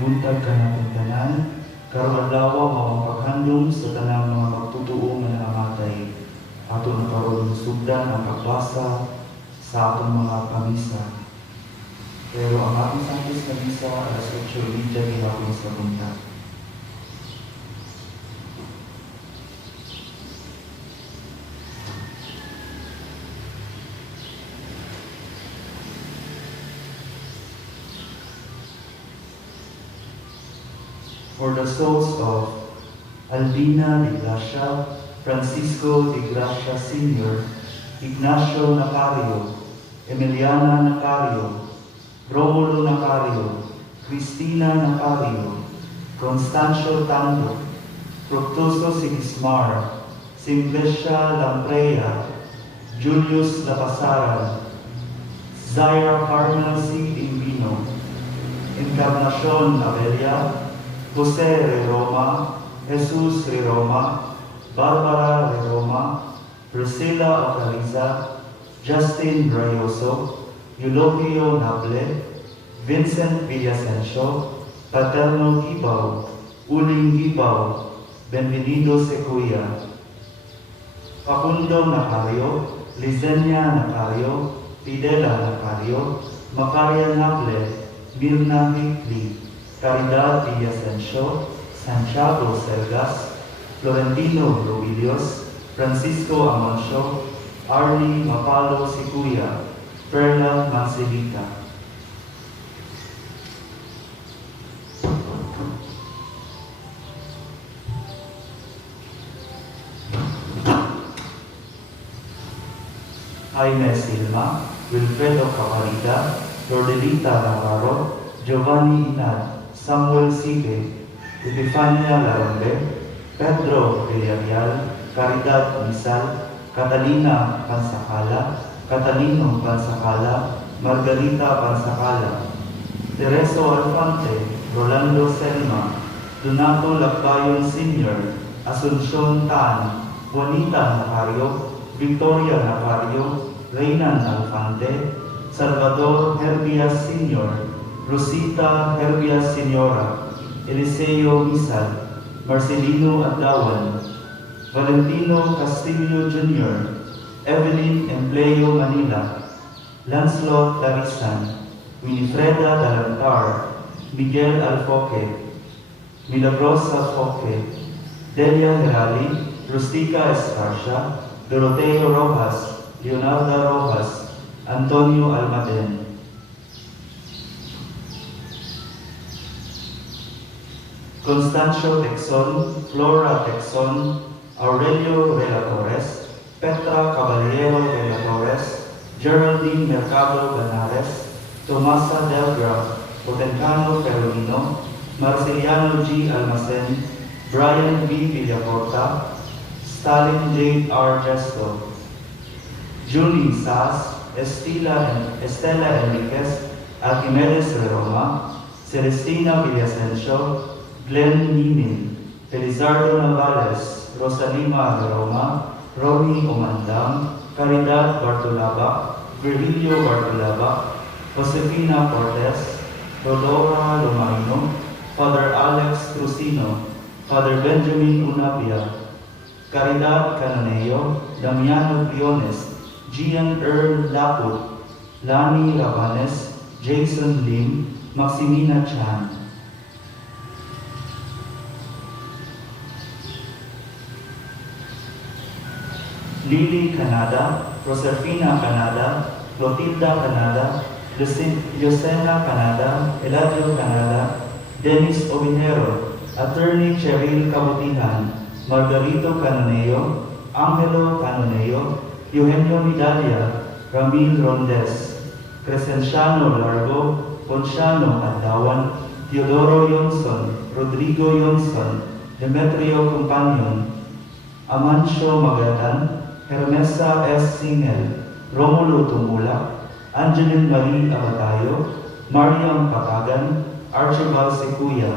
buntag ka natin tanan, karon adlaw mao paghandom sa tanang mga magtutuo nga nangamatay. Aton karon sugdan ang pagbasa sa atong mga pamisa. Pero ang atong Santos na misa alas 8:30 gihapon sa buntag. For the souls of Albina de Gracia, Francisco de Gracia Sr., Ignacio Nacario, Emiliana Nacario, Romulo Nacario, Cristina Nacario, Constancio Tando, Fructuoso Sigismar, Simplicia Lampreya, Julius Lapasaran, Zaira Carmel C. Invino, Encarnacion Abelia, Jose Reroma, Jesus Reroma, Barbara Reroma, Priscilla Ocariza, Justin Brayoso, Eulogio Nable, Vincent Villasencio, Paterno Gibaw, Uling Gibaw, Benvenido Sequia, Facundo Nacario, Lizenia Nacario, Fidela Nacario, Macaria Nable, Mirna Hickley, Caridad Villasencio, Santiago Sergas, Florentino Rubilios, Francisco Amancio, Arlie Mapalo Sikuya, Perla Mansilita. Jaime Silva, Wilfredo Caparita, Rodelita Navarro, Giovanni Inad, Samuel Sige, Epifania Larambe, Pedro Villarreal, Caridad Misal, Catalina Pansacala, Catalino Pansacala, Margarita Pansacala, Tereso Alfante, Rolando Selma, Donato Lacbayon Sr., Asuncion Tan, Juanita Nacario, Victoria Nacario, Reynan Alfante, Salvador Herbias Sr., Rosita Herbias Senyora, Eliseo Misal, Marcelino Adlawan, Valentino Castillo Jr., Evelyn Empleo Manila, Lancelot Larisan, Winifreda Dalantar, Miguel Alfoque, Milagrosa Foque, Delia Herali, Rustica Escarcia, Doroteo Rojas, Leonardo Rojas, Antonio Almaden. Constancio Texon, Flora Texon, Aurelio Vela Torres, Petra Caballero Vela Torres, Geraldine Mercado Banares, Tomasa Delgra, Potencano Ferolino, Marceliano G. Almacen, Brian B. Villacorta, Stalin J. R. Gesto, Julie Sass, Estela Enriquez, Archimedes Roma, Celestina Villasencio, Glenn Nimin, Felizardo Navales, Rosalima Roma, Romy Omandam, Caridad Bartolaba, Virgilio Bartolaba, Josefina Cortez, Rodora Lomaino, Father Alex Trusino, Father Benjamin Unapia, Caridad Cananeo, Damiano Piones, Gian Earl Laput, Lani Rabanes, Jason Lim, Maximina Chan. Lily Canada, Josefina Canada, Clotilda Canada, Yosena Canada, Eladio Canada, Dennis Ovinero, Attorney Cheryl Kabutihan, Margarito Canoneo, Angelo Canoneo, Eugenio Midalia, Ramil Rondes, Crescenciano Largo, Ponciano Adlawan, Teodoro Yonson, Rodrigo Yonson, Demetrio Companion, Amancio Magatan, Hermesa S. Singel, Romulo Tumula, Angeline Marie Abatayo, Mariam Patagan, Archibald Sequia,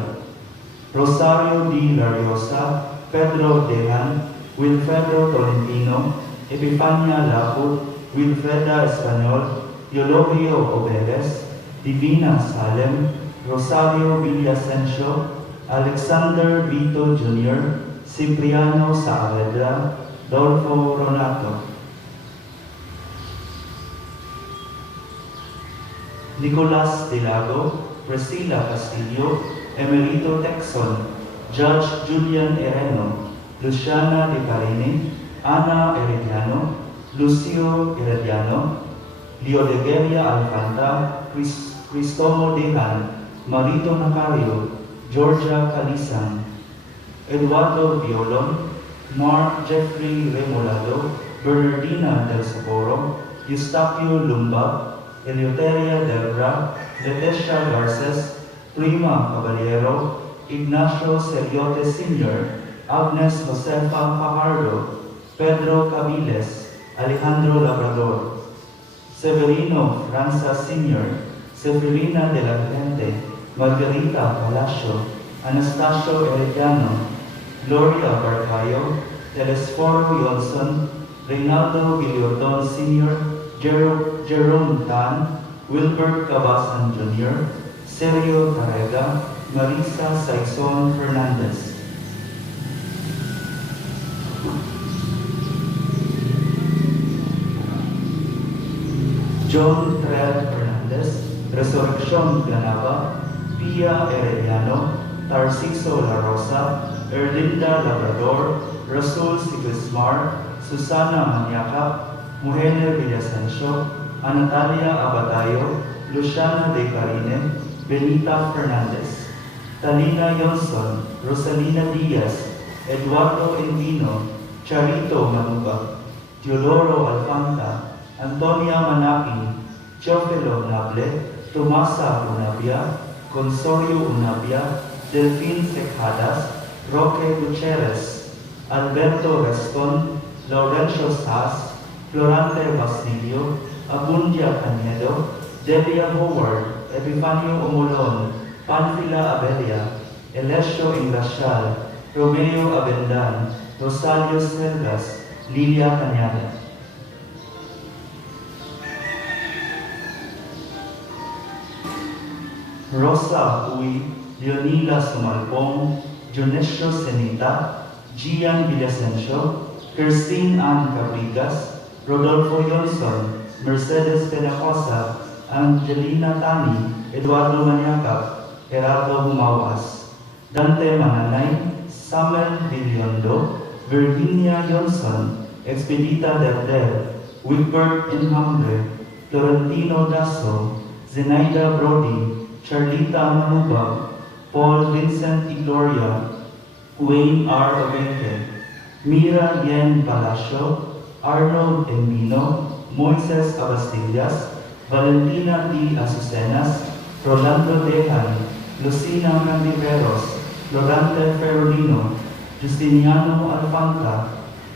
Rosario D. Lariosa, Pedro Dehan, Wilfredo Tolentino, Epifania Laput, Wilfreda Espanyol, Eulogio Obeles, Divina Salem, Rosario Villasencio, Alexander Vito Jr., Cipriano Saavedra, Dolfo Ronato, Nicolas Dilago, Priscilla Castillo, Emerito Texon, Judge Julian Ereno, Luciana De Carini, Ana Herediano, Lucio Herediano, Leodegeria Alfanta, Cristomo Dejan, Marito Nacario, Georgia Calisan, Eduardo Violon, Mark Jeffrey Remolado, Bernardina Del Socorro, Eustaquio Lumba, Eleuteria Debra, Leticia Garces, Prima Caballero, Ignacio Seriote Sr., Agnes Josefa Fajardo, Pedro Cabiles, Alejandro Labrador, Severino Franza Sr., Severina de la Gente, Margarita Palacio, Anastasio Herediano, Gloria Barcayo, Telesforo Yolson, Reynaldo Villordon Sr., Jerome Tan, Wilbert Cabasan Jr., Sergio Tarrega, Marisa Saison Fernandez. John Tred Fernandez, Resurrección Granaba, Pia Herediano, Tarciso La Rosa, Erlinda Labrador, Rasul Sigismar, Susana Maniaca, Mujener Villasencio, Anatalia Abadayo, Luciana De Carine, Benita Fernandez, Talina Johnson, Rosalina Diaz, Eduardo Endino, Charito Manuba, Teodoro Alfanta, Antonia Manapin, Teofilo Nable, Tomasa Unabia, Consorio Unabia, Delfín Secadas, Roque Gutierrez, Alberto Reston, Laurencio Sass, Florante Basilio, Abundia Canedo, Delia Howard, Epifanio Omolon, Panfila Abelia, Elesio Ingracial, Romeo Abendan, Rosario Selgas, Lilia Cañada. Rosa Uy, Leonila Sumalpong, Dionisio Senita, Gian Villasencio, Christine Ann Cabrigas, Rodolfo Johnson, Mercedes Penacosa, Angelina Tani, Eduardo Maniaca, Gerardo Humawas, Dante Mananay, Samuel Villondo, Virginia Johnson, Expedita Del, Wigbert Inhambre, Florentino Dasso, Zenaida Brody, Charlita Manuba, Paul Vincent Igloria, Wayne R. Obenque, Mira Yen Palacio, Arnold Emino, Moises Abastillas, Valentina D. Azucenas, Rolando Dejan, Lucina Mandiveros, Florante Ferolino, Justiniano Alfanta,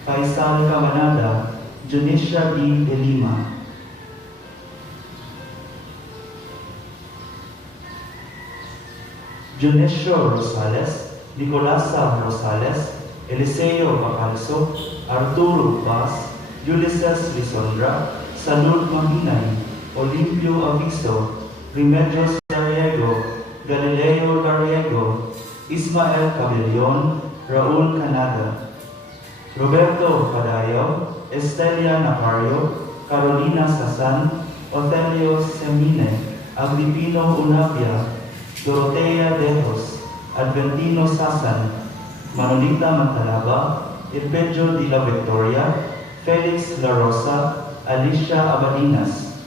Faisal Cabanada, Junicia D. De Lima. Dionisio Rosales, Nicolasa Rosales, Eliseo Bacalso, Arturo Paz, Ulysses Lisondra, Salud Mahinay, Olimpio Aviso, Remedios Gallego, Galileo Gallego, Ismael Cabellon, Raul Canada, Roberto Padayo, Estelia Nacario, Carolina Sasan, Otelio Semine, Agripino Unavia, Dorotea Dejos, Adventino Sasan, Manolita Mantalaba, Ilpedio de la Victoria, Felix La Rosa, Alicia Abadinas,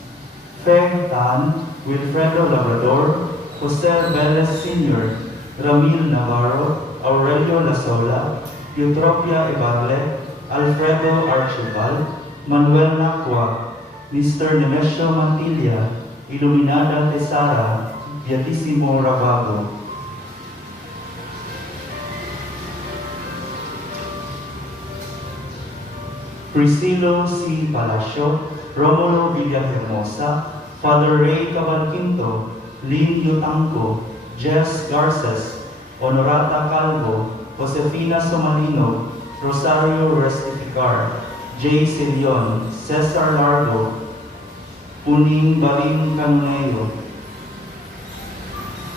Fer Tan, Wilfredo Labrador, Jose Velez Sr., Ramil Navarro, Aurelio Lasola, Eutropia Ibarle, Alfredo Archibald, Manuel Nacua, Mr. Nemesio Mantilla, Iluminada Tesara, Beatissimo Ravago. Priscilo C. Palacio, Romulo Villahermosa, Father Ray Cabalquinto, Lynn Yutanco, Jess Garces, Honorata Calvo, Josefina Somalino, Rosario Restificar, J. Silion, Cesar Largo, Puning Baling Canuneo,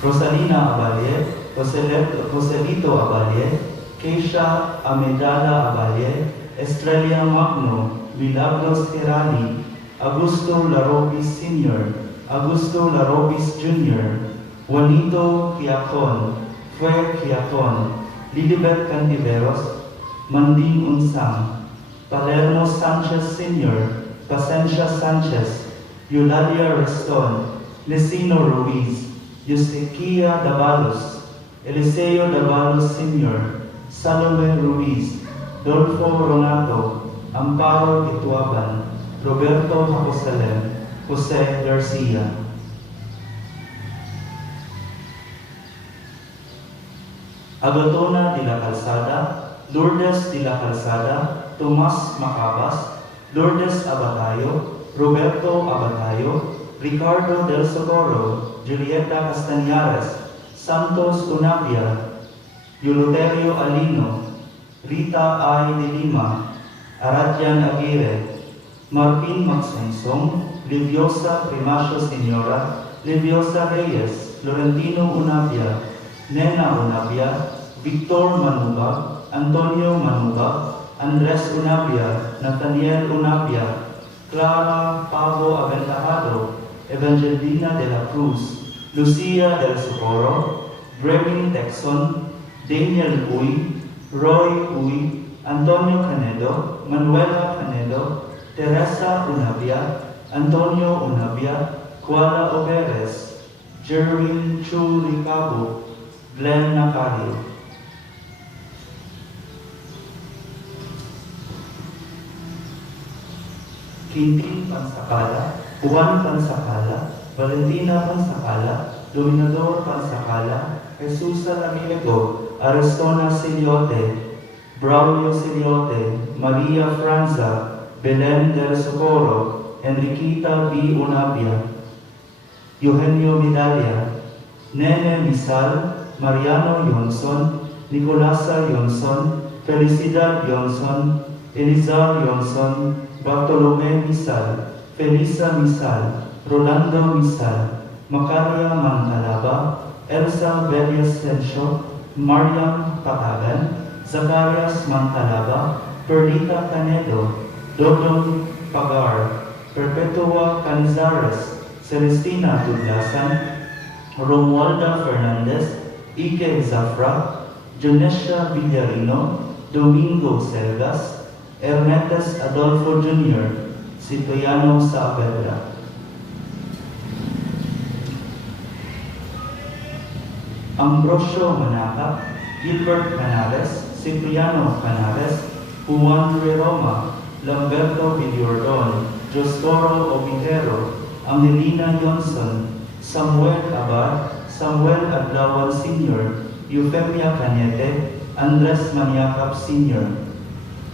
Rosalina Abalie, Joselito Abalie, Keisha Amedala Abalie, Estrella Magno, Milagros Herani, Augusto Larobis Sr., Augusto Larobis Jr., Juanito Quiacon, Fue Quiacon, Lilibet Cantiveros, Manding Unsang, Palermo Sanchez Sr., Pacencia Sanchez, Eulalia Reston, Lecino Ruiz, Yusequia Davalos, Eliseo Davalos Sr., Salome Ruiz, Dolfo Ronato, Amparo Ituaban, Roberto Hacosalem, Jose Garcia. Agatona de la Calzada, Lourdes de la Calzada, Tomas Macabas, Lourdes Abatayo, Roberto Abatayo, Ricardo del Socorro, Julieta Castañares, Santos Unapia, Yuloterio Alino, Rita Ay de Lima, Aradian Aguirre, Marvin Magsaysong, Liviosa Primacio Señora, Liviosa Reyes, Florentino Unapia, Nena Unapia, Victor Manubag, Antonio Manubag, Andres Unapia, Nathaniel Unapia, Clara Pavo Aventajado, Evangelina de la Cruz, Lucia del Socorro, Brevin Texon, Daniel Uy, Roy Uy, Antonio Canedo, Manuela Canedo, Teresa Unapia, Antonio Unapia, Kuala Oberes, Jerwin Chu Ricabu, Glenn Nacario. Quintin Pansakala, Juan Pansakala, Valentina Pansakala, Dominador Pansakala, Jesus Amigo, Aristona Siliote, Braulio Siliote, Maria Franza, Belen del Socorro, Enriquita B. Unapia, Eugenio Midalia, Nene Misal, Mariano Yonson, Nicolasa Yonson, Felicidad Yonson, Elizar Yonson, Bartolome Misal, Felisa Misal, Rolando Misal, Macaria Mantalaba, Elsa Vellas-Sencio, Mariam Patagan, Zacarias Mantalaba, Perlita Canedo, Dodon Pagar, Perpetua Canizares, Celestina Tudlasan, Romualda Fernandez, Ike Zafra, Jonesha Villarino, Domingo Selgas, Hermetes Adolfo Jr., Cipriano Saavedra. Ambrosio Manaca, Gilbert Canares, Cipriano Canares, Juan Roma, Lamberto Villordon, Jostoro Obitero, Angelina Johnson, Samuel Abad, Samuel Adlawan Sr., Eufemia Cañete, Andres Maniacap Sr.,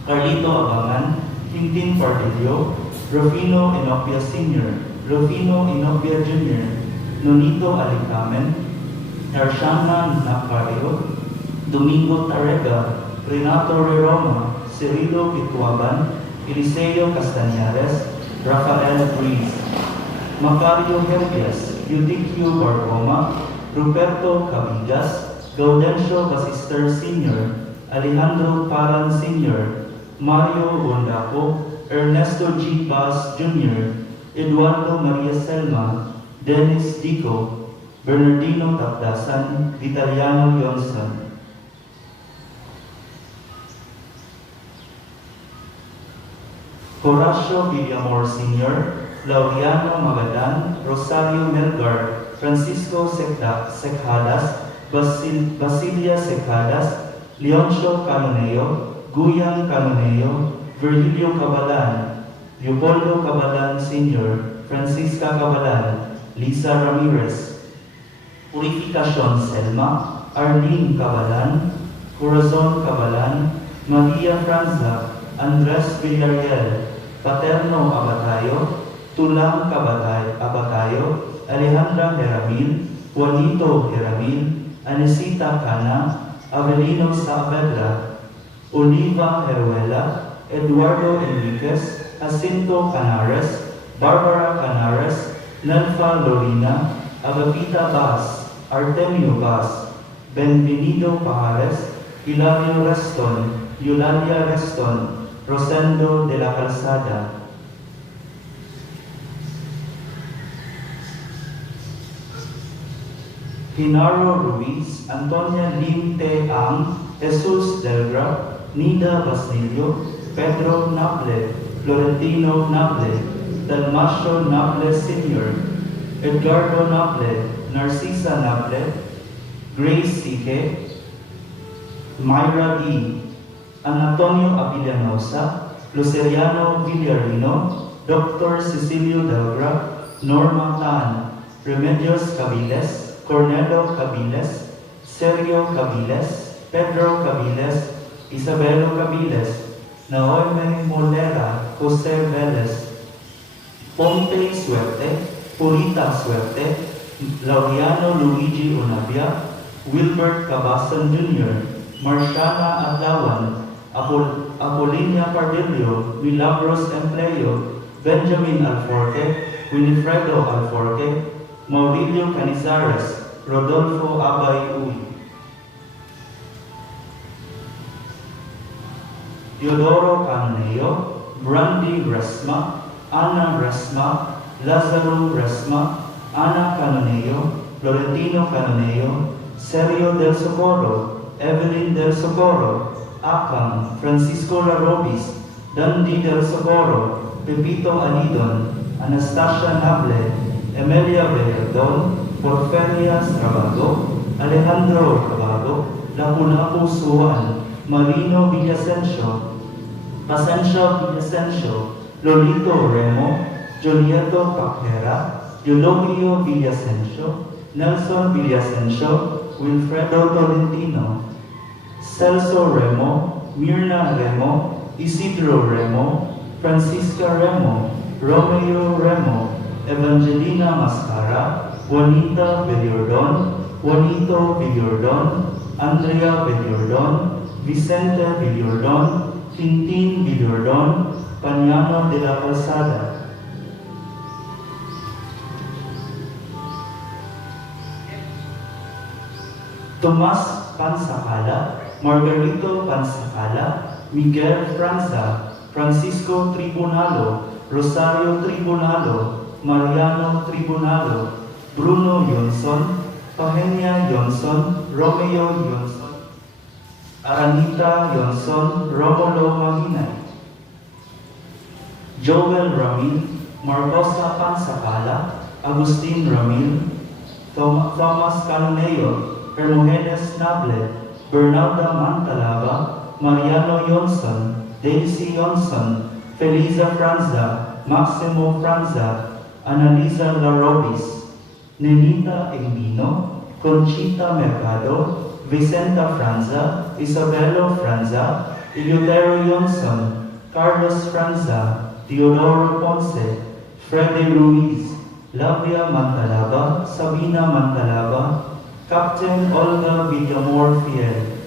Carlito Abangan, Quintin Pardillo, Rufino Inopia Sr., Rufino Inopia Jr., Nonito Alicamen, Arshana Nacario, Domingo Tarega, Renato Reroma, Cirilo Pituaban, Eliseo Castañares, Rafael Ruiz, Macario Helpias, Eutiquio Barboma, Ruperto Cabigas, Gaudencio Basister Sr., Alejandro Paran Sr., Mario Bondaco, Ernesto G. Paz Jr., Eduardo Maria Selma, Dennis Dico, Bernardino Tapdasan, Vitaliano Johnson. Horacio Villamor Sr., Laureano Magadan, Rosario Melgar, Francisco Secadas, Basilia Secadas, Leoncio Canoneo, Guyang Canoneo, Virgilio Cabalan, Leopoldo Cabalan Sr., Francisca Cabalan, Lisa Ramirez, Purificacion Selma, Arlene Cabalan, Corazon Cabalan, Maria Franza, Andres Villarreal, Paterno Abatayo, Tulang Abatayo, Alejandra Heramil, Juanito Heramil, Anesita Cana, Avelino Saavedra, Oliva Heruela, Eduardo Enriquez, Jacinto Canares, Barbara Canares, Nelfa Lorina, Agapita Bas, Artemio Vaz, Benvenido Pajares, Hilario Reston, Eulalia Reston, Rosendo de la Calzada. Hinaro Ruiz, Antonia Lim Te Ang, Jesus Delgra, Nida Basilio, Pedro Nable, Florentino Nable, Dalmacio Nable Sr., Edgardo Nable, Narcisa Nable, Grace Sique, Myra D., Antonio Avillanosa, Luceriano Villarino, Dr. Cecilio Delgra, Norma Tan, Remedios Cabiles, Cornelo Cabiles, Sergio Cabiles, Pedro Cabiles, Isabelo Cabiles, Naomi Molera, Jose Velez, Ponte Suerte, Purita Suerte, Laureano Luigi Unabia, Wilbert Cabasan Jr., Marciana Adlawan, Apolinia Pardillo, Milagros Empleo, Benjamin Alforque, Winifredo Alforque, Maurilio Canizares, Rodolfo Abay Uy, Teodoro Caneo, Brandy Resma, Ana Resma, Lazaro Resma, Ana Canoneo, Florentino Canoneo, Sergio del Socorro, Evelyn del Socorro, Akam, Francisco Larobis, Dandi del Socorro, Pepito Alidon, Anastasia Nable, Emilia Bellardon, Porferias Trabago, Alejandro Trabago, Lapu-Lapu Suan, Marino Villasencio, Pasencio Villasencio, Lolito Remo, Julieto Pajera, Eulogio Villasencio, Nelson Villasencio, Wilfredo Tolentino, Celso Remo, Mirna Remo, Isidro Remo, Francisca Remo, Romeo Remo, Evangelina Mascara, Juanita Villordon, Juanito Villordon, Andrea Villordon, Vicente Villordon, Tintin Villordon, Pañano de la Calzada. Tomas Pansacala, Margarito Pansacala, Miguel Franza, Francisco Tribunalo, Rosario Tribunalo, Mariano Tribunalo, Bruno Yonson, Pahenia Yonson, Romeo Yonson, Aranita Yonson, Romulo Mahinay, Joel Ramil, Marcosa Pansacala, Agustin Ramil, Thomas Canoneo, Hermogenes Nable, Bernarda Mantalaba, Mariano Yonson, Daisy Yonson, Feliza Franza, Maximo Franza, Annalisa Larobis, Nenita Embino, Conchita Mercado, Vicenta Franza, Isabelo Franza, Eleutero Yonson, Carlos Franza, Teodoro Ponce, Freddy Ruiz, Lavia Mantalaba, Sabina Mantalaba, Captain Olga Villamor Fiel.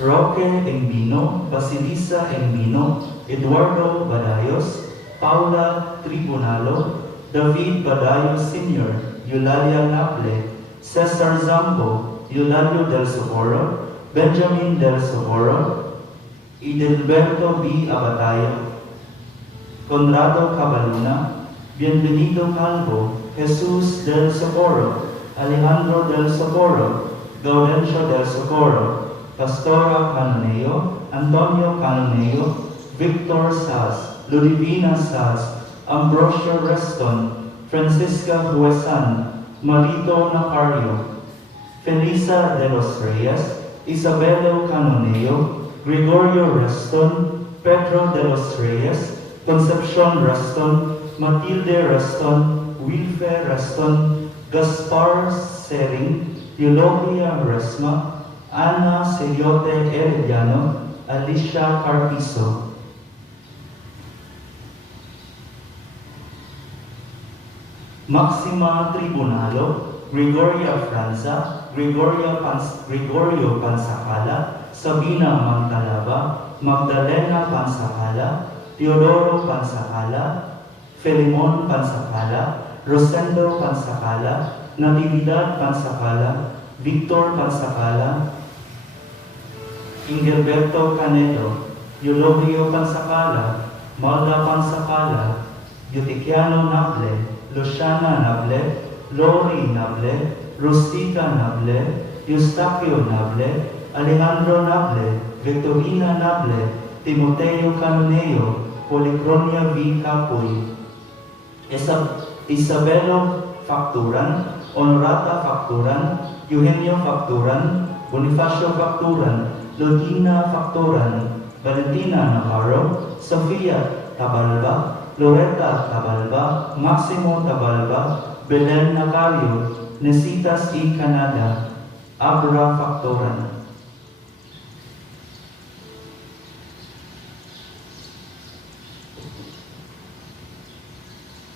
Roque Embino, Basilisa Embino, Eduardo Badayos, Paula Tribunalo, David Badayos Sr., Eulalia Nable, Cesar Zambo, Eulalio del Socorro, Benjamin del Socorro, Edelberto B. Abataya, Conrado Cabaluna, Bienvenido Calvo, Jesus del Socorro, Alejandro del Socorro, Gaudencio del Socorro, Pastora Canoneo, Antonio Canoneo, Victor Saz, Ludivina Saz, Ambrosio Reston, Francisca Huesan, Marito Nacario, Felisa de los Reyes, Isabelo Canoneo, Gregorio Reston, Pedro de los Reyes, Concepcion Reston, Matilde Reston, Wilfe Reston, Gaspar Sering, Eulogia Resma, Ana Seriote Herediano, Alicia Carpizo. Maxima Tribunalo, Gregoria Franza, Gregorio Pansacala, Sabina Mantalaba, Magdalena Pansacala, Teodoro Pansacala, Filemon Pansakala, Rosendo Pansakala, Natividad Pansakala, Victor Pansakala, Ingelberto Canedo, Eulogio Pansakala, Malda Pansakala, Eutiquiano Nable, Luciana Nable, Lori Nable, Rustica Nable, Eustaquio Nable, Alejandro Nable, Victorina Nable, Timoteo Canoneo, Policronia V. Capoy, Isabelo Facturan, Honorata Facturan, Eugenio Facturan, Bonifacio Facturan, Lodina Facturan, Valentina Navarro, Sofia Tabalba, Loretta Tabalba, Maximo Tabalba, Belen Nacario, Nesitas E. Canada, Abra Facturan.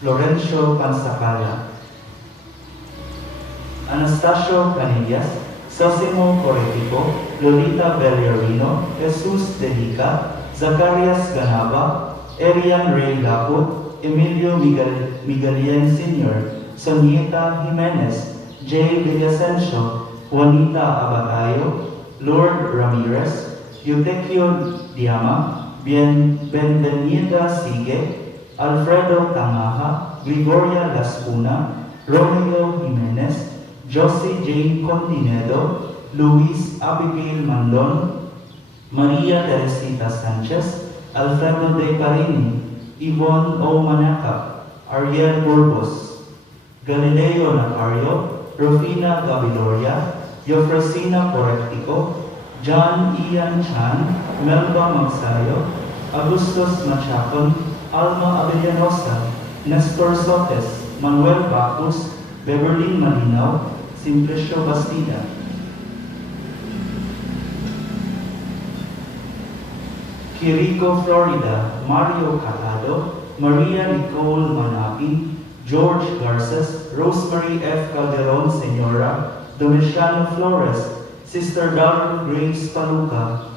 Florencio Pansakala, Anastasio Canillas, Sosimo Corretico, Lolita Bellarino, Jesus Delica, Zacarias Ganaba, Erian Ray Laput, Emilio Miguelien Sr., Sonieta Jimenez, J. Villasencio, Juanita Abatayo, Lord Ramirez, Eutequio Diama, Benvenida Sige, Alfredo Tangaha, Gregoria Laspuna, Romeo Jimenez, Josie J. Continedo, Luis Abigail Mandon, Maria Teresita Sanchez, Alfredo De Parini, Yvonne O. Manaca, Ariel Burgos, Galileo Nacario, Rufina Gaviloria, Eufrosina Correctico, John Ian Chan, Melba Magsayo, Augustus Machacon, Alma Avellanosa, Nestor Sotes, Manuel Bacus, Beverly Malinaw, Simplicio Bastida. Quirico, Florida, Mario Catado, Maria Nicole Manapi, George Garces, Rosemary F. Calderon Senora, Domiciano Flores, Sister Darrell Grace Paluca,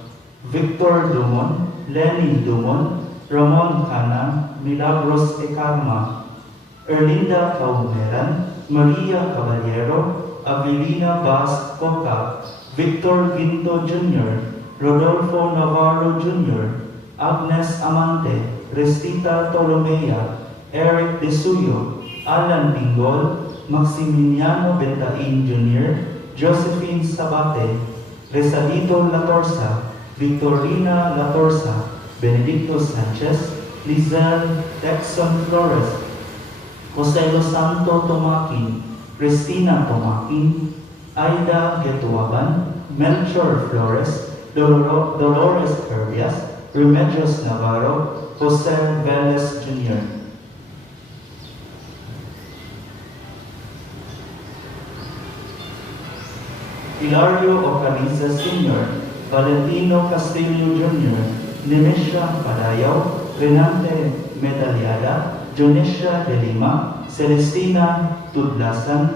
Victor Dumon, Lenny Dumon, Ramon Cana, Milagros Ekarma, Erlinda Kaumeran, Maria Caballero, Avelina Bas Coca, Victor Ginto Jr., Rodolfo Navarro Jr., Agnes Amante, Restita Tolomea, Eric De Suyo, Alan Bingol, Maximiliano Bentain Jr., Josephine Sabate, Resalito Latorsa, Victorina Latorsa, Benedicto Sanchez, Lizelle Texon Flores, Jose Los Santo Tomakin, Cristina Tomakin, Aida Getuaban, Melchor Flores, Dolores Herbias, Remedios Navarro, Jose Velez Jr. Hilario Ocariza Sr., Valentino Castillo Jr., Nemesha Padayaw, Renante Medaliada, Jonesha de Lima, Celestina Tudlasan,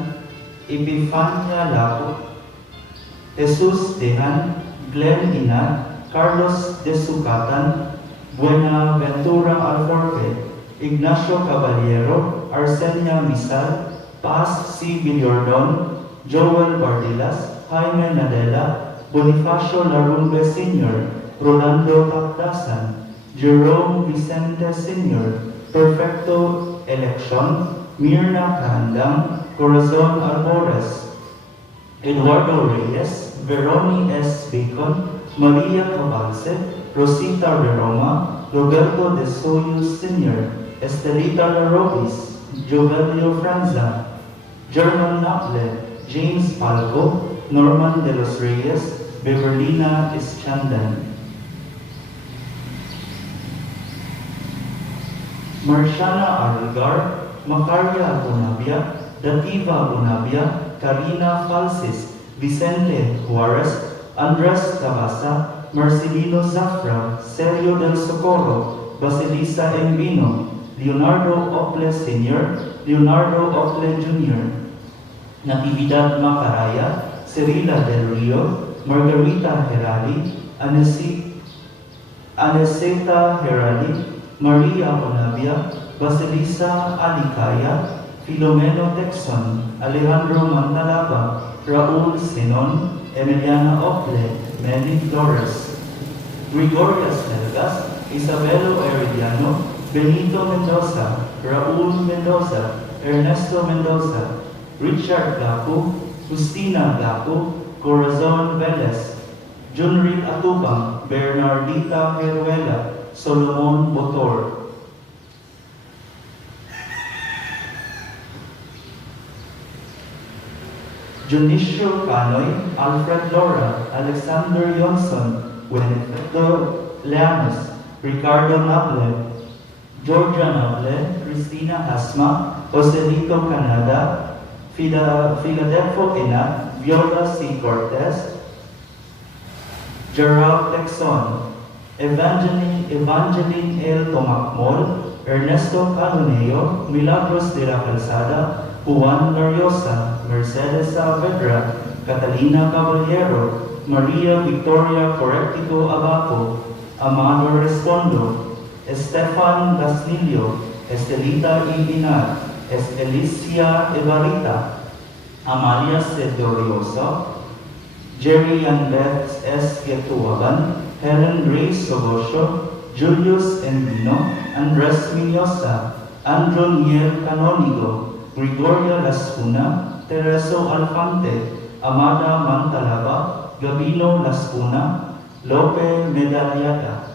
Epifania Lapo, Jesus Dehan, Glenn Inat, Carlos De Sucatan, Buenaventura Alforque, Ignacio Caballero, Arsenia Misal, Paz C. Villordon, Joel Bardilas, Jaime Nadella, Bonifacio Larumbe Sr., Rolando Capdasan, Jerome Vicente Sr., Perfecto Election, Mirna Kahandang, Corazon Albores, Eduardo Reyes, Veroni S. Bacon, Maria Cabalce, Rosita Roma, Roberto De Soyo Sr., Estelita Larobis, Jovelio Franza, German Naple, James Palco, Norman De Los Reyes, Beverlina Eschandan. Marciana Arulgar, Macaria Bonavia, Dativa Bonavia, Karina Falsis, Vicente Juarez, Andres Cavasa, Marcelino Zafra, Sergio del Socorro, Basilisa Embino, Leonardo Ople Sr., Leonardo Ople Jr., Natividad Macaraya, Cirila Del Rio, Margarita Herali, Aneseta Herali, Maria Bonavia, Basilisa Alicaya, Filomeno Texon, Alejandro Mantalaba, Raul Sinon, Emiliana Ople, Meli Flores, Gregoria Selgas, Isabelo Herediano, Benito Mendoza, Raul Mendoza, Ernesto Mendoza, Richard Glaco, Justina Glaco, Corazon Velez, Junrit Atubang, Bernardita Heruela, Solomon Botor. Junicio Canoy, Alfred Lora, Alexander Johnson, Winifredo Llanos, Ricardo Nable, Georgia Nable, Cristina Hasma, Joselito Canada, Filadelfo Enat, Viola C. Cortez, Gerald Texon, Evangeline L. Tomacmol, Ernesto Caluneo, Milagros de la Calzada, Juan Lariosa, Mercedes Saavedra, Catalina Caballero, Maria Victoria Correctico Abaco, Amado Respondo, Estefan Gasnilio, Estelita Ibinar, Estelicia Evarita, Amalia Sedoriosa, Jerry and Beth S. Getuaban, Helen Grace Sogosio, Julius Endino, Andres Minyosa, Andrew Niel Canonigo, Gregoria Lascuna, Tereso Alfante, Amada Mantalaba, Gabino Lascuna, Lope Medaliata.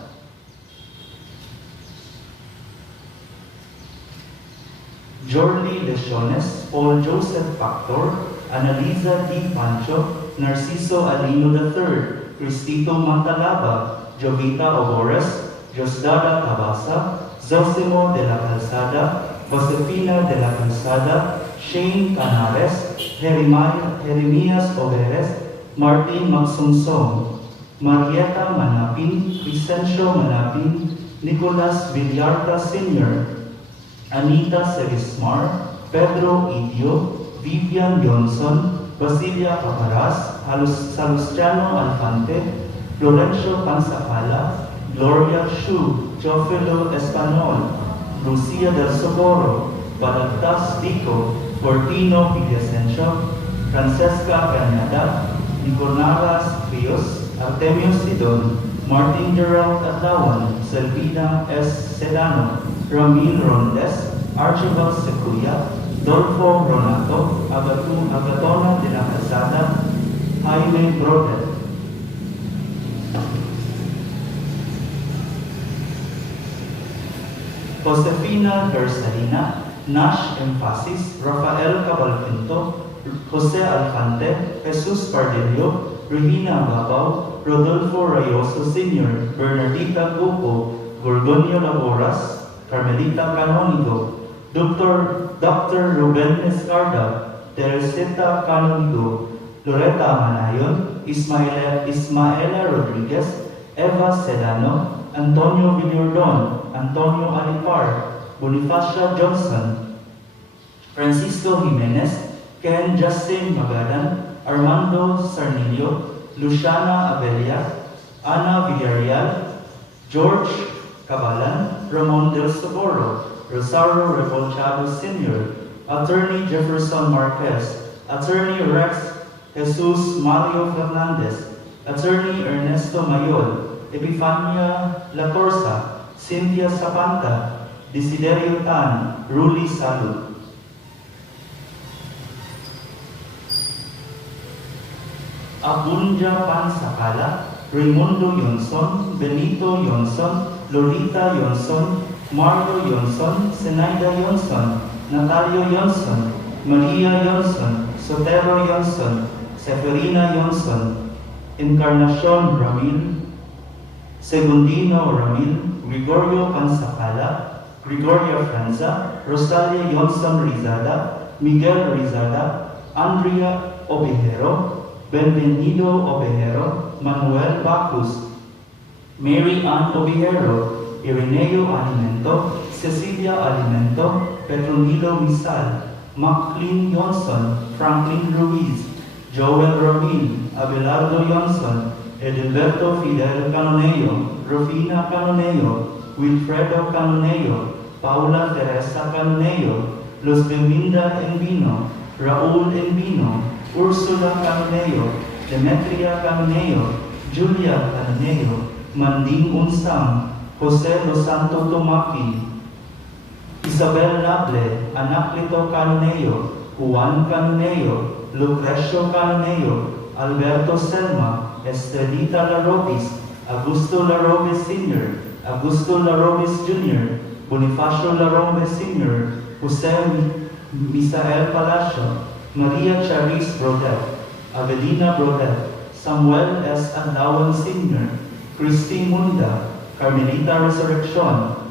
Jordi Lesiones, Paul Joseph Factor, Annalisa D. Pancho, Narciso Alino III, Cristito Mantalaba, Jovita Obores, Josdada Tabasa, Zosimo de la Calzada, Josefina de la Calzada, Shane Canares, Jeremias Oberes, Martin Magsumsong, Marieta Manapin, Vicencio Manapin, Nicolas Villarta Sr., Anita Segismar, Pedro Idio, Vivian Johnson, Basilia Paparas, Salustiano Alfante, Florencio Pansacala, Gloria Shu, Teofilo Espanol, Lucia del Socorro, Balagtas Dico, Fortino Villasencio, Francesca Cañada, Niconaras Rios, Artemio Sidon, Martin Gerald Atlawan, Selvina S. Sedano, Ramil Rondes, Archibald Secuya, Dolfo Ronato, Agatona de la Calzada, Jaime Brodet. Josefina Garsalina, Nash Emphasis, Rafael Cabalpinto, Jose Alfante, Jesus Pardelio, Regina Babao, Rodolfo Rayoso Sr., Bernardita Gupo, Gorgonio Laboras, Carmelita Canonigo, Dr. Ruben Escarda, Teresita Canonigo, Loretta Manayon, Ismaela Rodriguez, Eva Sedano, Antonio Villordon, Antonio Alipar, Bonifacia Johnson, Francisco Jimenez, Ken Justin Magadan, Armando Sarnillo, Luciana Abelia, Ana Villarreal, George Cabalan, Ramon del Socorro, Rosario Revolchado Sr., Attorney Jefferson Marquez, Attorney Rex Jesus Mario Fernandez, Attorney Ernesto Mayol, Epifania Latorsa, Cynthia Zapanta, Desiderio Tan, Ruli Salud. Abunja Pansacala, Raimundo Yonson, Benito Yonson, Lolita Yonson, Mario Yonson, Zenaida Yonson, Natalio Yonson, Maria Yonson, Sotero Yonson, Seferina Yonson, Encarnacion Ramil, Segundino Ramil, Gregorio Pansacala, Gregoria Franza, Rosalia Yonson Rizada, Miguel Rizada, Andrea Obejero, Benvenido Obejero, Manuel Bacus, Mary Ann Obejero, Ireneo Alimento, Cecilia Alimento, Petronilo Misal, Maclean Johnson, Franklin Ruiz, Joel Ramil, Abelardo Johnson, Edilberto Fidel Canoneo, Rufina Canoneo, Wilfredo Canoneo, Paula Teresa Canoneo, Luz Beminda Envino, Raul Envino, Ursula Canoneo, Demetria Canoneo, Julia Canoneo, Manding Unsang, Jose Los Santo Tumaki, Isabel Nable, Anacleto Canoneo, Juan Canoneo, Lucrecio Canoneo, Alberto Selma, Estelita Larobis, Augusto Larobis Sr., Augusto Larobis Jr., Bonifacio Larobis Sr., Jose Misael Palacio, Maria Charis Brodet, Avelina Brodet, Samuel S. Adlawan Sr., Christy Munda, Carmelita Resurrección,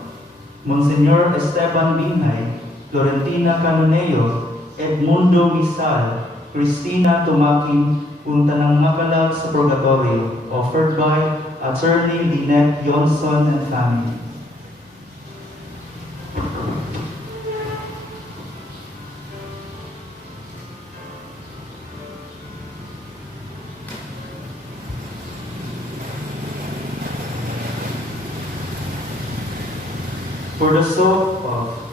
Monseñor Esteban Binhay, Florentina Canoneo, Edmundo Misal, Cristina Tumaking, Untanang Makalag sa Purgatorio, offered by Attorney Lynette Johnson and family. For the soul of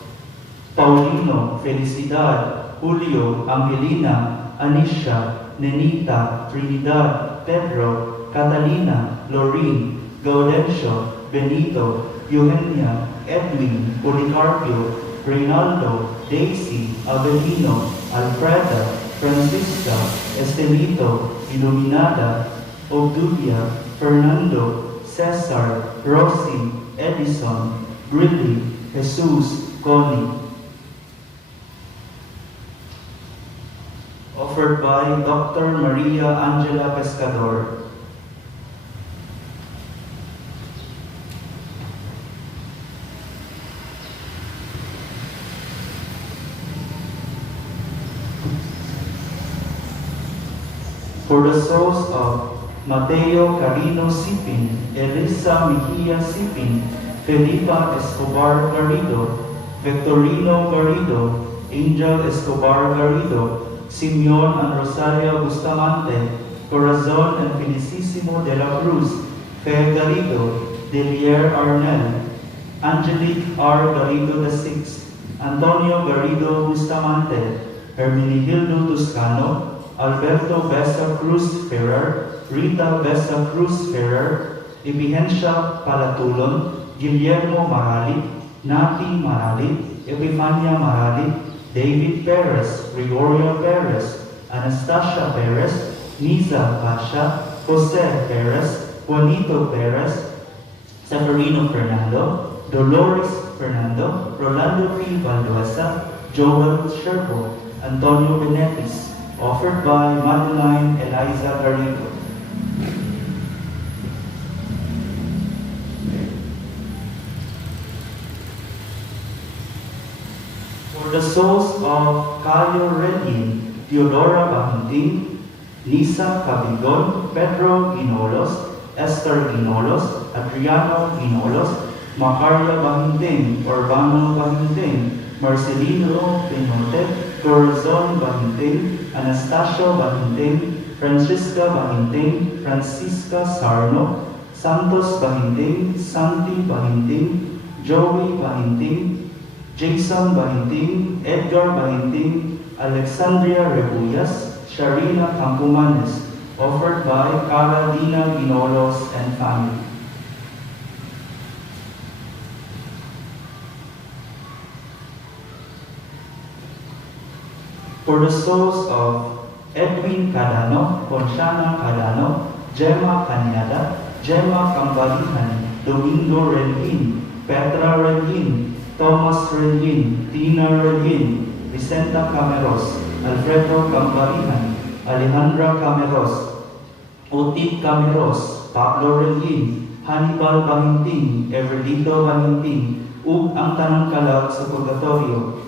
Paulino, Felicidad, Julio, Angelina, Anisha, Nenita, Trinidad, Pedro, Catalina, Lorene, Gaudencio, Benito, Eugenia, Edwin, Policarpio, Reynaldo, Daisy, Avelino, Alfreda, Francisca, Estelito, Iluminada, Obduvia, Fernando, Cesar, Rosie, Edison, Grilly, Jesus, Connie. Offered by Dr. Maria Angela Pescador. For the souls of Mateo Carino Sipin, Elisa Mejia Sipin, Felipa Escobar Garrido, Victorino Garrido, Angel Escobar Garrido, Simeon and Rosaria Bustamante, Corazon and Felicissimo de la Cruz, Fe Garrido, Delier Arnel, Angelique R. Garrido VI, Antonio Garrido Bustamante, Hermenegildo Toscano, Alberto Besa Cruz Ferrer, Rita Besa Cruz Ferrer, Epigencia Palatulon, Guillermo Marali, Nati Marali, Epifania Marali, David Perez, Gregorio Perez, Anastasia Perez, Niza Pasha, Jose Perez, Juanito Perez, Severino Fernando, Dolores Fernando, Rolando P. Valdoesa, Joel Sherbo, Antonio Benetis, offered by Madeline Eliza Garrido. For the souls of Cayo Relin, Teodora Bahinting, Lisa Cabigon, Pedro Ginolos, Esther Ginolos, Adriano Ginolos, Macaria Bahinting, Urbano Bahinting, Marcelino Pinote, Corazon Bahinting, Anastasio Bahinting, Francisca Bahinting, Francisca Sarno, Santos Bahinting, Santi Bahinting, Joey Bahinting, Jason Bahinting, Edgar Bahinting, Alexandria Rebuyas, Sharina Campumanes, offered by Cara Dina Ginolos and family. For the souls of Edwin Cadano, Conchana Cadano, Gemma Cañada, Gemma Cambalihan, Domingo Relin, Petra Relin, Thomas Relin, Tina Relin, Vicenta Cameros, Alfredo Cambalihan, Alejandra Cameros, Otit Cameros, Pablo Relin, Hannibal Bahinting, Everlito Bahinting, ug ang tanang kalag sa purgatorio,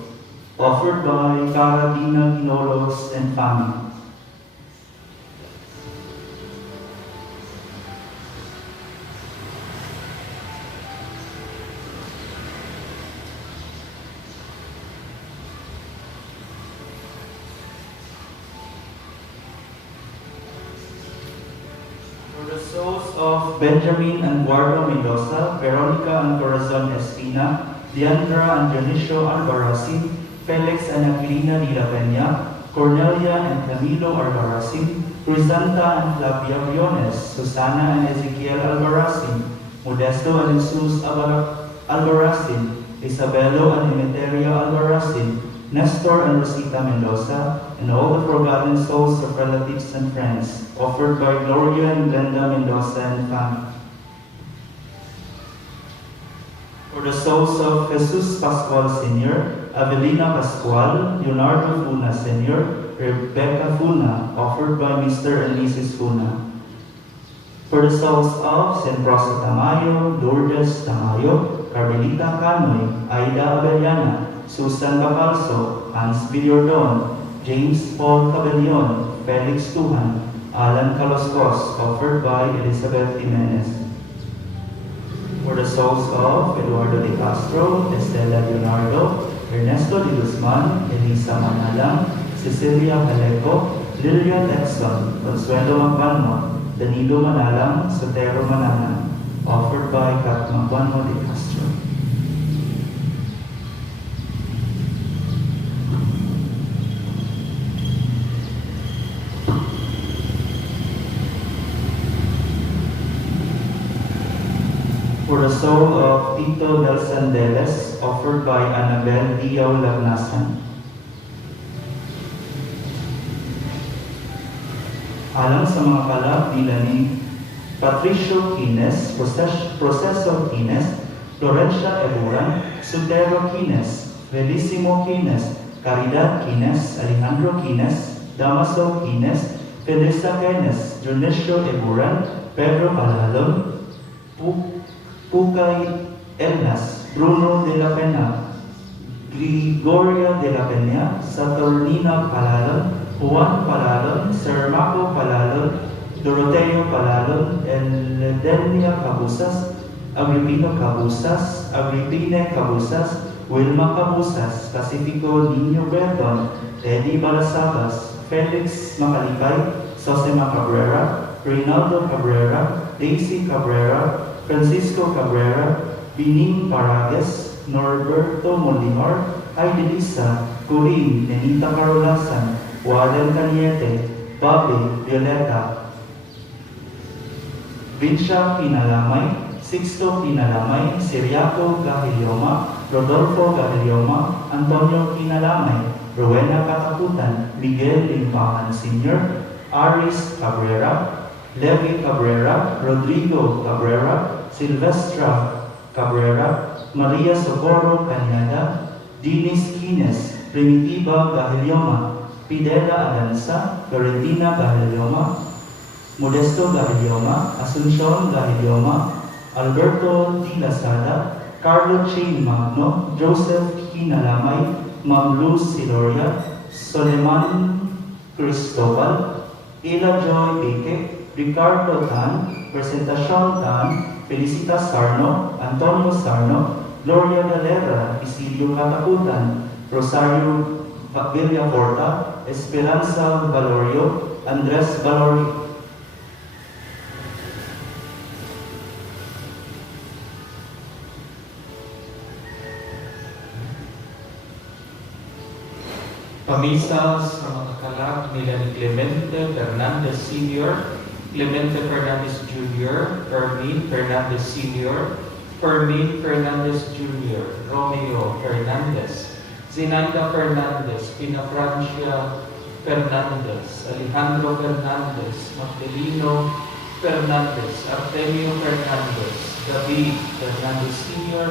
offered by Cara Dina Ginolos and family. For the souls of Benjamin and Guardo Mendoza, Veronica and Corazon Espina, Diandra and Dionisio Albarracin, Felix and Aquilina de la Peña, Cornelia and Camilo Albarracin, Crisanta and Flavia Briones, Susana and Ezequiel Albarracin, Modesto and Jesus Albarracin, Isabelo and Emeteria Albarracin, Nestor and Rosita Mendoza, and all the forgotten souls of relatives and friends, offered by Gloria and Glenda Mendoza and family. For the souls of Jesus Pascual Sr., Avelina Pascual, Leonardo Funa Sr., Rebecca Funa, offered by Mr. and Mrs. Funa. For the souls of San Rosa Tamayo, Lourdes Tamayo, Carmelita Canoy, Aida Abellana, Susan Bacalso, Hans Villordon, James Paul Cabellion, Felix Tuhan, Alan Caloscos, offered by Elizabeth Jimenez. For the souls of Eduardo de Castro, Estela Leonardo, Ernesto de Guzman, Elisa Manalang, Cecilia Caleco, Lilian Edson, Consuelo Magbanmo, Danilo Manalang, Sotero Manalang, offered by Kat Magbanmo de Castro. For the soul of Tito Nelson Deles, offered by Annabel Diao Lagnasan. Alang sa mga kalab nila ni Patricio Quines, Proceso Quines, Florencia Eburan, Sutero Quines, Felicimo Quines, Caridad Quines, Alejandro Quines, Damaso Quines, Felisa Quines, Dionisio Eburan, Pedro Palalon, Pukay Elnas, Bruno de la Pena, Gregoria de la Peña, Saturnina Palalon, Juan Palalon, Sir Marco Palalon, Doroteo Palalon, Eldenia Cabusas, Agripino Cabusas, Agripine Cabusas, Wilma Cabusas, Pacifico Niño Berton, Eddie Balasabas, Felix Macalipay, Sosema Cabrera, Reynaldo Cabrera, Daisy Cabrera, Francisco Cabrera, Bining Parages, Norberto Molihar, Aidelisa, Corinne, Nenita Carolasan, Waden Caniete, Bobby, Violeta, Vincia Pinalamay, Sixto Pinalamay, Siriaco Gahilioma, Rodolfo Gahilioma, Antonio Pinalamay, Rowena Katakutan, Miguel Limpahan Sr., Aris Cabrera, Levi Cabrera, Rodrigo Cabrera, Silvestra Cabrera, Maria Socorro Cañada, Dinis Quines, Primitiva Gahilioma, Pidela Adanza, Florentina Gahilioma, Modesto Gahilioma, Asuncion Gahilioma, Alberto Di Lazada, Carlo Chain Magno, Joseph Kinalamay, Ma'am Luz Siloria, Soleman Cristobal, Ila Joy Beke, Ricardo Tan, Presentacion Tan, Felicitas Sarno, Antonio Sarno, Gloria Galera, Isilio Katakutan, Rosario Villacorta, Esperanza Valorio, Andres Valorio. Pamisa sa mga kalab nila ni Clemente Fernandez Sr., Clemente Fernandez Jr., Fermin Fernandez Sr., Fermin Fernandez Jr., Romeo Fernandez, Zinaida Fernandez, Pina Francia Fernandez, Alejandro Fernandez, Magdaleno Fernandez, Artemio Fernandez, David Fernandez Sr.,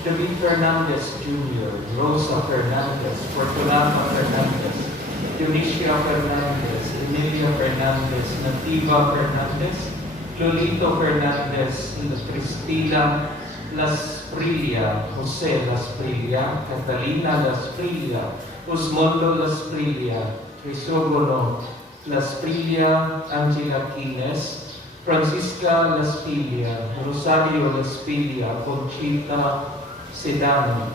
David Fernandez Jr., Rosa Fernandez, Fortunata Fernandez, Dionisio Fernandez, Emilia Fernandez, Nativa Fernandez, Lolito Fernandez, Cristina Las Prilia, Jose Las Prilia, Catalina Las Prilia, Osmondo Las Prilia, Crisogono Las Prilia, Angela Quines, Francisca Las Prilia, Rosario Las Prilia, Conchita Sedano,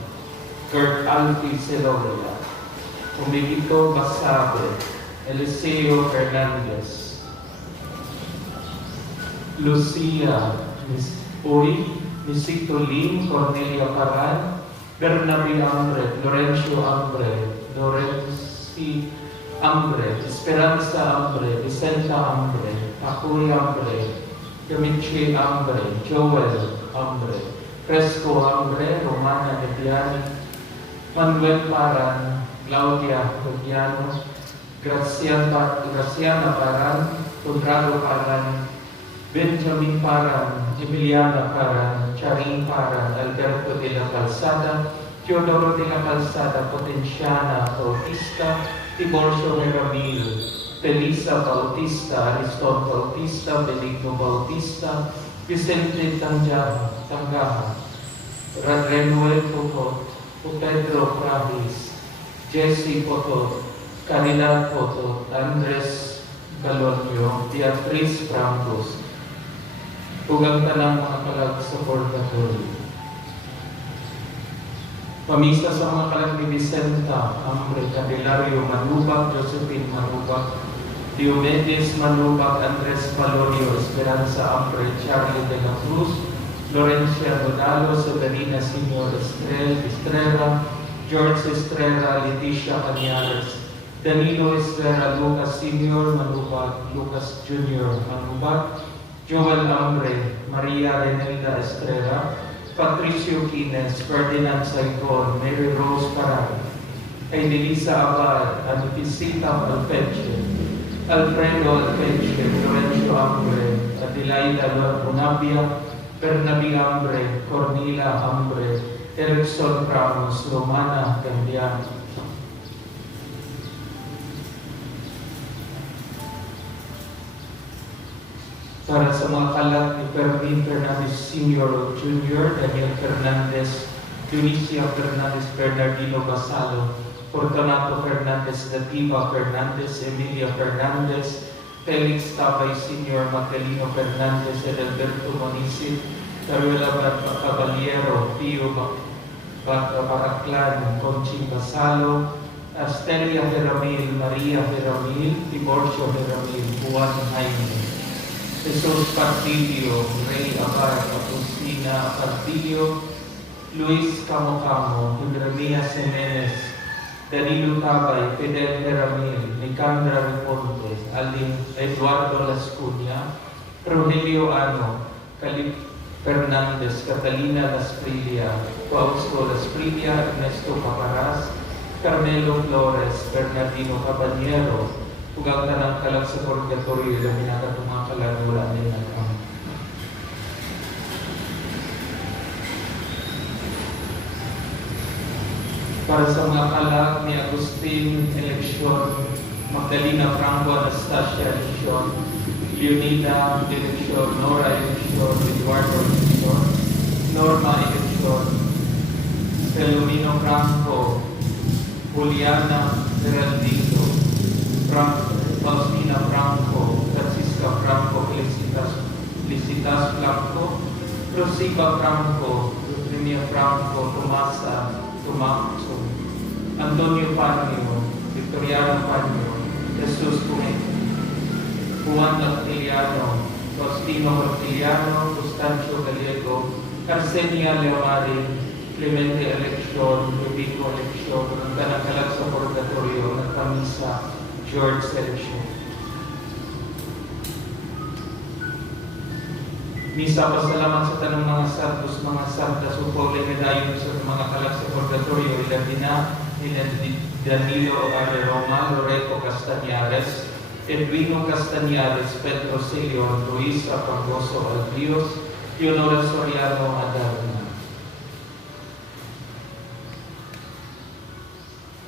Kurt Alfie Sedoria, Umigito Basabe, Eliseo Fernandez, Lucia Misito Lim, Cornelia Paran, Bernabe Ambre, Lorenzo Ambre, Lorenzi Ambre, Esperanza Ambre, Vicenta Ambre, Acuy Ambre, Yamichi Ambre, Joel Ambre, Fresco Ambre, Romana Debiani, Manuel Paran, Claudia Rubiano, Graciana Paran, Conrado Paran, Benjamin Paran, Emiliana Paran, Charing Paran, Alberto de la Calzada, Teodoro de la Calzada, Potenciana Bautista, Tiborcio Ramil, Felisa Bautista, Ariston Bautista, Benigno Bautista, Vicente Tangaha, Renuel Potot, Pedro Pravis, Jesse Potot, Caridad Potot, Andres Galonio, Beatriz Francos, ugang tanang mga kalag sa purgatory. Pamisa sa mga kalag ni Vicenta, Ambre, Candelario Manubag, Josephine Manubag, Diomedes Manubag, Andres Valorio, Esperanza Ambre, Charlie de la Cruz, Lorencia Donalo, Severina Senior Estrella, George Estrella, Leticia Cañares, Danilo Estrella, Lucas Senior Manubag, Lucas Junior Manubag, Joel Ambre, Maria Renelda Estrella, Patricio Quines, Ferdinand Saigon, Mary Rose Parang, Elisa Abad, Anipicita Alpeche, Alfredo Alpeche, Lorenzo Ambre, Adelaida Bonabia, Bernabe Ambre, Cornila Ambre, Erickson Ramos, Romana Cambiano. Para sa mga kalat ni Pervin Fernandez Sr. Jr., Daniel Fernandez, Dionisio Fernandez, Bernardino Basalo, Fortunato Fernandez, Dativa Fernandez, Emilia Fernandez, Felix Tabay Sr., Magdaleno Fernandez, Edelberto Monisit, Caruela Caballero, Pio Baraclan, Conching Basalo, Astelia Heramil, Maria Heramil, Tiborcio Heramil, Juan Jaime, Jesus Partilio, Rey Abad, Agustina Partilio, Luis Camocamo, Jeremia Jimenez, Danilo Tabay, Fidel Heramil, Nicandra Reponte, Alin Eduardo Lascuna, Rogelio Ano, Calip Fernandez, Catalina Lasprilia, Fausto Lasprilia, Ernesto Paparas, Carmelo Flores, Bernardino Caballero, ugang tanang kalag sa purgatorio na minakatunga kalag wala din nagkang. Para sa mga kalag ni Agustin Eleksyon, Magdalena Franco Anastasia Eleksyon, Leonida Eleksyon, Nora Eleksyon, Eduardo Eleksyon, Norma Eleksyon, Pelomino Franco, Juliana Geraldino, Faustina Franco, Francisca Franco, Felicitas Franco, Rosiba Franco, Eugenia Franco, Tomasa Tomaso, Antonio Panyo, Victoriano Panyo, Jesus Cunete, Juan Orteliano, Faustino Orteliano, Constancio Gallego, Arsenia Leomarin, Clemente Eleksyon, Rubico Eleksyon, ang kanakalag sa purgatorio ng Kamisa, George Eleksyon. Misa pasalamat sa tanong mga santos, mga santas, upang lemedayon sa mga kalag sa purgatorio, Iladina, Danilo Are Roma, Loreto Castañares, Edwino Castañares, Pedro Silion, Luisa Pangoso Albios, Leonora Soriano Adarna.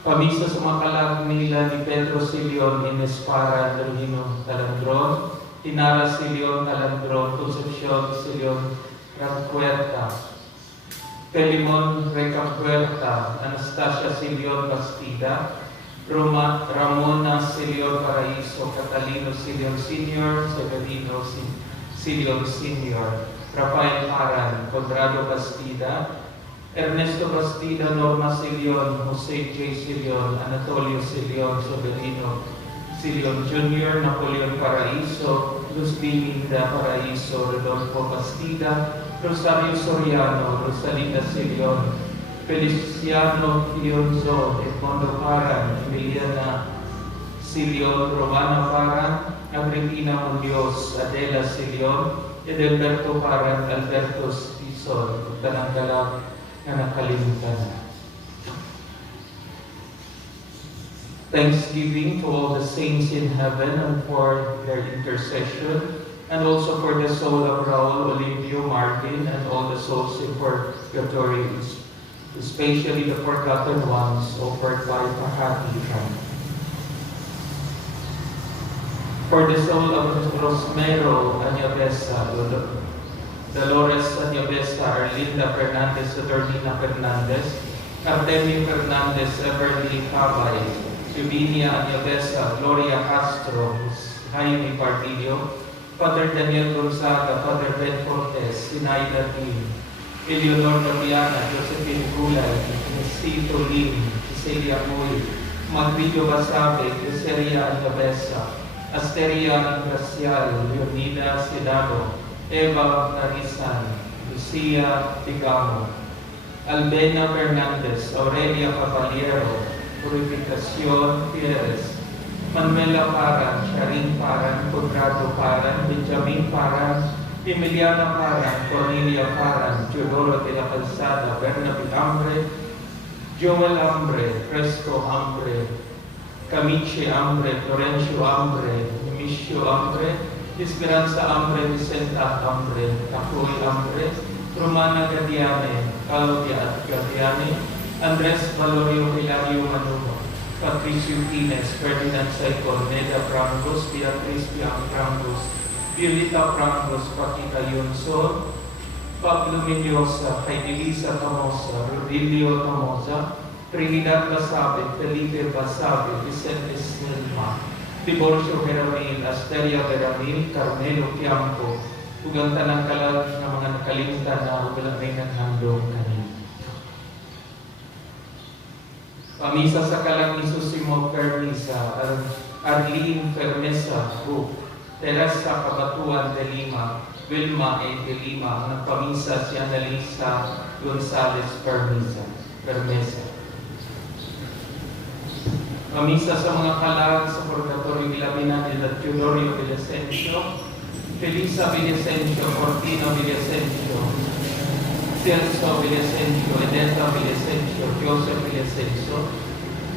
Pamisa sa mga kalag nila ni Pedro Silion, Ines Para, Trujino Talandron, Tinara Silion Talandron, Concepcion Silion Rancuerta, Pelimon Recapuerta, Anastasia Silion Bastida, Ramona Silion Paraiso, Catalino Silion Sr., Severino Silion Sr., Rafael Paran, Conrado Bastida, Ernesto Bastida, Norma Silion, Jose J. Silion, Anatolio Silion, Severino Silion Jr., Napoleon Paraiso, Luz Biminda Paraiso, Rodolfo Bastida, Rosario Soriano, Rosalinda Silion, Feliciano Pionzo, Edmondo Paran, Emiliana Silion, Romana Paran, Agripina Munoz, Adela Silion, Edelberto Paran, Alberto Stison, tanang galak na nakalimutan. Thanksgiving to all the saints in heaven and for their intercession, and also for the soul of Raul Olimpio Martin and all the souls in purgatory, especially the forgotten ones offered by Pahatikan. For the soul of Rosmero Anyabesa, Dolores Anyabesa, Arlinda Fernandez, Dornina Fernandez, Artemio Fernandez, Everly Cabay, Subinia Anyabesa, Gloria Castro, Jaime Pardillo, Father Daniel Gonzaga, Father Ben Cortez, Sinaida Lim, Eleonor Noviana, Josephine Gulay, Nesito Lim, Cecilia Uy, Magrido Basabe, Cesaria Anyabesa, Asteria Gracial, Leonida Sedano, Eva Narisan, Lucia Tigamo, Albena Fernandez, Aurelia Caballero, Purificación Pierres, Manuela Paran, Sharin Paran, Conrado Paran, Benjamin Paran, Emiliana Paran, Cornelia Paran, Teodoro de la Calzada, Bernabe Ambre, Joel Ambre, Fresco Ambre, Camiche Ambre, Florencio Ambre, Mimisio Ambre, Esperanza Ambre, Vicenta Ambre, Tacoy Ambre, Romana Gadiane, Claudia Gadiane, Andres Valorio Hilario Manuno, Patricio Pines, Ferdinand Saicon, Neda Prangos, Beatriz Piang Prangos, Violeta Prangos, Paquita Yunson, Pablo Mendoza, Elisa Tomosa, Rodilio Tomosa, Trinidad Basabe, Felipe Basabe, Vicente Selma, Tiborcio Veramil, Asteria Veramil, Carmelo Piampo, tugang tanang kalag ng mga nakalimutan na walang may naghandong kanina. Pamisa sa kalang ni Susimo Permisa, Arlene Fermesa, Teresa Cabatuan de Lima, Wilma A. de Lima, ang pamisa si Annalisa Gonzales Permesa. Pamisa sa mga kalag sa Purgatorio Villamina de la Teodorio Villasencio, Felisa Villasencio, Cortino Villasencio, Celso Villasencio, Edeta Villasencio, Joseph Villasencio,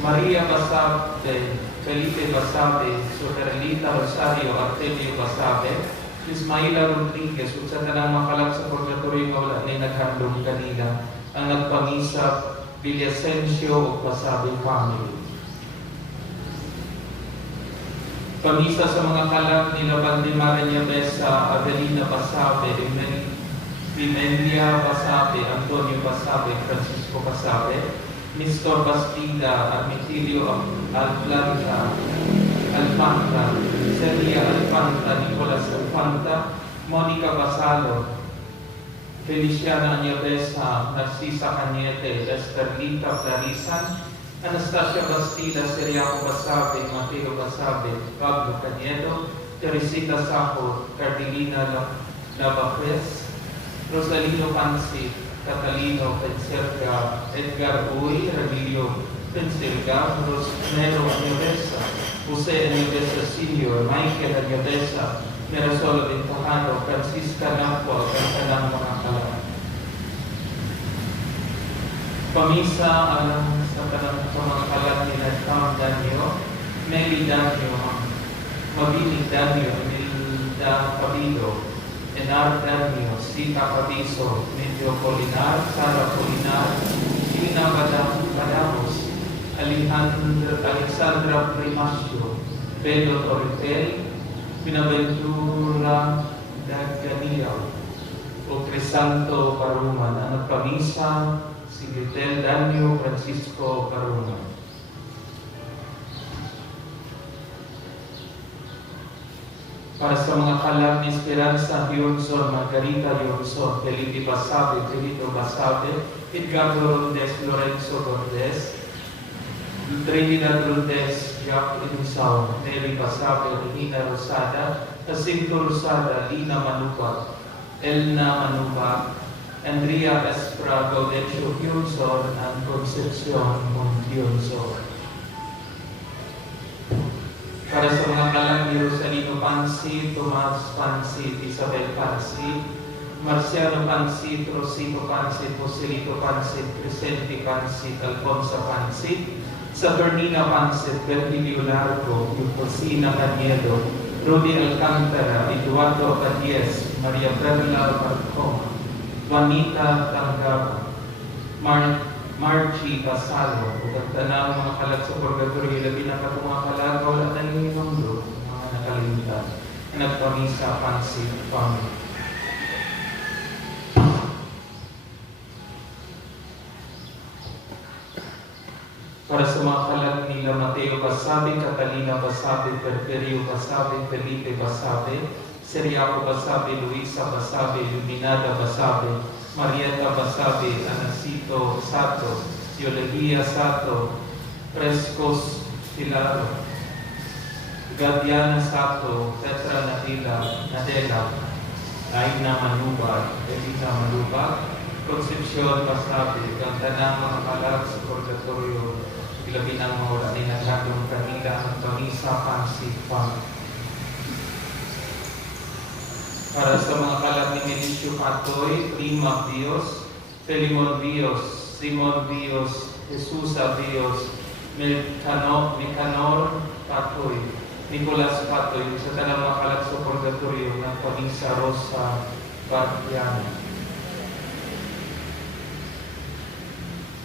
Maria Basabe, Felipe Basabe, Soterlita Rosario, Artemio Basabe, Ismaila Rodriguez, kung sa tanang makalag sa purgatorio nga wala na naghandong kanila, ang nagpamisa Villasencio o Basabe family. Pamisa sa mga kalag nila Bandimara Niabesa, Adelina Basabe, Vimelia Basabe, Antonio Basabe, Francisco Basabe, Nestor Bastida, Armitilio Alfanta, Celia Alfanta, Nicolas Alfanta, Monica Basalo, Feliciana Niabesa, Narcisa Cañete, Esterlita Clarisan, Anastasia Bastida, Seriaco Basabe, Mateo Basabe, Pablo Cañedo, Teresita Saco, Cardilina Lavaquez, Rosalino Pansi, Catalino Penserga, Edgar Uy, Remilio Penserga, Rosmero Anyabesa, Jose Anyabesa Senior, Michael Anyabesa, Mirasol Bintahano, Francisca Napo, at kanang mga kalang. Pamisa alang sa mga kalang nila Tom Danyo, Meli Danyo, Mabinig Danyo, Emilda Pabido, Enar Danyo, Sita Pabiso, Medyo Polinar, Sara Polinar, Ina Padamos, Alexandra Primasio, Pedro Torritel, Binaventura Daganiao, o Crisanto Paruman, ang nagpamisa si Gritel Danyo Francisco Paruman. Para sa mga kalang ni Esperanza Yunson, Margarita Yunson, Felipe Basabe, Felito Basabe, Edgardo Rondes, Lorenzo Rondes, Trinidad Rondes, Jacques Inisao, Mary Basabe, Regina Rosada, Jacinto Rosada, Lina Manuba, Elna Manuba, Andrea Espra Gaudencio Hyunson, and Concepcion Montionso. Para sa mga kalang ni Rosalino Pansi, Tomas Pansi, Isabel Pansi, Marciano Pansi, Rosito Pansi, Joselito Pansi, Crescenti Pansi, Alfonso Pansi, Saturnina Pansi, Virgilio Largo, Eufosina Caniedo, Rudy Alcantara, Eduardo Abadies, Maria Perla Marcoma, Juanita Tangaba, Margie Pasalo, ug tanang mga kalag sa purgatorio, labi na ka mga kalag, wala na yung inundo, mga nakalimutan, nagpamisa Pansi Family. Para sa mga kalag nila Mateo Basabe, Catalina Basabe, Perperio Basabe, Felipe Basabe, Seriaco Basabe, Luisa Basabe, Luminada Basabe, Marieta Basabe, Anacito Sato, Yolegia Sato, Frescos Hilaro, Gadiana Sato, Petra Nadela, Aina Manuba, Elita Manuba, Concepcion Basabe, ang tanang mga kalag sa purgatorio, ilabi ng mga wala din ang handong kanila ang Tonisa Pansi Family. Para sa mga kalag ni Melicio Patoy, Prima Bios, Felimon Bios, Simon Bios, Jesusa Bios, Mecanor Patoy, Nicolas Patoy, sa tanang mga kalag sa purgatorio ng Pamisa Rosa Bartiana.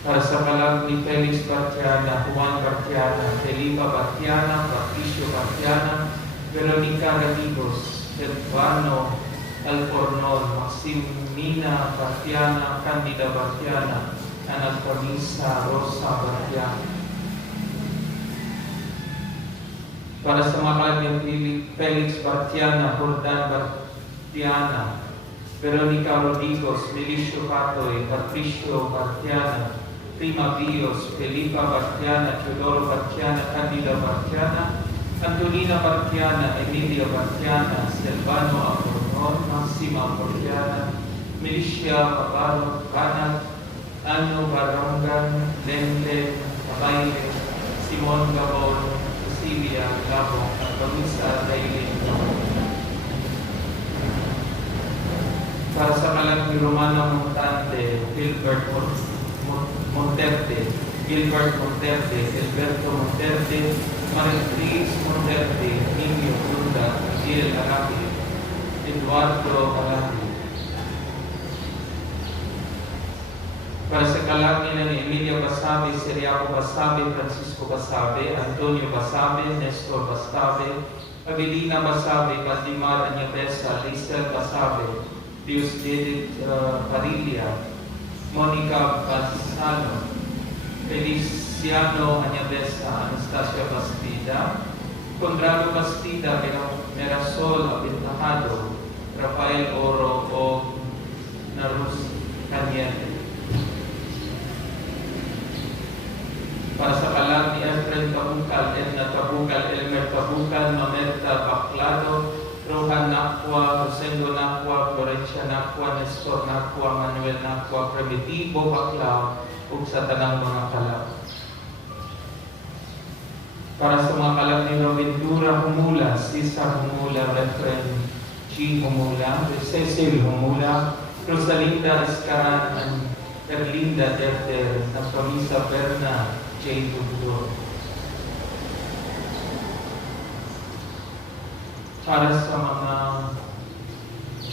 Para sa kalag ni Felix Bartiana, Juan Bartiana, Felipa Bartiana, Patricio Bartiana, Veronica Radibos, Silvano Alfornon, Maximina Bartiana, Candida Bartiana, Anak Pamisa Rosa Bartiana. Para sa mga kalag ni Felix Bartiana, Jordan Bartiana, Veronica Rodriguez, Melicio Patoy, Patricio Bartiana, Prima Bios, Felipa Bartiana, Teodoro Bartiana, Candida Bartiana, Antonina Bartiana, Emilia Bartiana, Silvano Apornon, Maxima Bartiana, Milicia Paparo Banat, Ano Barongan, Lemle, Abayle, Simon Gabon, Cecilia Labong, at Pamisa Dailin. Para sa kalag ni Romana Montante, Gilbert Monterte, Gilbert Monterte, Alberto Monterte, Marie-Therese Monterte, Emilio Brunda, Gil Arapi, Eduardo Arapi. Para sa kalag nila ni Emilio Basabe, Seriaco Basabe, Francisco Basabe, Antonio Basabe, Nestor Basabe, Abilina Basabe, Patimar Anyabesa, Lisel Basabe, Dios Dedit Parilla, Monica Basano, Feliciano Anyabesa, Anastasia Bastida, Conrado Bastida, Merasol Abintahado, Rafael Oro o Narus Cañete. Para sa kalag ni Efren Tabukal, Edna Tabukal, Elmer Tabukal, Mamerta Baclado, Rohan Nakwa, Rosendo Nakwa, Florencia Nakwa, Nestor Nakwa, Manuel Nakwa, Primitivo Baclao, ug sa tanang mga kalag. Para sa mga kalag ni Roventura Humula, Cesar Humula, Refren G. Humula, Cecil Humula, Rosalinda Escaran, and Erlinda Derter, ng Pamisa Berna J. Dugdor. Para sa mga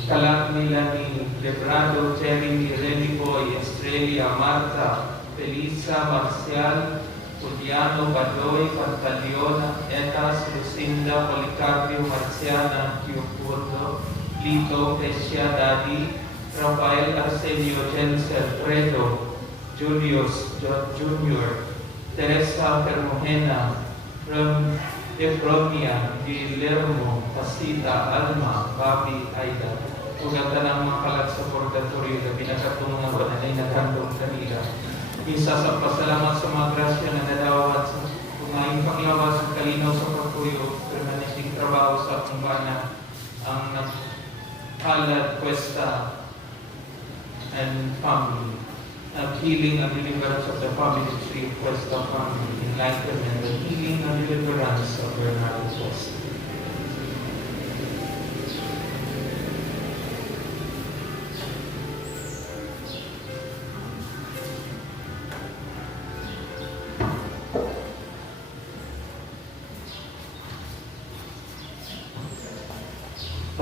kalag nila ni Lebrado, Jeremy, Remy Boy, Estrella, Marta, Felisa, Marcial, Juliano, Badoy, Pantaleona, Etas, Lucinda, Policarpio, Marciana, Teoporto, Lito, Pesia, Daddy, Rafael, Arsenio, Jensel, Fredo, Julius Jr., Teresa Fermojena, Efronia, Guillermo, Pasita, Alma, Bobby, Aida. Ugatan ng mga kalag sa purgatorio na pinagkatungan ng bananay na kandong kanila. Isa sa pasalamat sa mga grasya na nadawat sa kumain panglawas ng kalinaw sa pagkuyo, permanenting trabaho sa kumbana, ang naghalad kwesta and family. Healing and deliverance of the family tree of Cuesta family. Enlightenment and healing and deliverance of Bernardo Cuesta.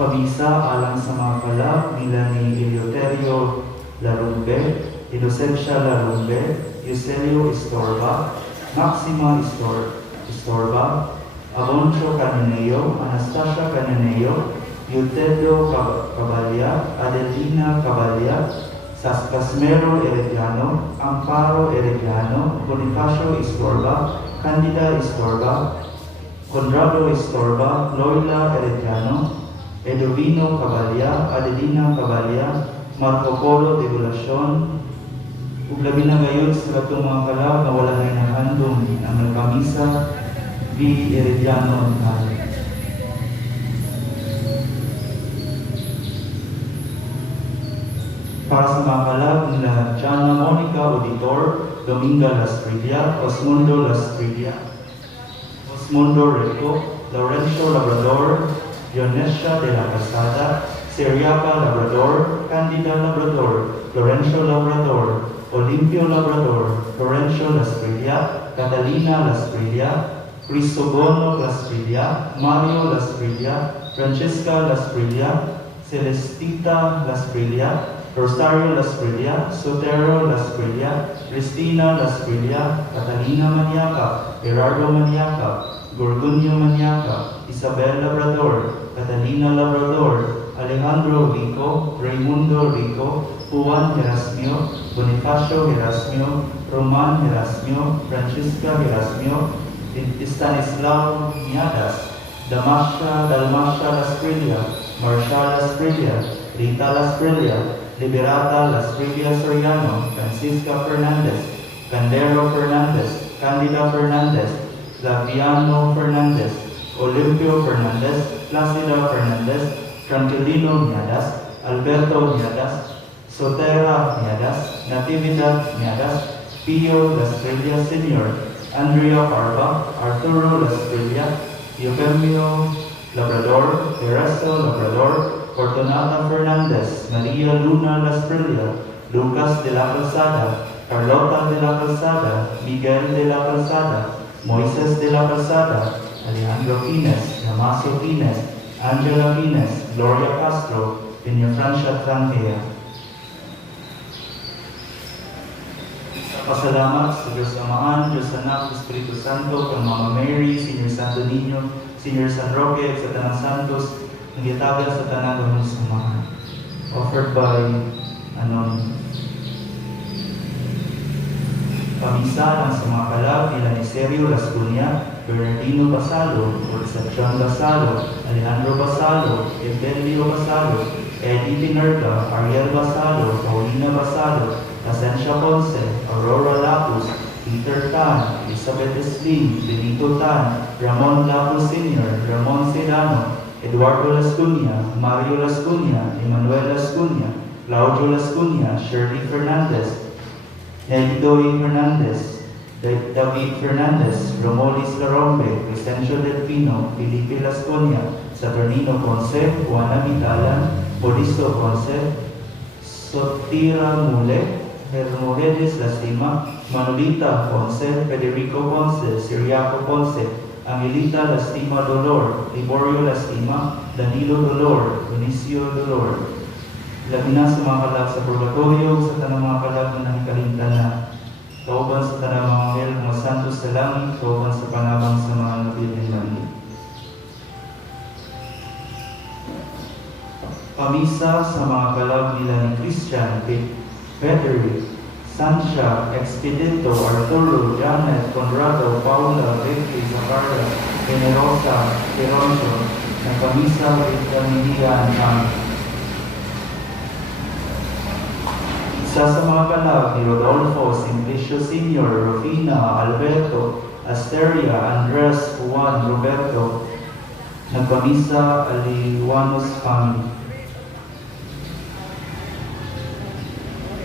Pabisa alang sa mga kalab nila ni Eleuterio Larumbe, Inocencia Larumbe, Euselio Estorba, Maxima Estorba, Aboncho Cananeo, Anastasia Cananeo, Euterio Cabalya, Adelina Cabalya, Casmero Herediano, Amparo Herediano, Bonifacio Estorba, Candida Estorba, Conrado Estorba, Loila Herediano, Edovino Cabalya, Adelina Cabalya, Marco Polo de Violacion, ug labi na gayon sa katong mga kalab na wala na nahandong ang nagkamisa V. Herediano Antal. Para sa mga kalab nila Jana Monica Auditor, Dominga Lastrilla, Osmundo Lastrilla, Osmundo Rico, Laurencio Labrador, Dionesia de la Casada, Seriaca Labrador, Candida Labrador, Florencio Labrador, Olimpio Labrador, Florencio Lastrilla, Catalina Lastrilla, Cristogono Lastrilla, Mario Lastrilla, Francesca Lastrilla, Celestita Lastrilla, Rosario Lastrilla, Sotero Lastrilla, Cristina Lastrilla, Catalina Maniaca, Gerardo Maniaca, Gorgunio Maniaca, Isabel Labrador, Catalina Labrador, Alejandro Rico, Raimundo Rico, Juan Gerasmio, Bonifacio Gerasmio, Roman Gerasmio, Francisca Gerasmio, Stanislao Miadas, Dalmacia Lastrilla, Marcia Lastrilla, Rita Lastrilla, Liberata Lastrilla Soriano, Francisca Fernandez, Candero Fernandez, Candida Fernandez, Laviano Fernandez, Olimpio Fernandez, Plácida Fernandez, Tranquilino Miadas, Alberto Miadas, Sotera Miadas, Natividad Miadas, Pio Lastrilla Sr., Andrea Parva, Arturo Lastrilla, Eufemio Labrador, Tereso Labrador, Fortunata Fernandez, Maria Luna Lastrilla, Lucas de la Calzada, Carlota de la Calzada, Miguel de la Calzada, Moises de la Calzada, Alejandro Fines, Damaso Fines, Angela Fines, Gloria Castro, Peña Francia Tranquea. Pasalamat sa Diyos Amaan, Diyos Anak, Espiritu Santo, kang Mama Mary, Senior Santo Niño, Senior San Roque, sa Tanang Santos, ang gitaga sa Tanang Ganong Samahan. Offered by Pamisa ng sa mga kalab nila ni Sergio Lascunia, Bernardino Basalo, Concepcion Basalo, Alejandro Basalo, Evelio Basalo, Eddie Tinerga, Ariel Basalo, Paulina Basalo, Asencia Ponce, Aurora Lapus, Peter Tan, Elizabeth Eslim, Benito Tan, Ramon Lapus Sr., Ramon Sedano, Eduardo Lascunia, Mario Lascunia, Emmanuel Lascunia, Claudio Lascunia, Shirley Fernandez, Elidoy Fernandez, David Fernandez, Romolis Larombe, Vicencio Del Pino, Felipe Lasconia, Saturnino Ponce, Juana Vitalan, Bolisto Ponce, Sotira Mule, Hermogenes Lastima, Manolita Ponce, Federico Ponce, Siriaco Ponce, Angelita Lastima Dolor, Liborio Lastima, Danilo Dolor, Benicio Dolor. Labi na sa mga kalab sa purgatorio, sa tanang mga kalab na nakalimtan na. Kauban sa tanang mga anghel, mga santos sa langit, kauban sa panabang sa mga nabil ng langit. Pamisa sa mga kalab nila ni Christian, Frederick, Sancha, Expedito, Arturo, Janet, Conrado, Paula, Ricky, Zacarda, Generosa, Peroncio, ng Pamisa, Vitaminian, Isa sa mga kalab ni Rodolfo, Simplicio Sr., Rufina, Alberto, Asteria, Andres, Juan, Roberto, nagpamisa Aliwanos family.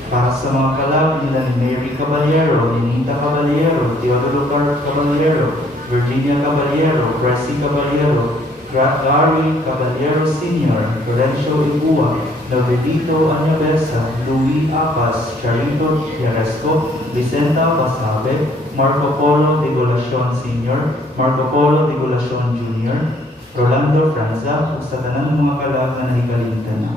Para sa mga kalag nila ni Mary Caballero, Ninita Caballero, Teodoro Caballero, Virginia Caballero, Presi Caballero, Gary Caballero Sr., Florencio Igua, Novelito Anyabesa, Louis Apas, Charito Yaresco, Vicenta Basabe, Marco Polo de Golacion Sr., Marco Polo de Golacion Jr., Rolando Franza, ug sa tanang mga kalag na nahigalintan na.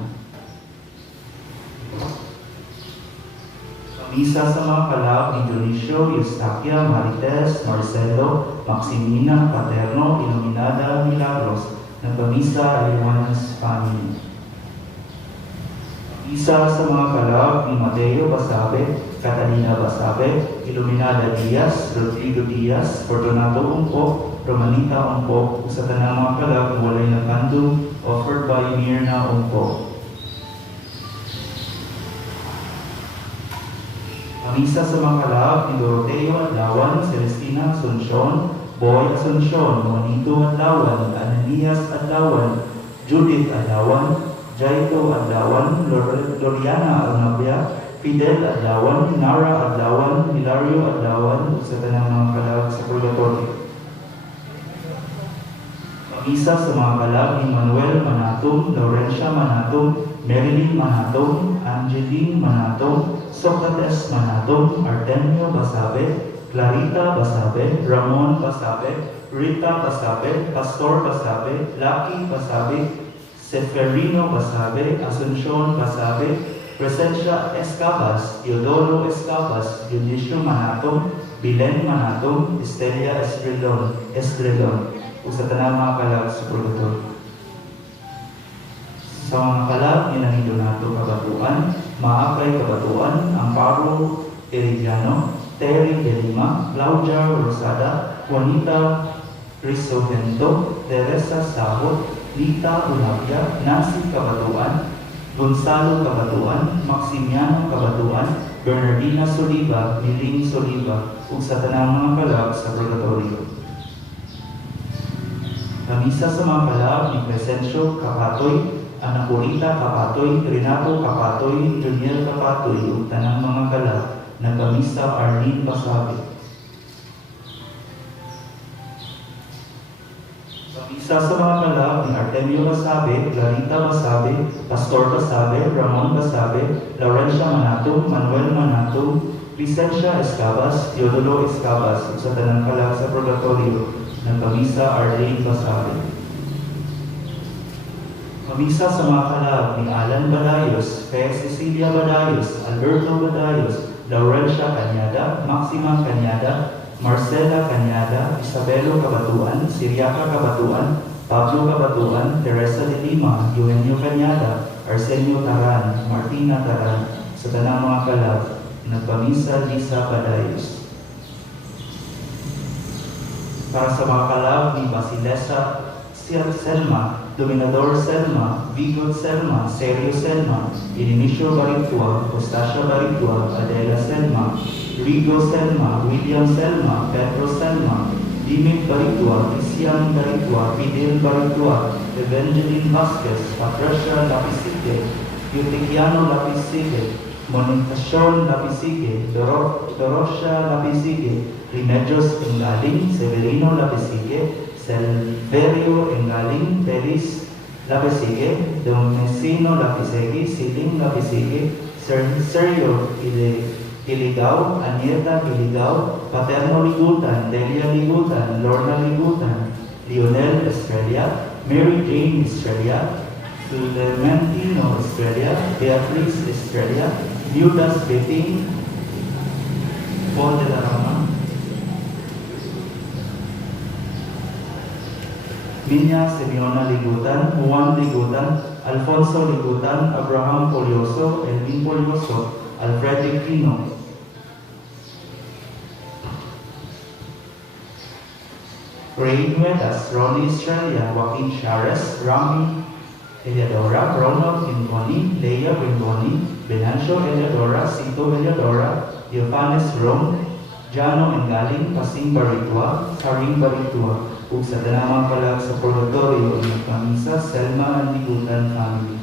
Isa sa mga kalag ni Dionisio, Eustaquia, Marites, Marcelo, Maximina, Paterno, Iluminada, Milagros, nagpamisa ay Juan's family. Isa sa mga kalag ni Mateo Basabe, Catalina Basabe, Iluminada Diaz, Rodrigo Diaz, Fortunato Ungco, Romanita Ungco, sa tanang mga kalag na walay nagkandong offered by Mirna Ungco. Ang isa sa mga kalag ni Doroteo Adlawan, Celestina Asuncion, Boy Asuncion, Juanito Adlawan, Ananias Adlawan, Judith Adlawan, Jaito Adlawan, Loriana Arnabia, Fidel Adlawan, Nara Adlawan, Hilario Adlawan, sa tanang mga kalag sa purgatorio. Ang isa sa mga kalag ni Manuel Manatum, Laurencia Manatum, Marilyn Manatum, Angeline Manatum, Socrates Manatum, Artemio Basabe, Clarita Basabe, Ramon Basabe, Rita Basabe, Pastor Basabe, Lucky Basabe, Seferino Basabe, Asuncion Basabe, Presencia Escabas, Teodoro Escabas, Dionisio Manatum, Bilen Manatum, Estelia Estrelon, ug sa tanang mga kalag sa purgatorio. Sa mga kalag ni Donato Kabatuan, Maakay Kabatuan, Amparo Eridiano, Terry De Lima, Claudia Rosada, Juanita Risogento, Teresa Sahot, Lita Ulapia, Nancy Kabatuan, Gonzalo Kabatuan, Maximiano Kabatuan, Bernardina Soliva, Miling Soliva, ug sa tanang mga kalag sa purgatorio. Ang isa sa mga kalag ni Crescencio Capatoy, Anacorita Capatoy, Renato Capatoy, Juniel Capatoy, ug tanang mga kalag nagpamisa Arlene Basabe. Isa sa mga kalag ni Artemio Basabe, Clarita Basabe, Pastor Basabe, Ramon Basabe, Laurencia Manatum, Manuel Manatum, Vicencia Escabas, Teodoro Escabas, ug sa tanang kalag sa purgatorio nagpamisa Arlene Basabe. Kamisa sa mga kalag ni Alan Badayos, Fe Cecilia Badayos, Alberto Badayos, Laurencia Cañada, Maxima Cañada, Marcela Cañada, Isabelo Cabatuan, Siriaca Cabatuan, Pablo Cabatuan, Teresa de Lima, Eugenio Cañada, Arsenio Taran, Martina Taran, sa tanang mga kalag nagpamisa Lisa Badayos. Para sa mga kalag ni Basilesa Selma, Dominador Selma, Vigot Selma, Sergio Selma, Inicio Baritua, Costacia Baritua, Adela Selma, Rigo Selma, William Selma, Pedro Selma, Dimit Baritua, Christian Baritua, Fidel Baritua, Evangeline Vasquez, Patricia Lapisique, Eutiquiano Lapisique, Monitacion Lapisique, Dorosia Lapisique, Remedios Engaling, Severino Lapisique, Silverio Engaling, Peris Lapisique, Domesino Lapisique, Siling Lapisique, Sergio Iligao, Anieta Iligao, Paterno Ligutan, Delia Ligutan, Lorna Ligutan, Lionel Estrella, Mary Jane Estrella, Clementino Estrella, Beatriz Estrella, Judas Beting, Paul de la Rama, Minya Simeona Ligutan, Juan Ligutan, Alfonso Ligutan, Abraham Polioso, Elvin Polioso, Alfred Quino, Ray Nuedas, Ronnie Estrella, Joaquin Chares, Rami Eliadora, Ronald Indoni, Leia Indoni, Venancio Eliadora, Cito Eliadora, Yohanes Rom, Jano Engaling, Pasing Baritua, Karing Baritua, ug sa tanang kalag sa purgatorio ng Pamisa Selma Ligutan family.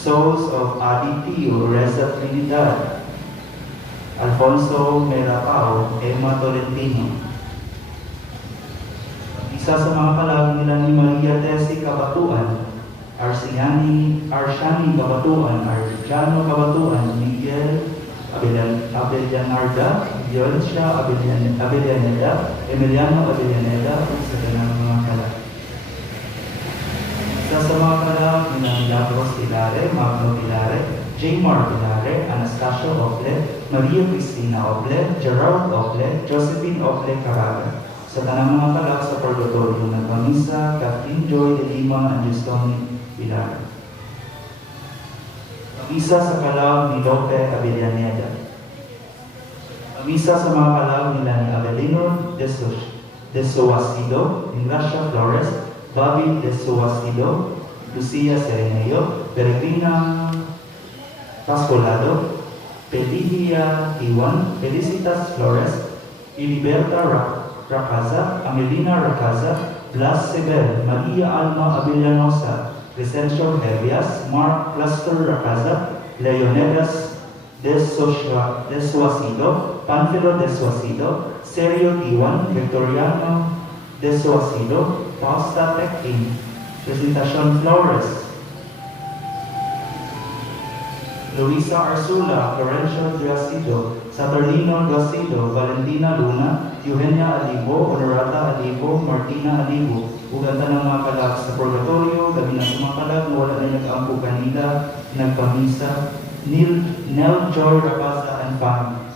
souls of Aditio Reza Trinidad, Alfonso Merapao, Emma Tolentino. Isa sa mga kalag nila ni Maria Tessie Kabatuan, Arshani Kabatuan, Arjano Kabatuan, Miguel Abellanarda, Violencia Abellaneda, Emiliano Abellaneda, sa ganang mga kalag. Isa sa mga kalag nila Milagros Pilare, Magno Pilare, Jaymar Pilare, Anastasio Ople, Maria Cristina Ople, Gerald Ople, Josephine Ople Caraga. Sa tanang mga kalag sa purgatorio ng Pamisa, Catherine Joy de Lima, and Justoni Pilar. Pamisa sa kalag ni Lope Avellaneda. Pamisa sa mga kalag nila ni Abelino de Soacido, Ingracia Flores, Bobby de Soacido, Lucia Sereneo, Peregrina Pascolado, Pelidia Iwan, Felicitas Flores, Iliberta Racaza, Amelina Racaza, Blas Sebel, Maria Alma Avellanosa, Crescencio Hevias, Mark Cluster Racaza, Leonidas de Suacido, Panfilo de Suacido, Sergio Iwan, Victoriano de Suacido, Fausta Tekin, Presentacion Flores, Luisa Arsula, Florencio Diacido, Saturnino Diacido, Valentina Luna, Eugenia Alibo, Honorata Alibo, Martina Alibo. Uganda ng mga kalag sa purgatorio, gabi na sa mga kalag, wala na nag-ampo kanila, nagpamisa, Nel Joy Rapaza and family.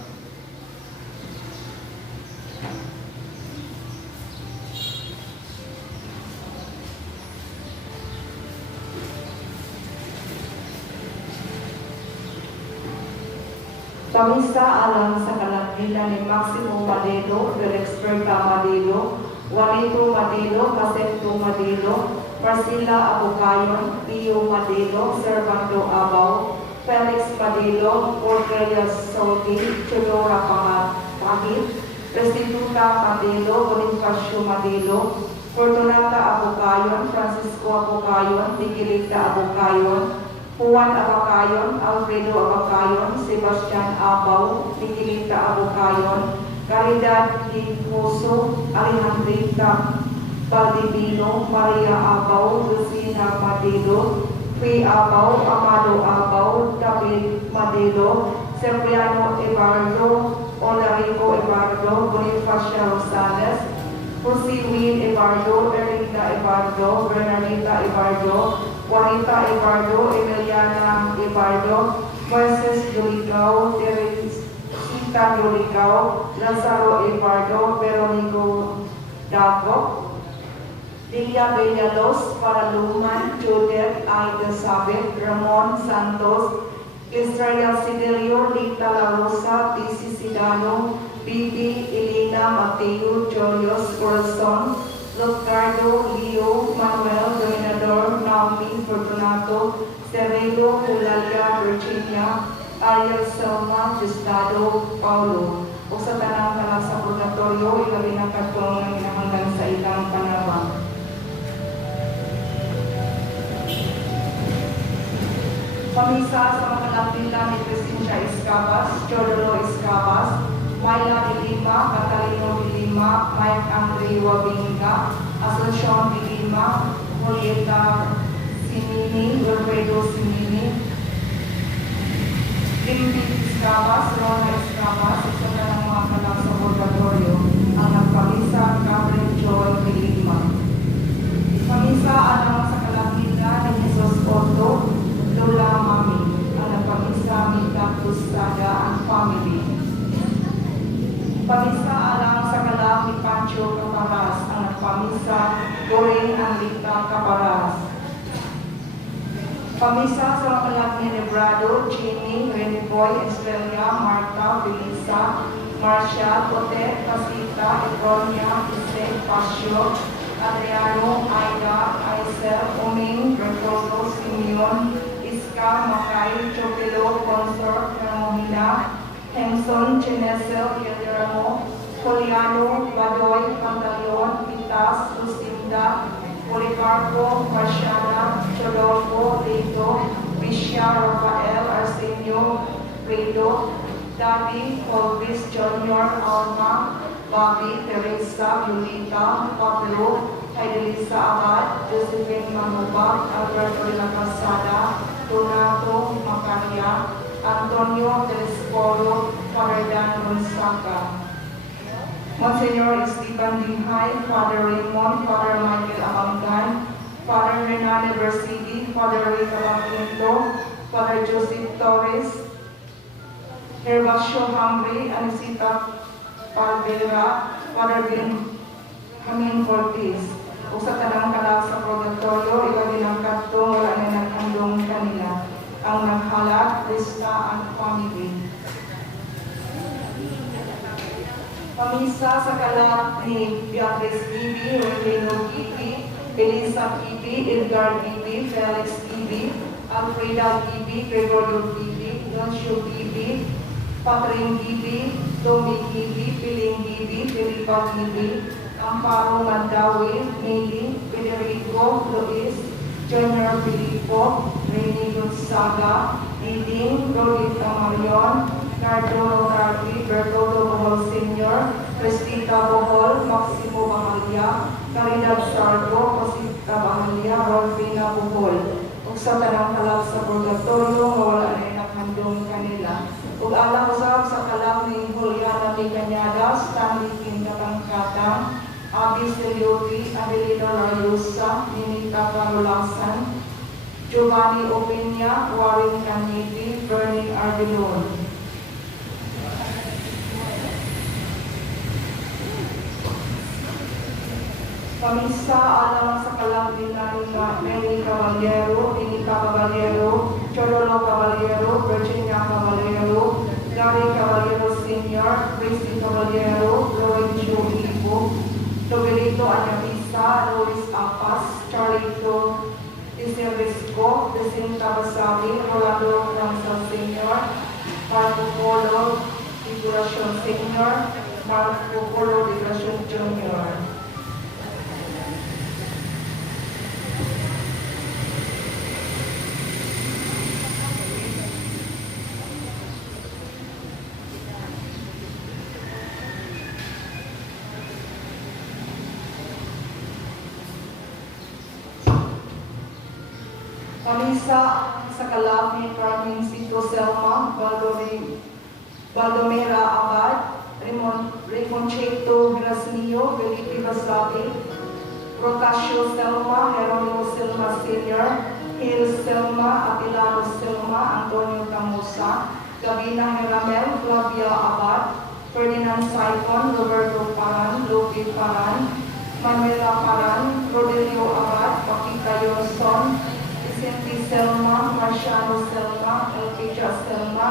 Pamisa alang sa kalagila ni Maximo Madelo, Felixberta Madelo, Juanito Madelo, Jacinto Madelo, Marcela Abucayon, Pio Madelo, Servando Abaw, Felix Madelo, Portelia Soldi, Chudora Pahit, Restituta Madelo, Bonifacio Madelo, Fortunata Abucayon, Francisco Abucayon, Tigilita Abucayon, Juan Abacayon, Alfredo Abacayon, Sebastian Abaw, Miguelita Abacayon, Caridad Difuso, Alejandrita Valdivino, Maria Abaw, Lucina Madelo, Fee Abaw, Amado Abaw, David Madelo, Cipriano Ebardo, Olarico Ebardo, Bonifacio Rosales, Jose Will Ebardo, Erlinda Ebardo, Bernardita Ebardo, Juanita Ebardo, Emiliana Ebardo, Moises Yolicao, Teresita Yolicao, Lazaro Ebardo, Veronico Dago, Lilia Bellalos, Paraluman, Judith Aida Sabet, Ramon Santos, Israel Siderio, Lita La Rosa, Tisi Sidano, Bibi, Elena, Mateo, Julius, Corazon, Ricardo, Leo, Manuel, Dominador, Naomi, Fortunato, Cerrelo, Eulalia, Virginia, Ariel, Selma, Justado, Paulo. O sa tanang kalag sa purgatorio, ilabi ng katulong ng hanggang sa ilang panabang. Pamisa sa mga kalapila ni Cristina Escabas, Chodoro Escabas, Mayla de Lima, Catalino de Lima, Mike Andre Wabinga, Asuncion de Lima, Julieta Simini, Wilfredo Simini, Limpit Escabas, Rona Escabas, isa na ng mga kalang sa purgatorio, ang nagpamisa Gabriel Joy de Lima. Pamisa alang sa kalapila ni Jesus Otto, Lola Mami, ang nagpamisa Mita Tustada ang family. Pamisa alang sa kalag ni Pancho Caparas, ang nagpamisa Doreen Anlita Caparas. Pamisa sa kalag ni Lebrado, Jimmy, Renboy, Estrella, Marta, Felisa, Marcia, Tote, Pasita, Ebronia, Jose, Pasio, Adriano, Aida, Aisel, Oming, Bertoldo, Simeon, Iska, Makay, Chopelo, Consort, Ramohina, Henson, Chinesel, Guillermo, Poliano, Badoy, Pantaleon, Pitas, Lucinda, Policarpo, Marciana, Chodolfo, Lito, Alicia Rafael Arsenio Fredo, Daddy Colvis Jr. Alma, Bobby Teresa Yulita Pablo, Heidelisa Abad, Josephine Manubag, Alberto de la Casada, Donato Macaria, Antonio Telesforo, Father Dan Gonzaga. Monsignor Esteban Dinghay, Father Raymond, Father Michael Abangan, Father Renane Versidi, Father Ray Calapinto, Father Joseph Torres, Herbacio Hamri, Anisita Palvera, Father Benjamin Cortez. O sa tanang kalak sa purgatorio, ilabi ng katong wala na naghandong kanila. Ang naghalat, Krista and family. Pamisa sa kalak ni Beatrice Bibi, Reglino Bibi, Elisa Bibi, Edgar Bibi, Felix Bibi, Alfreda Bibi, Gregorio Bibi, Nuncio Bibi, Patring Bibi, Domi Bibi, Piling Bibi, Filipa Bibi, Amparo Mandawi, Mili, Federico, Luis, Junior Filipo, Rene Gonzaga, Diding, Lolita Marion, Nardo Rotardi, Bertoldo Bohol Sr., Cristita Bohol, Maximo Bahalia, Caridad Sardo, Cosita Bahalia, Rolfina Bohol. Ug sa tanang kalak sa purgatorio, mawala na nakandong kanila. Ug alang usab sa kalak ni Juliana P. Cañadas, Stanley Kintatangkatang, Abi Selioti, Adelino Rayusa, Ninita Carolasan, Giovanni Opeña, Warren Caniti, Bernie Arbilon. Pamisa alang sa kalak din namin na Nelly Caballero, Inita Caballero, Chorolo Caballero, Virginia Caballero, Gary Caballero Sr., Christy Caballero, Lorenzo Ibo, Tobelito Anyabisa, Luis Apas, Charlito Iserisco, Jacinta Basabi, Rolando Ransal Sr., Marco Polo, Figuracion Sr., Marco Polo, Figuracion Jr. Pamisa sa kalab ni Carmen Cito Selma, Baldomera Abad, Rimoncheto Grasnio, Felipe Basabi, Rotasio Selma, Jeronimo Selma Sr., Hil Selma, Atilano Selma, Antonio Camusa, Gabina Heramel, Flavia Abad, Ferdinand Saicon, Roberto Paran, Lupi Paran, Manuela Paran, Rodelio Abad, Pakita Yoson, Vicente Selma, Marciano Selma, Elvija Selma,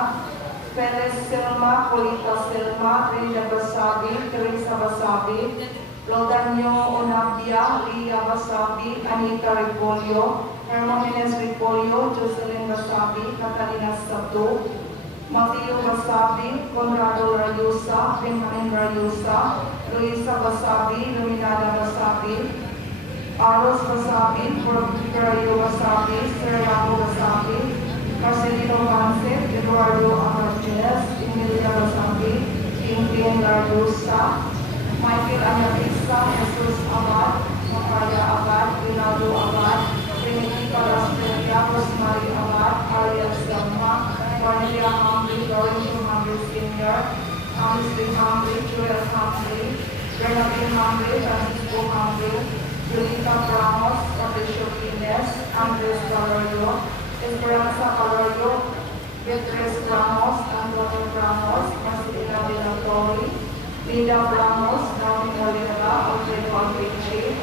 Perez Selma, Polita Selma, Rina Basabi, Teresa Basabi, Lodanyo Onabia, Lia Basabi, Anita Ripolio, Hermogenes Ripolio, Jocelyn Basabi, Catalina Sato, Mateo Basabi, Conrado Rayusa, Benjamin Rayusa, Luisa Basabi, Luminada Basabi, Aros Basabi, Porfirio Basabi, Serrano Basabi, Marcelino Vances, Eduardo Amarjes, Emilia Basabi, Quintin Lardosa, Michael Anyabisa, Jesus Abad, Makaya Abad, Rinaldo Abad, Trinity Parasteria, Rosemary Abad, Ariel Selma, Cornelia Humphrey, Lorenzo Humphrey Sr., Amisley Humphrey, Joel Humphrey, Bernabé Humphrey, Francisco Humphrey, Julita Ramos, Patricio Pines, Andres Valerio, Esperanza Valerio, Beatriz Ramos, Antonio Ramos, Marcelina de la Torre, Linda Ramos, Naomi Molina, Alfredo Alvici,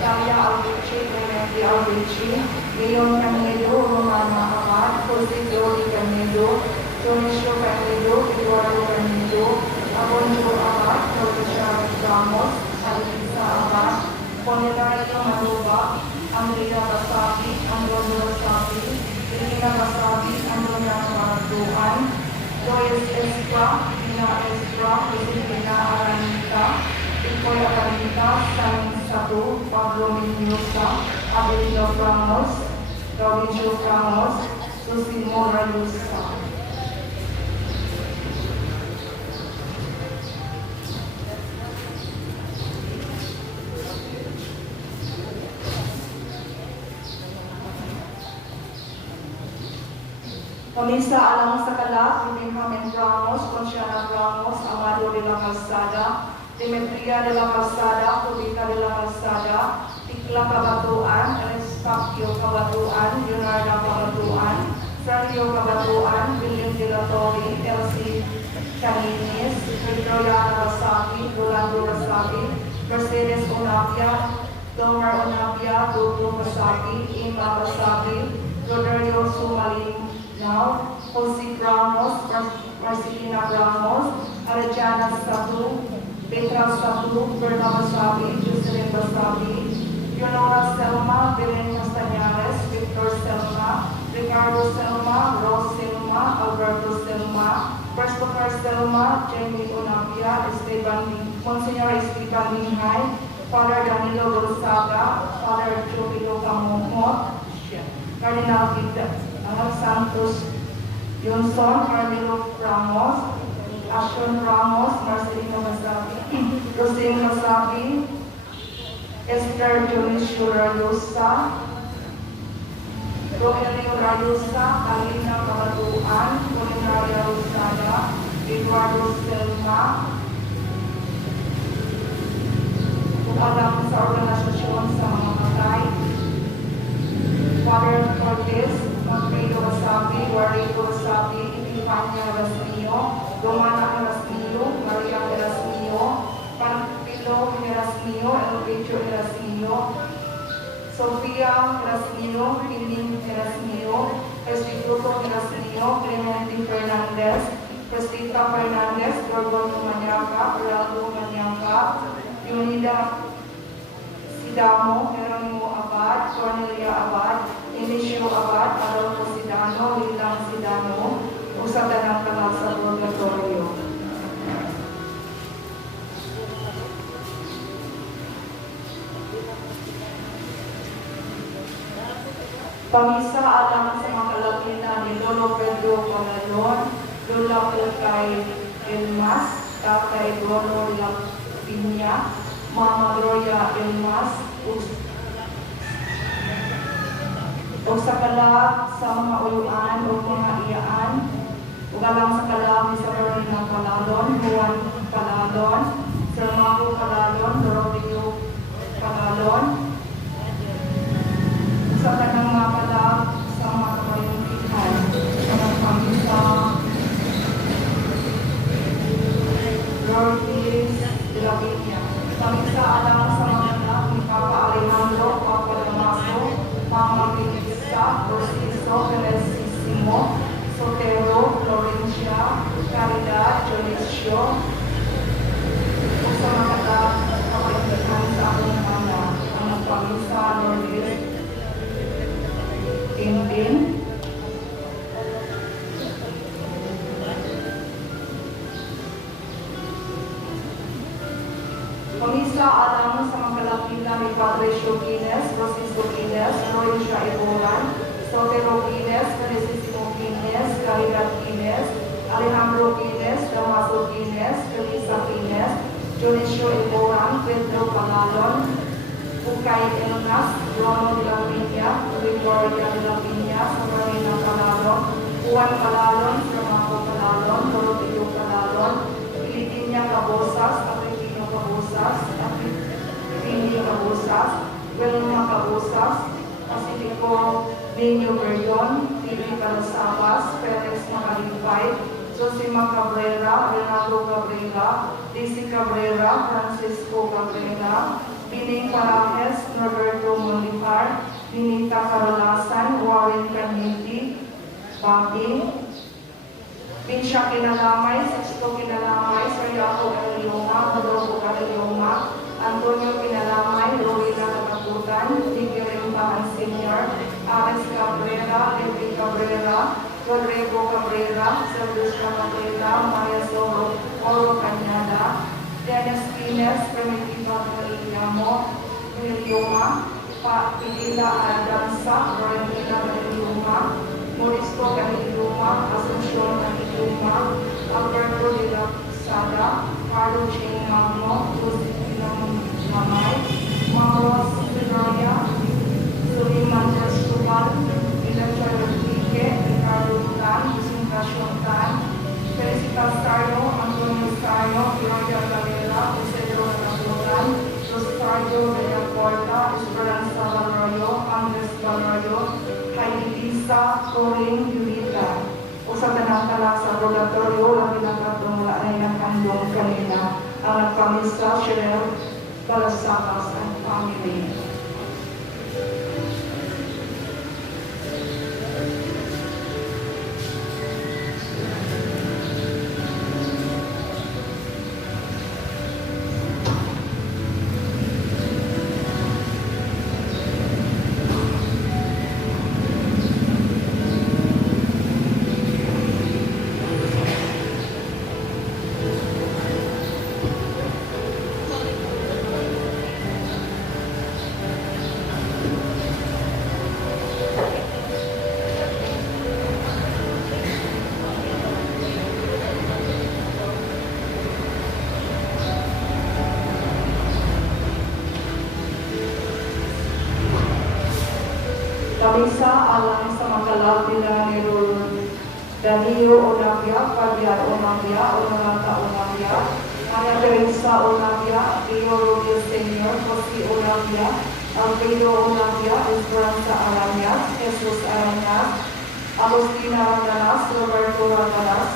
Dalia Alvici, Clemente Alvici, Leon Canedo, Romana Abad, Jose Dori Canedo, Donisio Canedo, Eduardo Canedo, Abonjo Abad, Claudia Ramos, Alisa Abad, Ponerario Manuba, Andrea Basabi, Antonio Basabi, Elena Basabi, Antonia Marduan, Joyce Estra, Ina Estra, Josefina Aranita, Ikoy Aranita, San Pablo Mendoza, Adelino Ramos, Mauricio Ramos, Susimo Rayusa. Pamisa alang sa kalak, Benjamin Ramos, Consiana Ramos, Amado de la Calzada, Demetria de la Calzada, Judita de la Calzada, Tikla Kabatuan, Eustachio Kabatuan, Leonardo Kabatuan, Franjo Kabatuan, William de la Torre, Elsie Caninis, Victoria Rasaki, Rolando Rasaki, Mercedes Onapia, Domer Onapia, Dodo Rasaki, Ima Rasaki, Rodario Sumalin, now, Jose Ramos, Marcelina Ramos, Arjana Satu, Petra Satu, Berna Basabi, Jocelyn Basabi, Leonora Selma, Belen Castañares, Victor Selma, Ricardo Selma, Rose Selma, Alberto Selma, Christopher Selma, Jamie Onapia, Monsignor Esteban Minhay, Father Danilo Gonzaga, Father Jovito Camomot, Cardinal Vida Santos Johnson, Carmelo Ramos, Ashon Ramos, Marcelino Masabi, Rosine Masabi, Esther Dionisio Rayosa, Rogelio Rayosa, Alina Kabatuan, Polinaria Rosada, Eduardo Selma, tumalang sa organisasyon sa mga patay, Father Cortez, Manfredo Wasabi, Guarido Wasabi, Epifania Rasmio, Romana Rasmio, Maria Rasmio, Pampilo Rasmio, Elvitio Rasmio, Sofia Rasmio, Piling Rasmio, Restituto Rasmio, Clemente Fernandez, Cristita Fernandez, Gorgono Maniaca, Geraldo Maniaca, Leonida Sidamo, Geronimo Abad, Cornelia Abad, Inicio Abad, Adolfo Sidano, Lilang Sidano, usatan ng kanal sa purgatorio. Pamisa alang sa mga kalapina ni Lolo Pedro Palalon, Lola Pelkay Elmas, Tatay Dono Lapinya, Mama Gloria Elmas, o sa kalag sa mga uluan o mga iyaan, o kalang sa kalag ni Sabrina Palalon, Juan Palalon, Sir Marco Palalon, Doroteo Palalon, sa kanang mga kalag sa mga kamayuntihan, mga pamisa, Lourdes de la Villa, pamisa alang sa mga anak ni Papa Alejandro, Papa Damaso, Mama Vinicius, Rosiso, Felicissimo, Sotero, Florencia, Caridad, Jonicio, o sa mga kapatihan sa aking anak, ang pamisa, Lourdes, Tintin, pamisa alam sa mga kalapila ni Padre Shogines, Rosiso Gines, Roycia Iboran, Sotero Gines, Felicissimo Gines, Caridad Gines, Alejandro Gines, Damaso Gines, Felisa Gines, Jonicio Iboran, Pedro Palalon, Ukay Elnas, Rono de la Piña, Victoria de la Piña, Sabrina Palalon, Juan Palalon, Fernando Palalon, Doroteo Palalon, Filipinia Cabosas, Agripino Cabosas, Agripino Cabosas, Wilma Cabosas, Pacifico Niño Verdon, Philip Calasabas, Felix Makalipay, Josima Cabrera, Renato Cabrera, Daisy Cabrera, Francisco Cabrera, Pining Parajes, Roberto Molifar, Ninita Carolasan, Warren Caniti, Bobby, Pinsya Kinalamay, Sexto Kinalamay, Sariaco Elioma, Rodolfo Elioma, Antonio Kinalamay, Rowena Nataputan, Miguel Impahan Sr., Alex Cabrera, Levi Cabrera, Rodrigo Cabrera, Sergio Cabrera, Maria Soro, Oro Cañada, Dennis Pines, Primitiva Elioma, Pilila Aldanza, Roemila Elioma, Morisco Kahiluma, Asuncion Kahiluma, Alberto de la Sada, Carlo J. Magno, Josephine Mamay, Mauro Silveria, Suleiman Restuban, Electra Rodrigue, Ricardo Tan, Jacinta Shontan, Felicitas Carlo, Antonio Carlo, Gloria Galera, Isidro Naglotan, Rosario de la Porta, Esperanza Valrayo, Andres Valrayo, Heidi Lisa, Corinne Yulita. Usa ka ng kalak sa purgatorio, labi na katong laay ng kandong kanina, ang nagpamisa, Cheryl Balasacas and family. Kamisa alang sa makalab nila ni Danilo Onavia, Fabian Onavia, Onalata Onavia, Maria Teresa Onavia, Leo Romeo Senior, Jose Onavia, Alfredo Onavia, Esperanza Arañas, Jesus Arañas, Agustina Randanas, Roberto Randanas,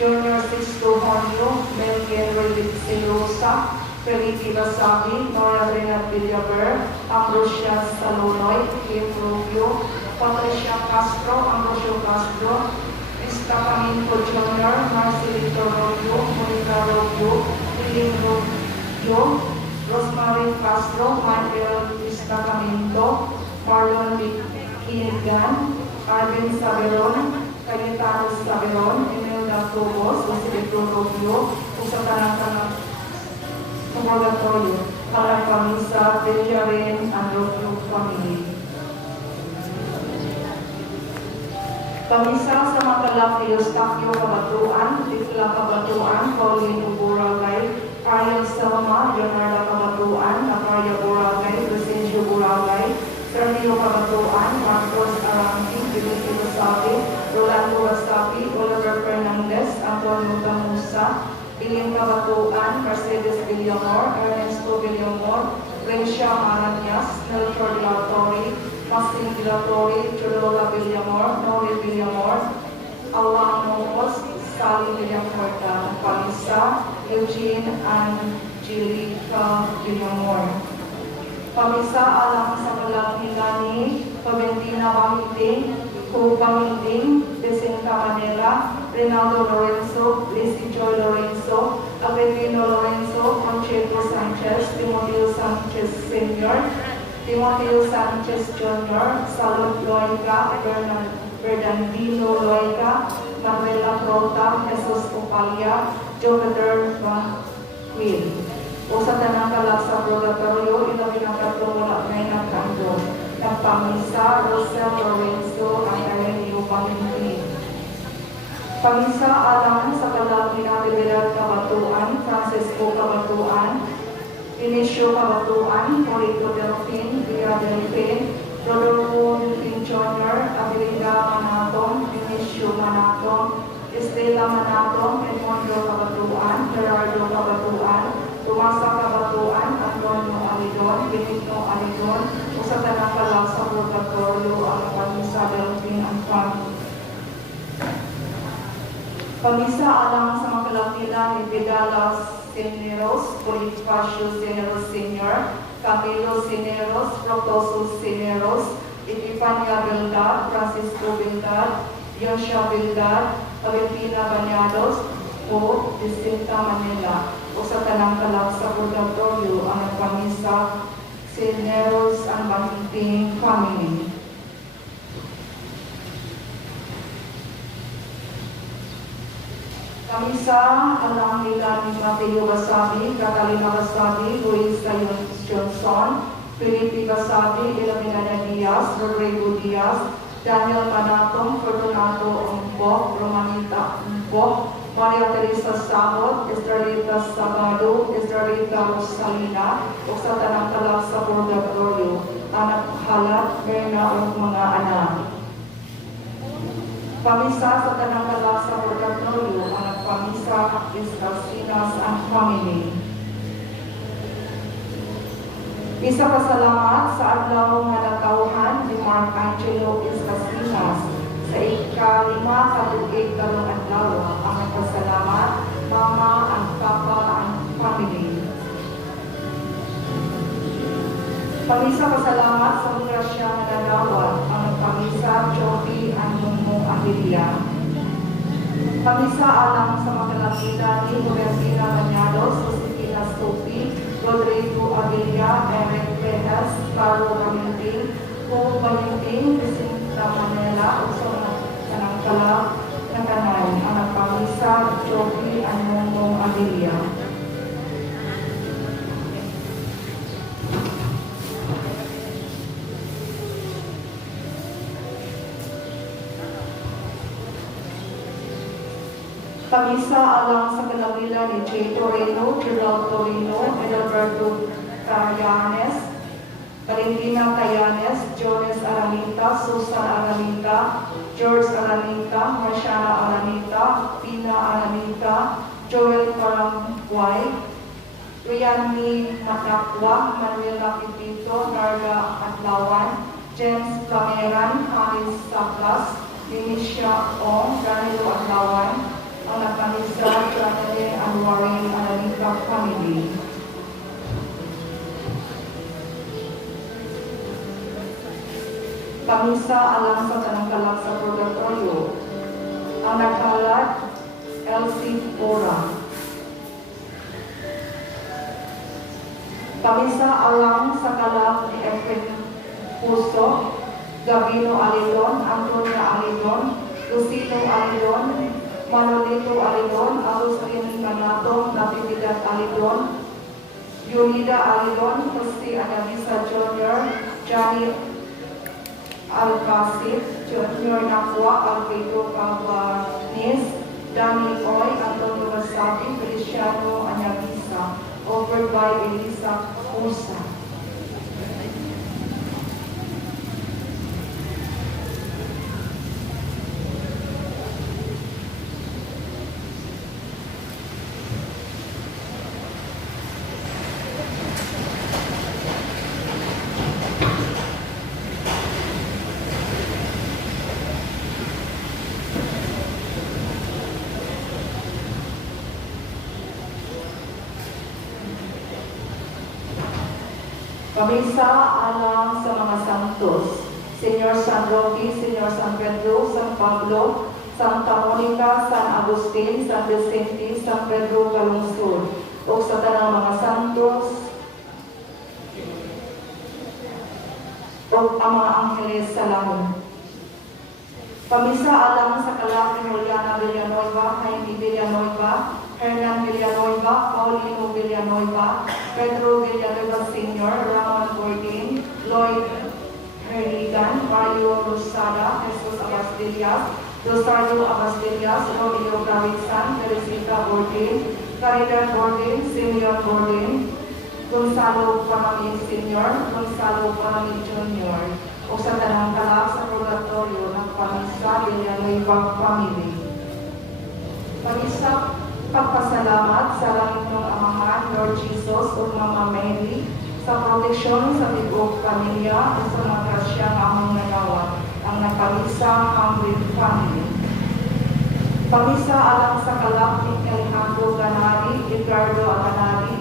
Junior Sixto Honio, Melvin Redit Silosa, Felipe Basabi, Nora Renat Villaver, Ambrosia Salonoy, Kim Rubio, Patricia Castro, Ambrosio Castro, Estacamento Jr., Marcelito Rubio, Monica Rubio, Piling Rubio, Rosemary Castro, Michael Estacamento, Marlon Kinigan, Arvin Saberon, Cayetano Saberon, Imelda Tobos, Marcelito Rubio, Usatanang Purgatorio, para Kamisa, Benjamin, and Rubio family. Kamisa sa Makalak, Eustachio Kabatuan, Tikla Kabatuan, Pauline Buragay, Ariel Selma, Leonardo Kabatuan, Nakaria Buragay, Crescencio Buragay, Sergio Kabatuan, Marcos Aranti, Felipe Basabi, Rolando Basabi, Oliver Fernandez, Antonio Tamusa, Ilim Kabatuan, Mercedes Villamor, Ernesto Villamor, Rencia Maranyas, Neltor Dilatori, Maxine Dilatori, Cholola Villamor, Nori Villamor, Awang Mongos, Sally Villacorta, Pamisa, Eugene Angelica Villamor. Pamisa alang sa Kalangilani, Paventina Bahiting, Ko Bahiting, Jacinta Manila, Rinaldo Lorenzo, Lizzie Joy Lorenzo, Avelino Lorenzo, Concheto Sanchez, Timoteo Sanchez Sr., Timoteo Sanchez Jr., Salud Loica, Bernardino Loica, Manuela Prota, Jesus Opalia, Jupiter Queen. O sa tanang kalak sa purgatorio, ilabi ng katong wala ngay nagkando. Nagpamisa, Rosel Lorenzo, ang Arenio Pangingin. Pamisa alang sa kalak ni Natividad Kabatuan, Francisco Kabatuan, Inicio Kabatuan, Morito Delfin, Villa Delfin, Rodolfo Delfin Jr., Abilida Manaton, Inicio Manaton, Estela Manaton, Edmondo Kabatuan, Gerardo Kabatuan, Tumasa Kabatuan, Antonio Alidon, Benito Alidon, o sa tanang kalak sa purgatorio ang Pamisa Delfin ang Pamisa alang sa mga kalakila ni Vidala Sineros, Bonifacio Sineros Sr., Camilo Sineros, Protoso Sineros, Epifania Bildad, Francisco Bildad, Yosha Bildad, Valentina Bañados, o Jacinta Manila. O sa tanang kalak sa purgatorio ang Pamisa Sineros ang Bahiting family. Kamisa alang nila ni Mateo Basabi, Catalina Basabi, Luis Johnson, Felipe Basabi, Elamina Diaz, Rodrigo Diaz, Daniel Manatong, Fortunato Umbo, Romanita Umbo, Maria Teresa Sahot, Estrelita Sabado, Estrelita Rosalina, o sa tanang kalak sa purgatorio, anak halat, merna o mga anak. Pamisa sa tanang kalak sa purgatorio, anak pamisa, Escalcinas and family. Isa pasalamat sa adlaw nga natawhan ni Mark Angelo Escalcinas sa ika-5 katugig karong adlaw. Ang nagpasalamat, mama, ang papa, ang family. Pamisa pasalamat sa grasya nga nadawat, ang nagpamisa, Joby, ang Mumo, Amelia. Pamisa alang sa makalapita ni Robertina Bañados, Josefina Sophie, Rodrigo Aguilla, Eric Perez, Carlo Caminting, Paul Caminting, Jacinta Manela, o sa kanang kalak na kanay, ang nagpamisa, Joby, ang Mumo, Amelia. Pamisa alang sa kanabila ni J. Torino, Gerald Torino, Edalberto Cayanes, Valentina Cayanes, Jones Aranita, Susan Aranita, George Aranita, Marciana Aranita, Pina Aranita, Joel Parangway, Rianni Matakwa, Manuel Nakipito, Narga Atlawan, James Cameron, Hanis Saklas, Dinicia Ong, Danilo Atlawan, ang nagpamisa, Janelle Anwaring Aranita family. Pamisa alang sa tanang kalak sa purgatorio, ang nagkalat, Elsie Ora. Pamisa alang sa kalak ni Efren Puso, Gabino Alidon, Antonia Alidon, Lucino Alidon, Manolito Alidon, Alusarin Manatong, Natividad Alidon, Yulida Alidon, Jose Anabisa Jr., Johnny Alcacid, Junior Nakwa, Alfredo Cabanis, Danny Oy, Antonio Masabi, Feliciano Anabisa, over by Elisa Pusa. Pamisa alang sa mga santos, Senyor San Roque, Senyor San Pedro, San Pablo, Santa Monica, San Agustin, San Vicente, San Pedro Calungsod, o sa tanang mga santos, o ang mga angheles sa langit. Pamisa alang sa kalak ni Juliana Villanueva, Jaime Villanueva, Hernan Villanueva, Paulino Villanueva, Pedro Villanueva Sr., Ramon Gordin, Lloyd Herligan, Mario Rosada, Jesus Abastillas, Rosario Abastillas, Romeo Davidson, Teresita Gordin, Caridad Gordin, Simeon Gordin, Gonzalo Panamid Sr., Gonzalo Panamid Jr., o sa tanang kalak sa purgatorio ng Pamisa Villanueva family. Pamisa pagpasalamat sa langit ng Amahan, Lord Jesus, o Mama Mary, sa proteksyon sa tibok pamilya o sa mga grasya ng among nagawa, ang napamisa Hamlin family. Pamisa alang sa kalak ni Alejandro Ganari, Edgardo Ganari,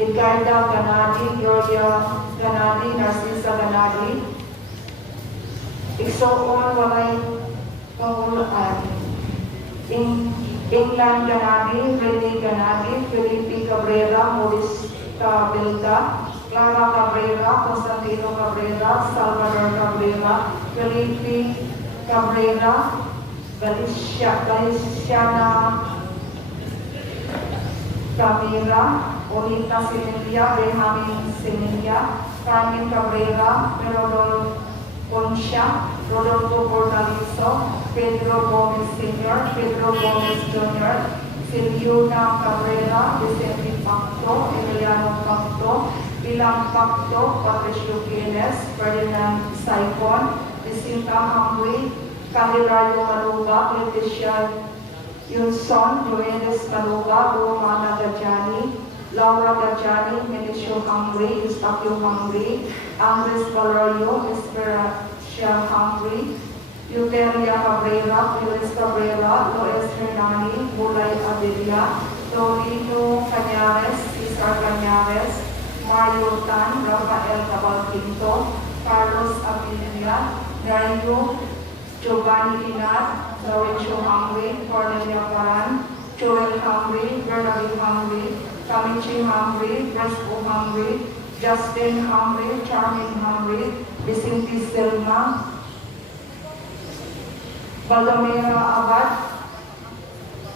Edgarda Ganari, Gloria Ganari, Narcisa Ganari, Iksoon Walay Pangulaan, England Ganadi, Rene Ganadi, Felipe Cabrera, Maurice Cabelda, Clara Cabrera, Constantino Cabrera, Salvador Cabrera, Felipe Cabrera, Galiciana Cabrera, Onita Semilia, Benjamin Semilia, Carmen Cabrera, Merodol Poncia, Rodolfo Portalizo, Pedro Gomez Sr., Pedro Gomez Jr., Silviuna Cabrera, Vicente Pacto, Emiliano Pacto, Bilang Pacto, Patricio Quienes, Ferdinand Saicon, Jacinta Hamri, Calirayo Maluba, Leticia Yunson, Joenis Maluba, Romana Gajani, Laura Gajani, Medicio Hamri, Eustachio Hamri, Andres Valerio, Esperacia Hamri, Euteria Cabrera, Luis Cabrera, Loes Hernani, Bulay Adelia, Lorino Cañares, Cesar Cañares, Mario Tan, Rafael Cabal Quinto, Carlos Abilia, Dario, Giovanni Linat, Laurencio Hamri, Cornelia Paran, Joel Hamri, Bernabé Hamri, Kamichi Hamri, Fresco Hamri, Justin Hamri, Charmin Hamri, Vicente Selma, Baldomera Abad,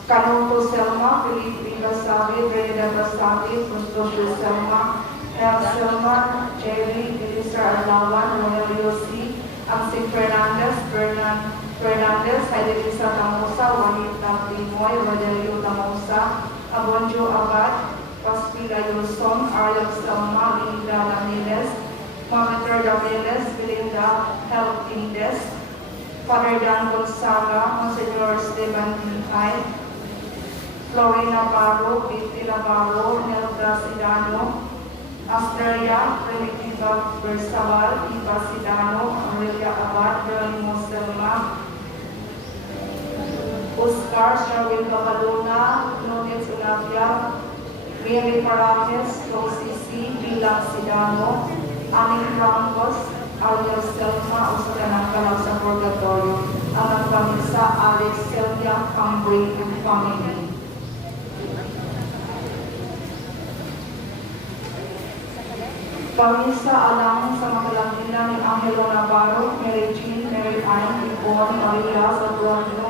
Canuto Selma, Felipe Basabi, Brenda Basabi, Constantio Selma, El Selma, Jerry, Elisa Arlawan, Rogelio C., Amsing Fernandez, Bernard Fernandez, Heidelisa Tamosa, Juanita Timoy, Rogelio Tamosa, Abonjo Abad, Paspila Yulson, Ariel Selma, Linda Ramirez, Monitor Ramirez, Belinda Health Indes, Father Dan Gonzaga, Monsignor Esteban Pinay, Florina Barro, Vicky Navarro, Nelda Sidano, Australia, Primitiva Bersabal, Iva Sidano, Aurelia Abad, Jeronimo Selma, Oscar Sherwin Babalona, Nunez Unavia, Mary Parajes, Rosie C., Bilang Sidano, Amin Rangos, Ariel Selma, o sa kanang kalaw sa purgatorio, ang nagpamilsa Alex Sylvia Cambry and family. Pamilsa alang sa makalangina ni Angelo Navarro, Mary Jean, Mary Ann, Yvonne, Maria, Saturno,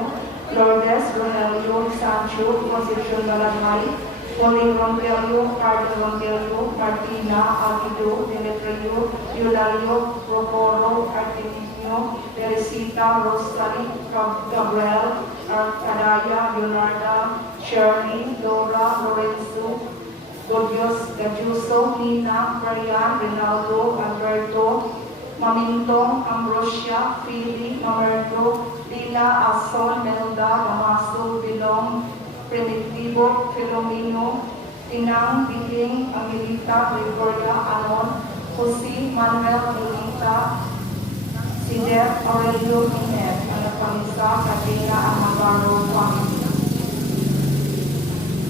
Lourdes, Ronelio, Sancho, Concepcion Balagay, Pauline Ronquillo, Carmen Ronquillo, Martina, Aguido, Demetrio, Eulario, Procoro, Artemio, Teresita, Rosalie, Gabriel, Arcadaya, Leonarda, Shirley, Dora, Lorenzo, Godios, Gajuso, Nina, Brian, Rinaldo, Alberto, Mamintong, Ambrosia, Philly, Mamerto, Lila, Ason, Melda, Damaso, Bilong, Primitivo, Filomeno, Tinang, Biling, Angelita, Gregoria, Anon, Jose, Manuel, Anita, Sider, Aurelio, Minet, ang pamisa, Katina, ang Navarro, family.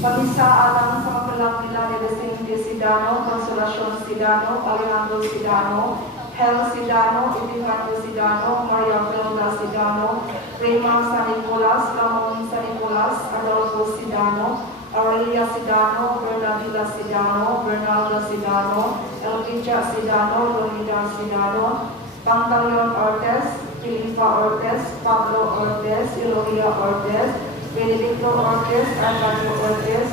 Pamisa alang sa mapalang nila ni Vicente Sidano, Consolacion Sidano, Alejandro Sidano, Hel Sidano, Epifanio Sidano, Maria Belda Sidano, Raymond San Nicolas, Ramon San Nicolas, Adolfo Sidano, Aurelia Sidano, Bernadilla Sidano, Bernaldo Sidano, Elvija Sidano, Lonida Sidano, Pantaleon Ortez, Filipa Ortez, Pablo Ortez, Elogia Ortez, Benedicto Ortez, Arcadio Ortez,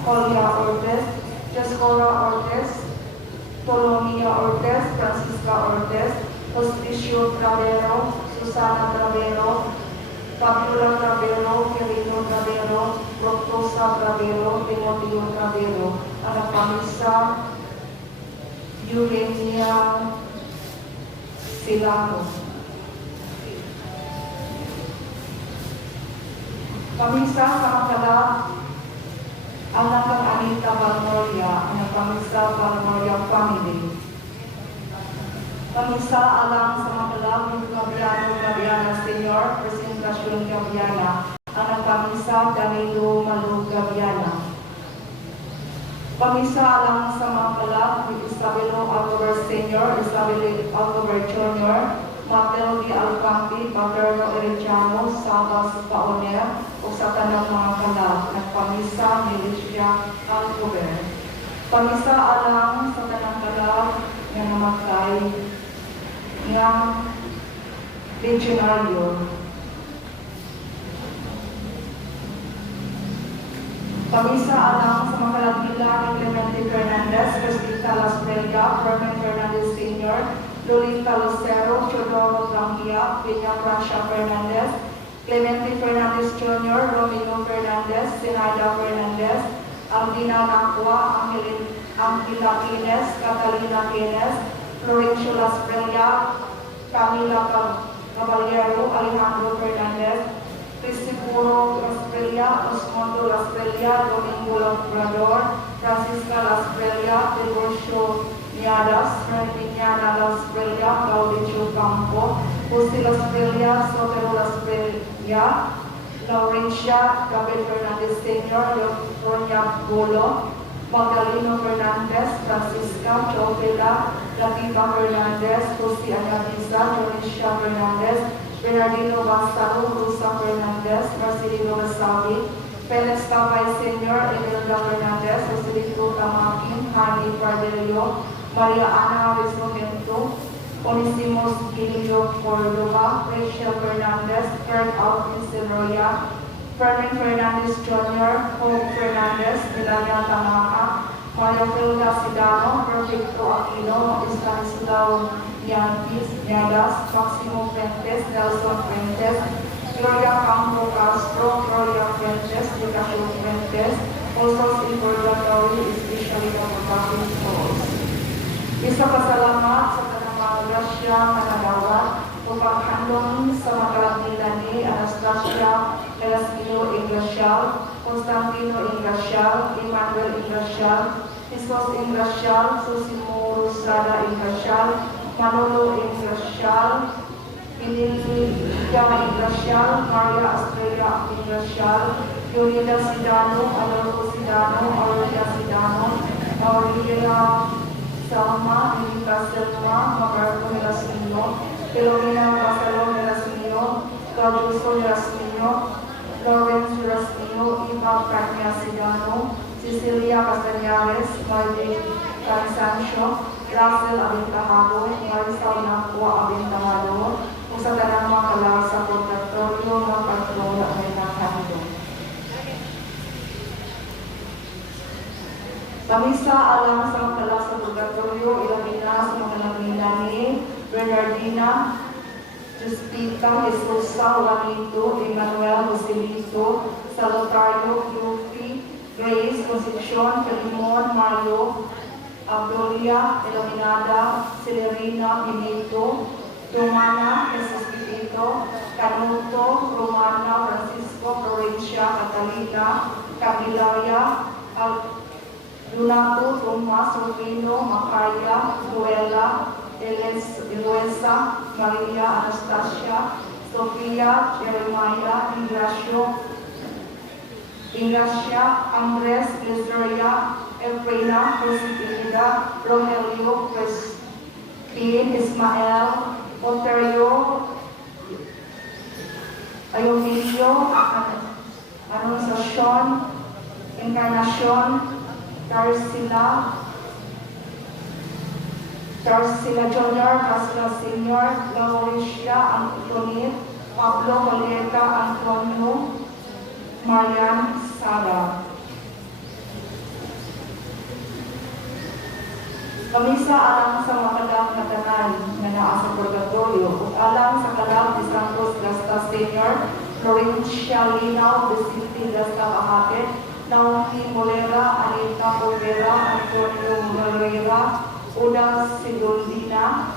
Julia Ortez, Jascora Ortez, Tolomia Ortez, Francisca Ortez, Hospicio Travero, Susana Travero, Fabiola Travero, Quirino Travero, Proctosa Travero, Timoteo Travero, anak pamilsa Eugenia Silano. Pamilsa sa Makala, anak ng Anita Valmoria, anak pamilsa Valmoria family. Pamilsa alang sa Makala, Gabriano Gabriana Senior, Presentacion Gabriana, anak pamilsa Danilo Malu Gabriana. Pamilsa alang sa Makala, Isabelo Alcover Senior, Isabelo Alcover Jr., Matel di Alcampi, Paterno Ericiano, Sabas Paoner, o sa tanang mga kalag, nagpamisa Milicia Alcover. Pamisa alang sa tanang kalag nga namatay nga legionaryo. Pamisa alang sa mga kalagila ni Clemente Fernandez, Cristita Las Vegas, Herman Fernandez Sr., Lolita Lucero, Teodoro Gambia, Peña Francia Fernandez, Clemente Fernandez Jr., Romeo Fernandez, Zenaida Fernandez, Aldina Nacua, Angela Quines, Catalina Quines, Florencio Lasprella, Camila Caballero, Alejandro Fernandez, Crisipuro Lasprella, Osmondo Lasprella, Domingo Labrador, Francisca Lasprella, Delorcio Niadas, Ferdinand Lasprella, Gaudicio Campo, Jose Lasprella, Sotero Lasprella, Laurencia, Gabriel Fernandez Sr., Ronya Golo, Magdaleno Fernandez, Francisca Chopela, Latifa Fernandez, Jose Anabisa, Donisha Fernandez, Bernardino Gonzalo, Rosa Fernandez, Marcelino Masabi, Felix Tabay Sr., Imelda Fernandez, Joselito Tamakin, Hani Pardelio, Maria Ana Rizmomento, Onisimos Gilio Cordova, Rachel Fernandez, Kurt Alvin Roya, Fermin Fernandez Jr., Hope Fernandez, Melania Tanaka, Maria Filda Sidano, Perfecto Aquino, Stanislao Niadas, Maximo Fuentes, Nelson Fuentes, Gloria Campo Castro, Gloria Fuentes, Nicasio Fuentes, also in purgatory, especially the forgotten souls. Isa pasalamat sa kanang grasya mananawan upang handong sa makalagnilan ni Anastasia Elasmino Ingracial, Constantino Ingracial, Emmanuel Ingracial, Jesus Ingracial, Susimo Rosada Ingracial, Manolo Ingracial, Inilia Ingracial, Maria Estrella Ingracial, Yolanda Sidano, Adolfo Sidano, Aurelia Sidano, Aurelia Salma, Elita Selma, Macarto Erasmino, Filomena Marcelo Erasmino, Claudio Erasmino, Lawrence Erasmino, Eva Pragnia Sidano, Cecilia Castañares, Martin Cansancio, Russell Aventahado, Marisol Nacua Aventahado, kung sa tanang mga kalang sa purgatorio ng patrola ay nakahalo. Pamisa alang sa kalang sa purgatorio, ilabina sa mga nagmina ni Bernardina, Justita, Jesusa, Juanito, Emmanuel, Joselito, Salotario, Yufi, Grace, Concepcion, Calimon, Mario, Abdolia, Iluminada, Celerina, Benito, Domana, Jesus Pipito, Canuto, Romana, Francisco, Florencia, Catalina, Camilaria, Donato, Tomas, Rufino, Macaya, Luella, Eloisa, Maria, Anastasia, Sofia, Jeremiah, Ingracia, Andres, Lizeria, Efraina, Josefina, Rogelio, Crispin, Ismael, Ontario, Ayomilio, Anunciacion, Encarnacion, Darcila Jr., Casila Sr., Lauricia, Antonit, Pablo Moleta, Antonio, Marian, Sara. Kamisa alang sa mga kalang na tanan na naa sa purgatorio ug alang sa kalang ni Santos Gasta Sr., Florencia Linaw, Vicente Gasta Ahate, Naomi Molera, Anita Olvera, Antonio Moreira, Uda Sigundina,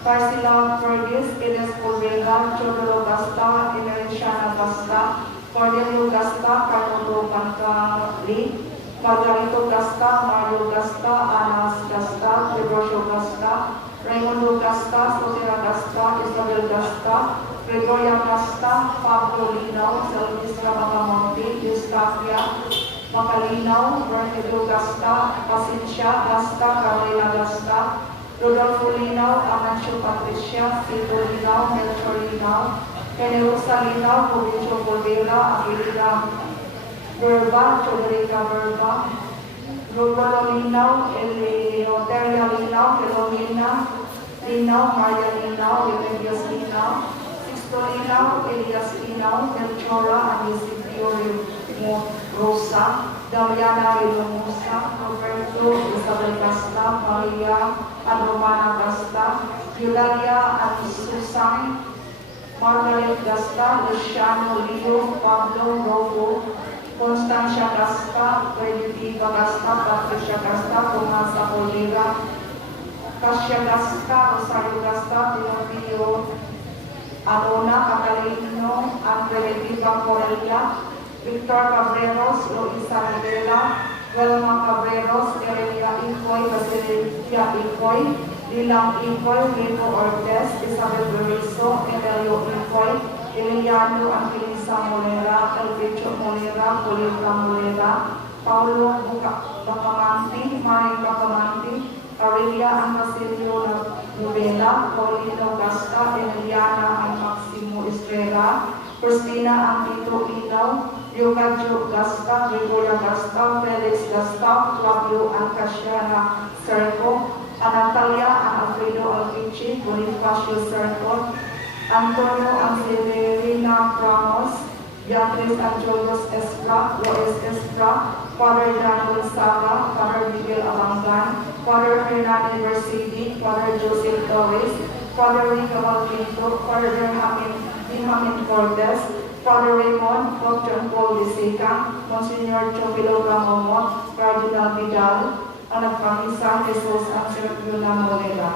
Parsila Fergus, Ines Olvera, Chodoro Gasta, Emericiana Gasta, Cornelio Gasta, Carlos Pancali, Margarito Gasta, Mario Gasta, Anas Gasta, Gregorio Gasta, Raimundo Gasta, Sotera Gasta, Isabel Gasta, Gregoria Gasta, Pablo Linaw, Salvistra Matamonte, Eustachia Macalinaw, Bernardo Gasta, Pacincia Gasta, Carolina Gasta, Rodolfo Linaw, Amancio Patricia, Sito Linaw, Melchor Linaw, Generosa Linaw, Provincia Bolvera, Aguilera Verba, Chodrica Verba, Rubolo Linaw, Eleuteria Linaw, Filomena Linaw, Maria Linaw, Remedios Linaw, Sixto Linaw, Elias Linaw, Melchora, Anisipio Rosa, Damiana Ilumusa, Roberto Isabel Casta, Maria Romana Casta, Eulalia Susan, Margaret Casta, Luciano Leo, Pablo Robo, Constancia Casta, Preditiva Casta, Patricia Casta, Tomasa Olera, Kasia Casta, Rosario Casta, Timoteo Alona, Catalino, Preditiva Corella, Victor Cabreros, Luisa Rivera, Welma Cabreros, Erelia Icoy, Basilia Icoy, Lilang Icoy, Rico Ortez, Isabel Berizo, Emilio Icoy, Emiliano Angelisa Molera, Elvicho Molera, Polita Molera, Paulo Bacamanti, Marie Bacamanti, Aurelia and Basilio Novela, Paulino Gasta, Emiliana and Maximo Estrella, Christina and Tito Inaw, Eucadio Gasta, Gregoria Gasta, Felix Gasta, Flavio and Casiana Serco, Natalia and Alfredo Alvici, Bonifacio Serco, Antonio and Severina Ramos, Beatriz and Julius Espra, Lois Espra, Father Daniel Saga, Father Miguel Abangan, Father Hernando Versidi, Father Joseph Torres, Father Rico Pinto, Father Benjamin Cortez, Father Raymond, Dr. Paul Desica, Monsignor Chofilo Ramomot, Cardinal Vidal, Anak Kamisa, Jesus at Sergio Molera.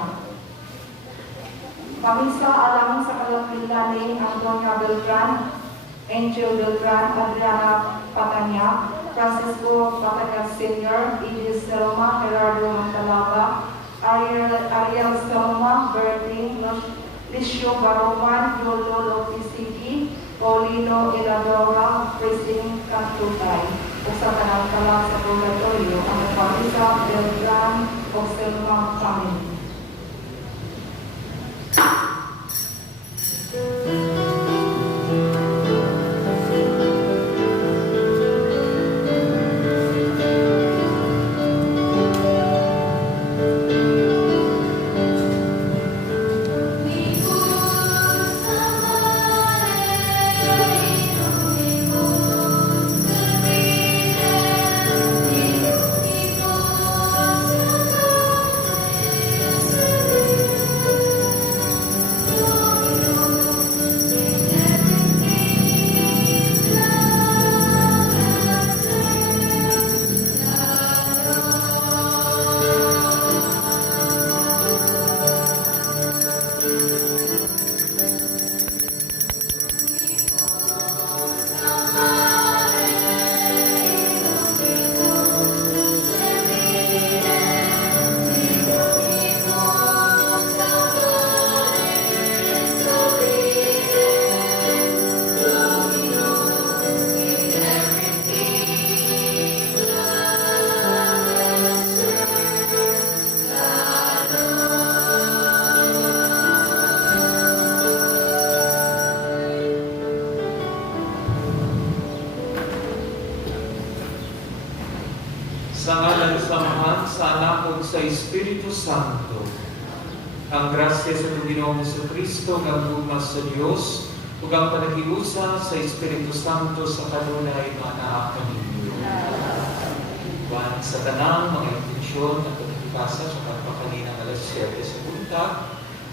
Kamisa alang sa kalapila ni Antonia Beltran, Angel Beltran, Adriana Patanya, Francisco Patanya Sr., Edith Selma, Gerardo Montalaba, Ariel Selma, Berting, Licio Baroman, Yolo Lopisigi, Paulino Iladora, Prising Kantutay. O sa tanang kalang sa purgatorio, ang Kamisa Beltran o Selma Camin. Sa ngalan sa Ama, sa Anak ug sa Espiritu Santo, ang grasya sa Panginoong Kristo, ang gugma sa Dios, ug ang panahiusa sa Espiritu Santo sa kanunay nga naa kaninyo. Kuan sa tanang mga intensyon na pagkikasa sa pagpakalinang alas 7 sa buntag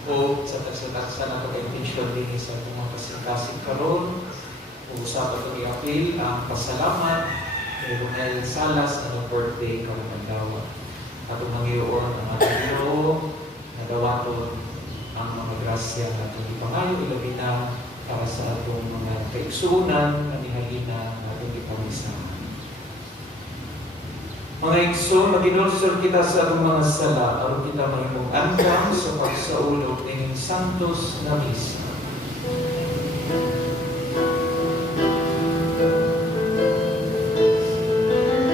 o sa tagsatagsa na pag-intensyon din sa mga kasing-kasing karon o sa pag-iapil ang pasalamat kay Ronel Salas na birthday kamandawa. At Panginoon ang ating Ginoo na dawaton ang mga grasya na itong ipangayo ilabi na para sa atong mga kaigsunan na nihalina na itong ipangisahan. Mga igsoon, maginulsor kita sa atong mga sala aron kita mahimong andam sa pagsaulog ng Santos na Misa. Thank you.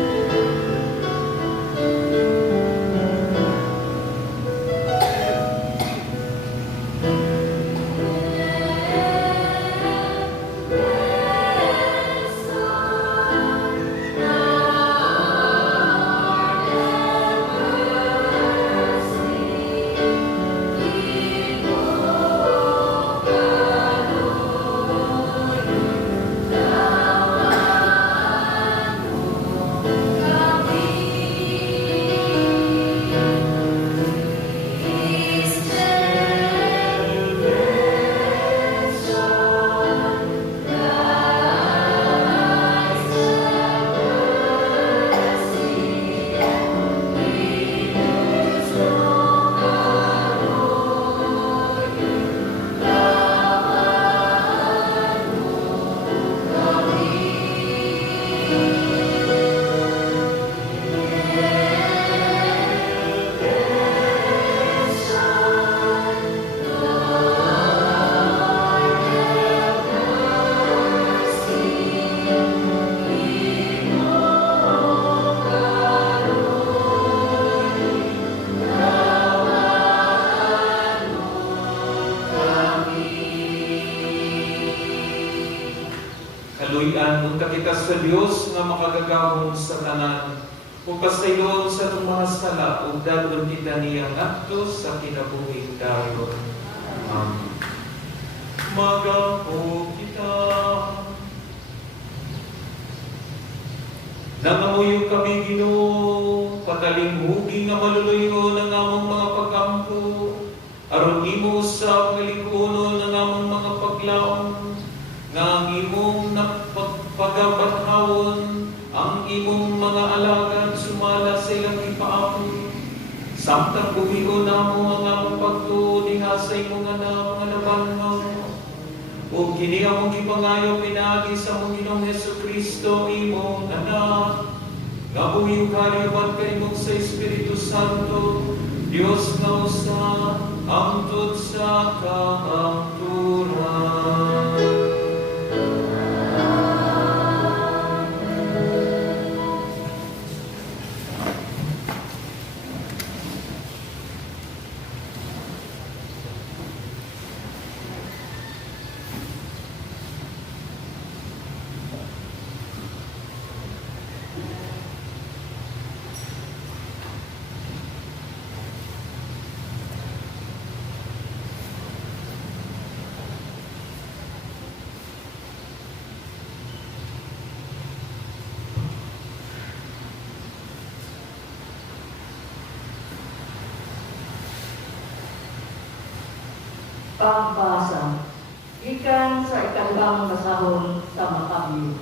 kita sa Dios nga makagagahong sa tanan. Ug pasayloon sa itong mga sala, ug dadon kita niya ngadto sa kinabuhing dayon. Amen. Magapo kita. Nangamuyo kami Ginoo, patalinghugi nga maluluyo ng among mga pagkampo, aron imo usab nga likunon ng among mga paglaom, nga ang imong napagpagabathawon, ang imong mga alagad sumala sa ilang ipaapoy. Samtang buhigon namo ang among pagtuo diha sa imong anak nga nabanhaw. O kini among gipangayo pinagi sa among Ginoong Hesukristo imong anak. Nga buhing kariuban kalimog sa Espiritu Santo, Dios nga usa, hangtod sa kahangturan. Pagbasa, ikan sa ikalawang basahon sa Matabyo.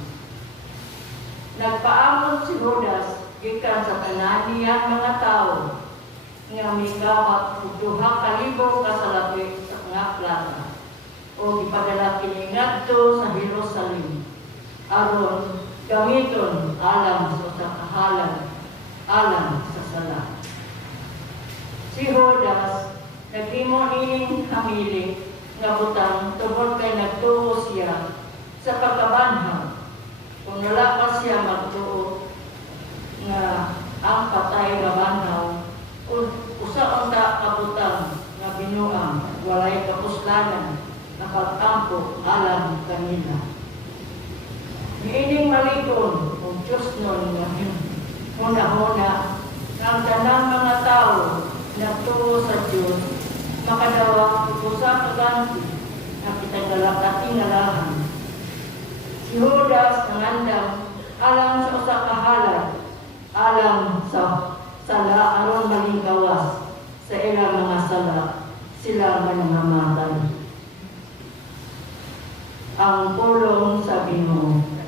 Nagpaamot si Judas, ikan sa tanan niya mga tao, nga mingawat og 2,000 kasalapi sa nga plata, o ipadala kini ngadto sa Jerusalem, aron gamiton alam sa kahalan, alam sa sala. Si Judas naghimo nining hamiling nga butang tungod kay nagtuo siya sa pagkabanhaw. Kung wala pa siya magtuo nga ang patay nga banhaw, usa unta kabutang nga binuang walay kapuslanan na pagtampo alam kanila. Niining malikon o Diyos nun nga huna-huna ng tanang mga tao nagtuo sa Diyos, makadawa usa kaganti na kitagalakan. Si Judas nangandam alang sa usa ka halad, alang sa sala aron malingkawas sa ilang mga sala, sila manamamatay. Ang pulong sa Ginoo.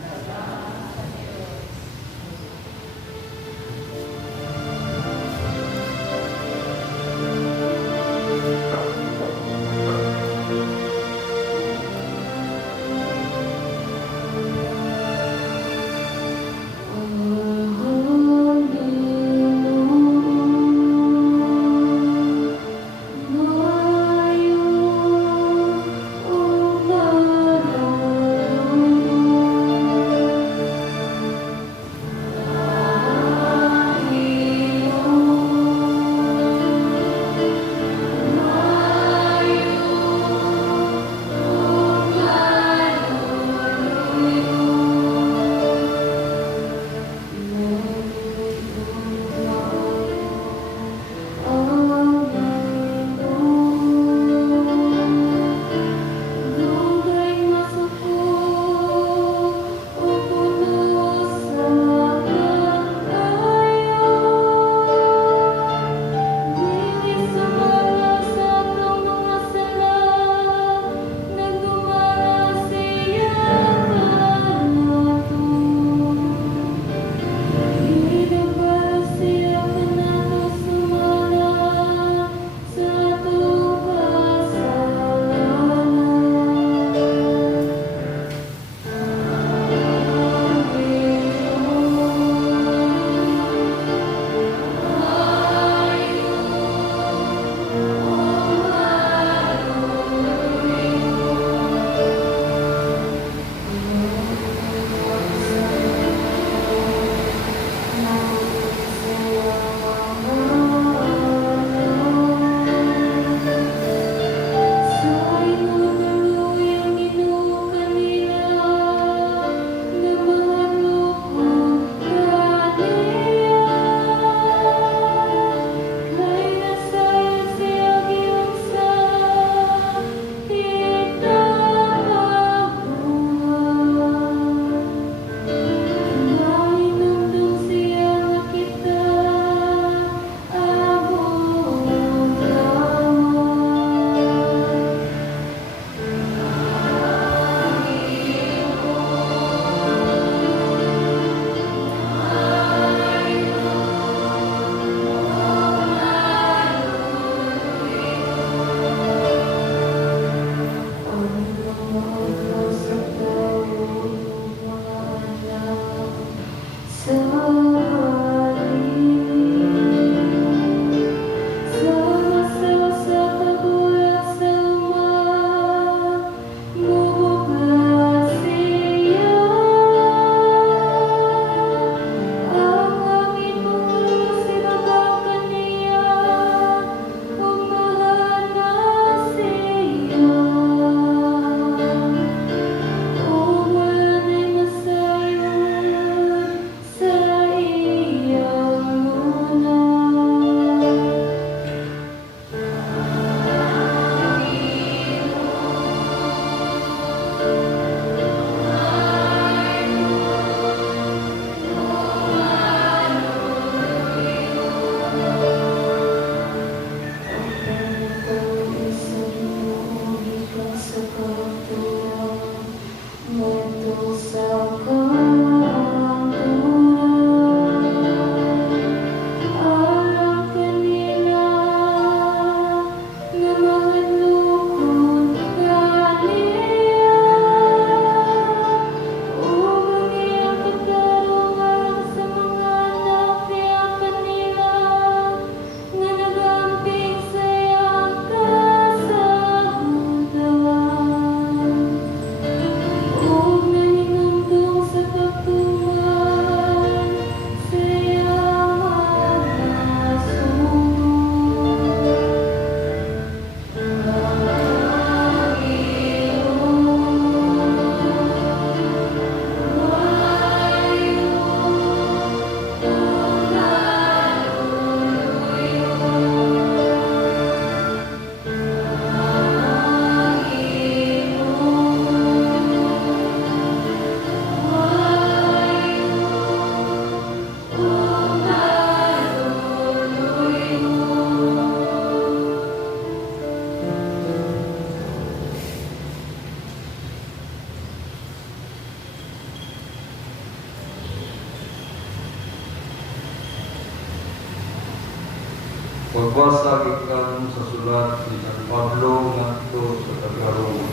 Pagbasa gikan sa sulat ni San Pablo ngadto sa taga-Roma.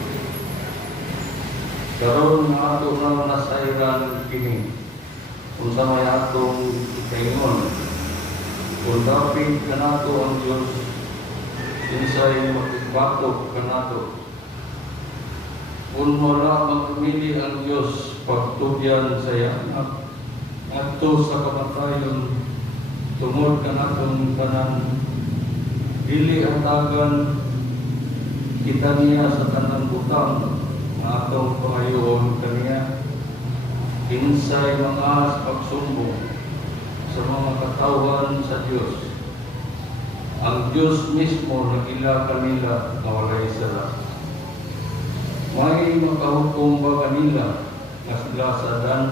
Karon nga ato nang nasayran kini. Unsa may atong ikaingon? Kung dapit kanato ang Dios, kinsay makigbatok kanato. Kung wala magpumili ang Dios pagtugyan sa yanak, ngadto sa kamatayon, tungod kanatong tanan, dili hatagan kita niya sa tanan butang na atong pangayoon kaniya. Kinsay mga pagsumbong sa mga katawhan sa Diyos. Ang Diyos mismo nagila kanila na walay sala. May makahukom ba kanila nga sila sa dan?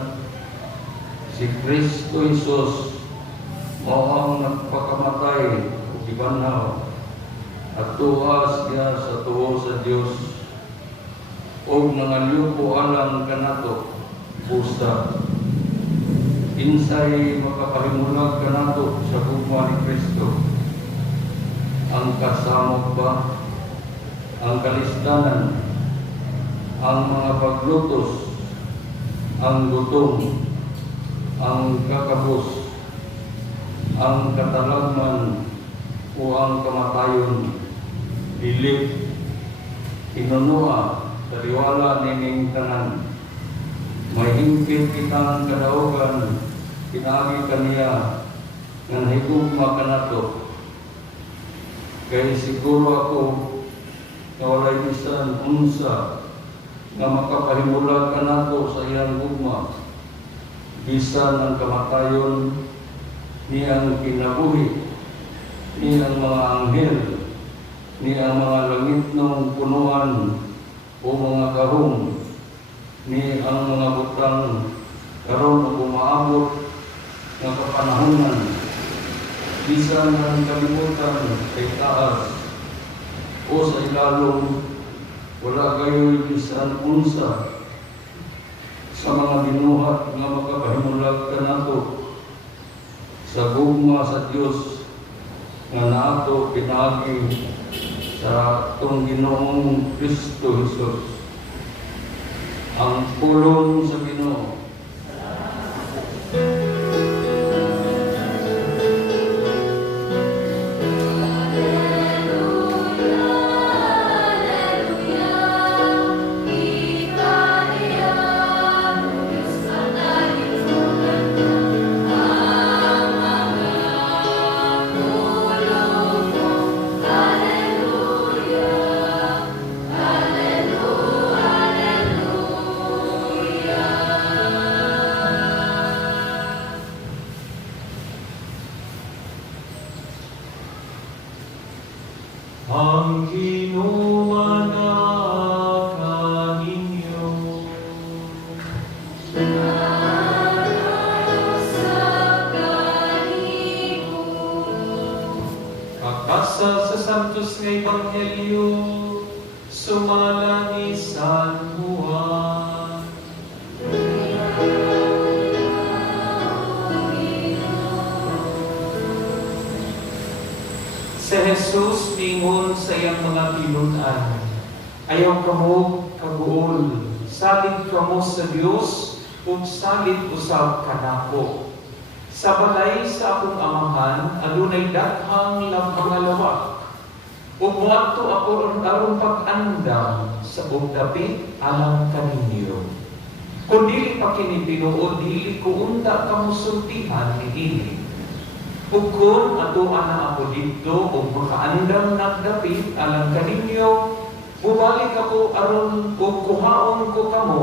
Si Kristo Jesus mao ang nagpakamatay o gibanhaw at tuwas niya sa tuo sa Diyos o nangalyupo alang kanato busa. Kinsay makapahimulag kanato sa gugma ni Kristo? Ang kasamot ba? Ang kalisdanan? Ang mga paglutos? Ang gutom? Ang kakabos? Ang katalagman o ang kamatayon? Dili, inunua, taliwala nining tanan. May hingpit kitang kadaugan, pinagi kaniya, ng higugma kanato. Kaya siguro ako, na walay bisan unsa, na makapahimulag kanato sa iyang gugma, bisan ang kamatayon, niyang kinabuhi, niyang mga anghel, niyang mga langit ng punuan o mga karong, ni ang mga butang karon o umaabot ng kapanahunan, bisan ng kalimutan kay taas o sa ilalong, wala gayoy bisan unsa sa mga binuhat nga makapahimulag kanato sa gugma sa Dios nga naato pinagi sa atong Ginoong Kristo Jesus. Ang pulong sa Ginoo. Ang Ginoo na kaninyo. Kakasa sa Santos nga Ebanghelyo, sumala ni San Juan. Si Jesus ningon sa iyang mga pinunan, ayaw kamo kaguol, salig kamo sa Dios, ug salig usab kanako. Sa balay sa akong amahan, adunay daghang mga lawak, ug moadto ako aron pag-andam sa dapit alang kaninyo. Kung dili pa kini tinuod, dili ko unda kamo sultihan ni ini. Ug kun atuan na ako dito ug makaandam nagdapit alang kaninyo, bubalik ako aron ug kuhaon ko kamo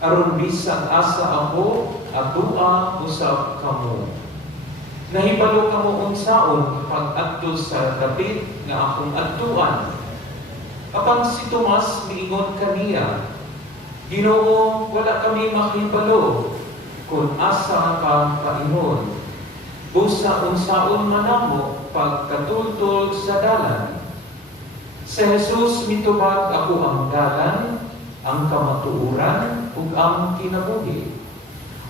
aron bisan asa ako atua usab kamo. Nahibalo kamo unsaon pag-adto sa dapit nga akong adtuan. Apan si Tomas miingon kaniya, Ginoo, wala kami makahibalo kung asa ka paingon. Busa unsaon manamo pagkatultol sa dalan. Si Jesus mitubag, ako ang dalan, ang kamatuoran, ug ang kinabuhi.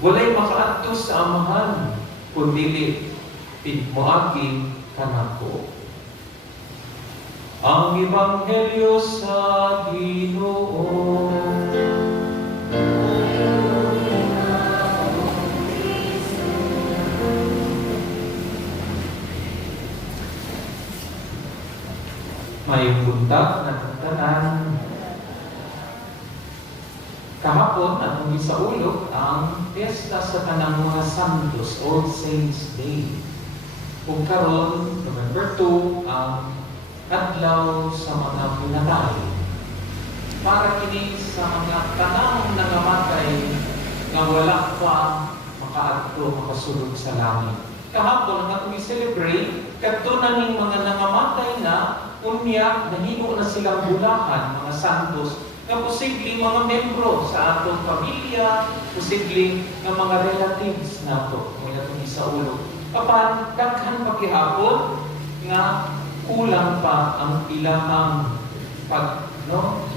Walay makaadto sa amahan, kundi moagi kanako. Ang Ebanghelyo sa Ginoo. May buntag na tanan. Kahapon at muli sa ulo ang piyesta sa tanang mga santos, All Saints Day. Kung karon, November 2, ang adlaw sa mga pinatay. Para kini sa mga tanang nangamatay nga wala pa makaadto, makasulog sa langit. Kahapon nga celebrate kadto na ning mga nangamatay na unya nahimo na silang bulahan, mga santos, nga posibleng mga membro sa atong pamilya, posibleng nga mga relatives nato, mga itong isa ulo. Kapan, daghan paghihapon nga kulang pa ang ilahang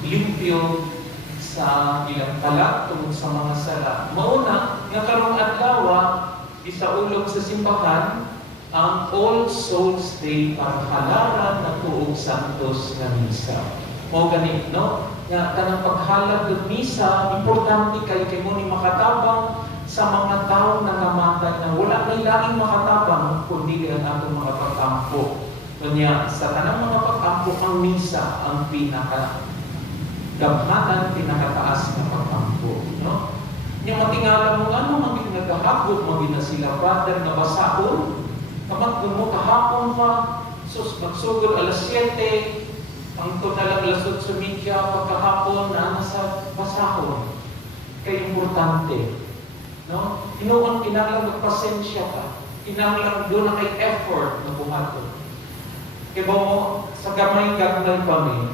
limpyo sa ilang talat tungkol sa mga sala. Mauna, nga karong adlaw, isaulog sa simbahan ang All Souls Day para halaran na tuog santos nga misa. Mao gani, no? Nga kanang paghalad ng misa, importante kay mo ni makatabang sa mga tao na namatay na wala na ilanging makatabang kundi ang atong mga pagkampo. Kanya sa tanang mga pagkampo ang misa ang pinakagabhatan, pinakataas na pagkampo, no? Nya matingala mo ano maging nagahagod magina sila brother na basahon. Kapag mo kahapon pa, magsugod alas 7, ang total lasod sa media pagkahapon na nasa basahon. Kaya importante. No? Inuang kinahanglan magpasensya ka. Kinahanglan doon na kay effort na buhaton. Kaya ba mo, sa gamay-gamay kami,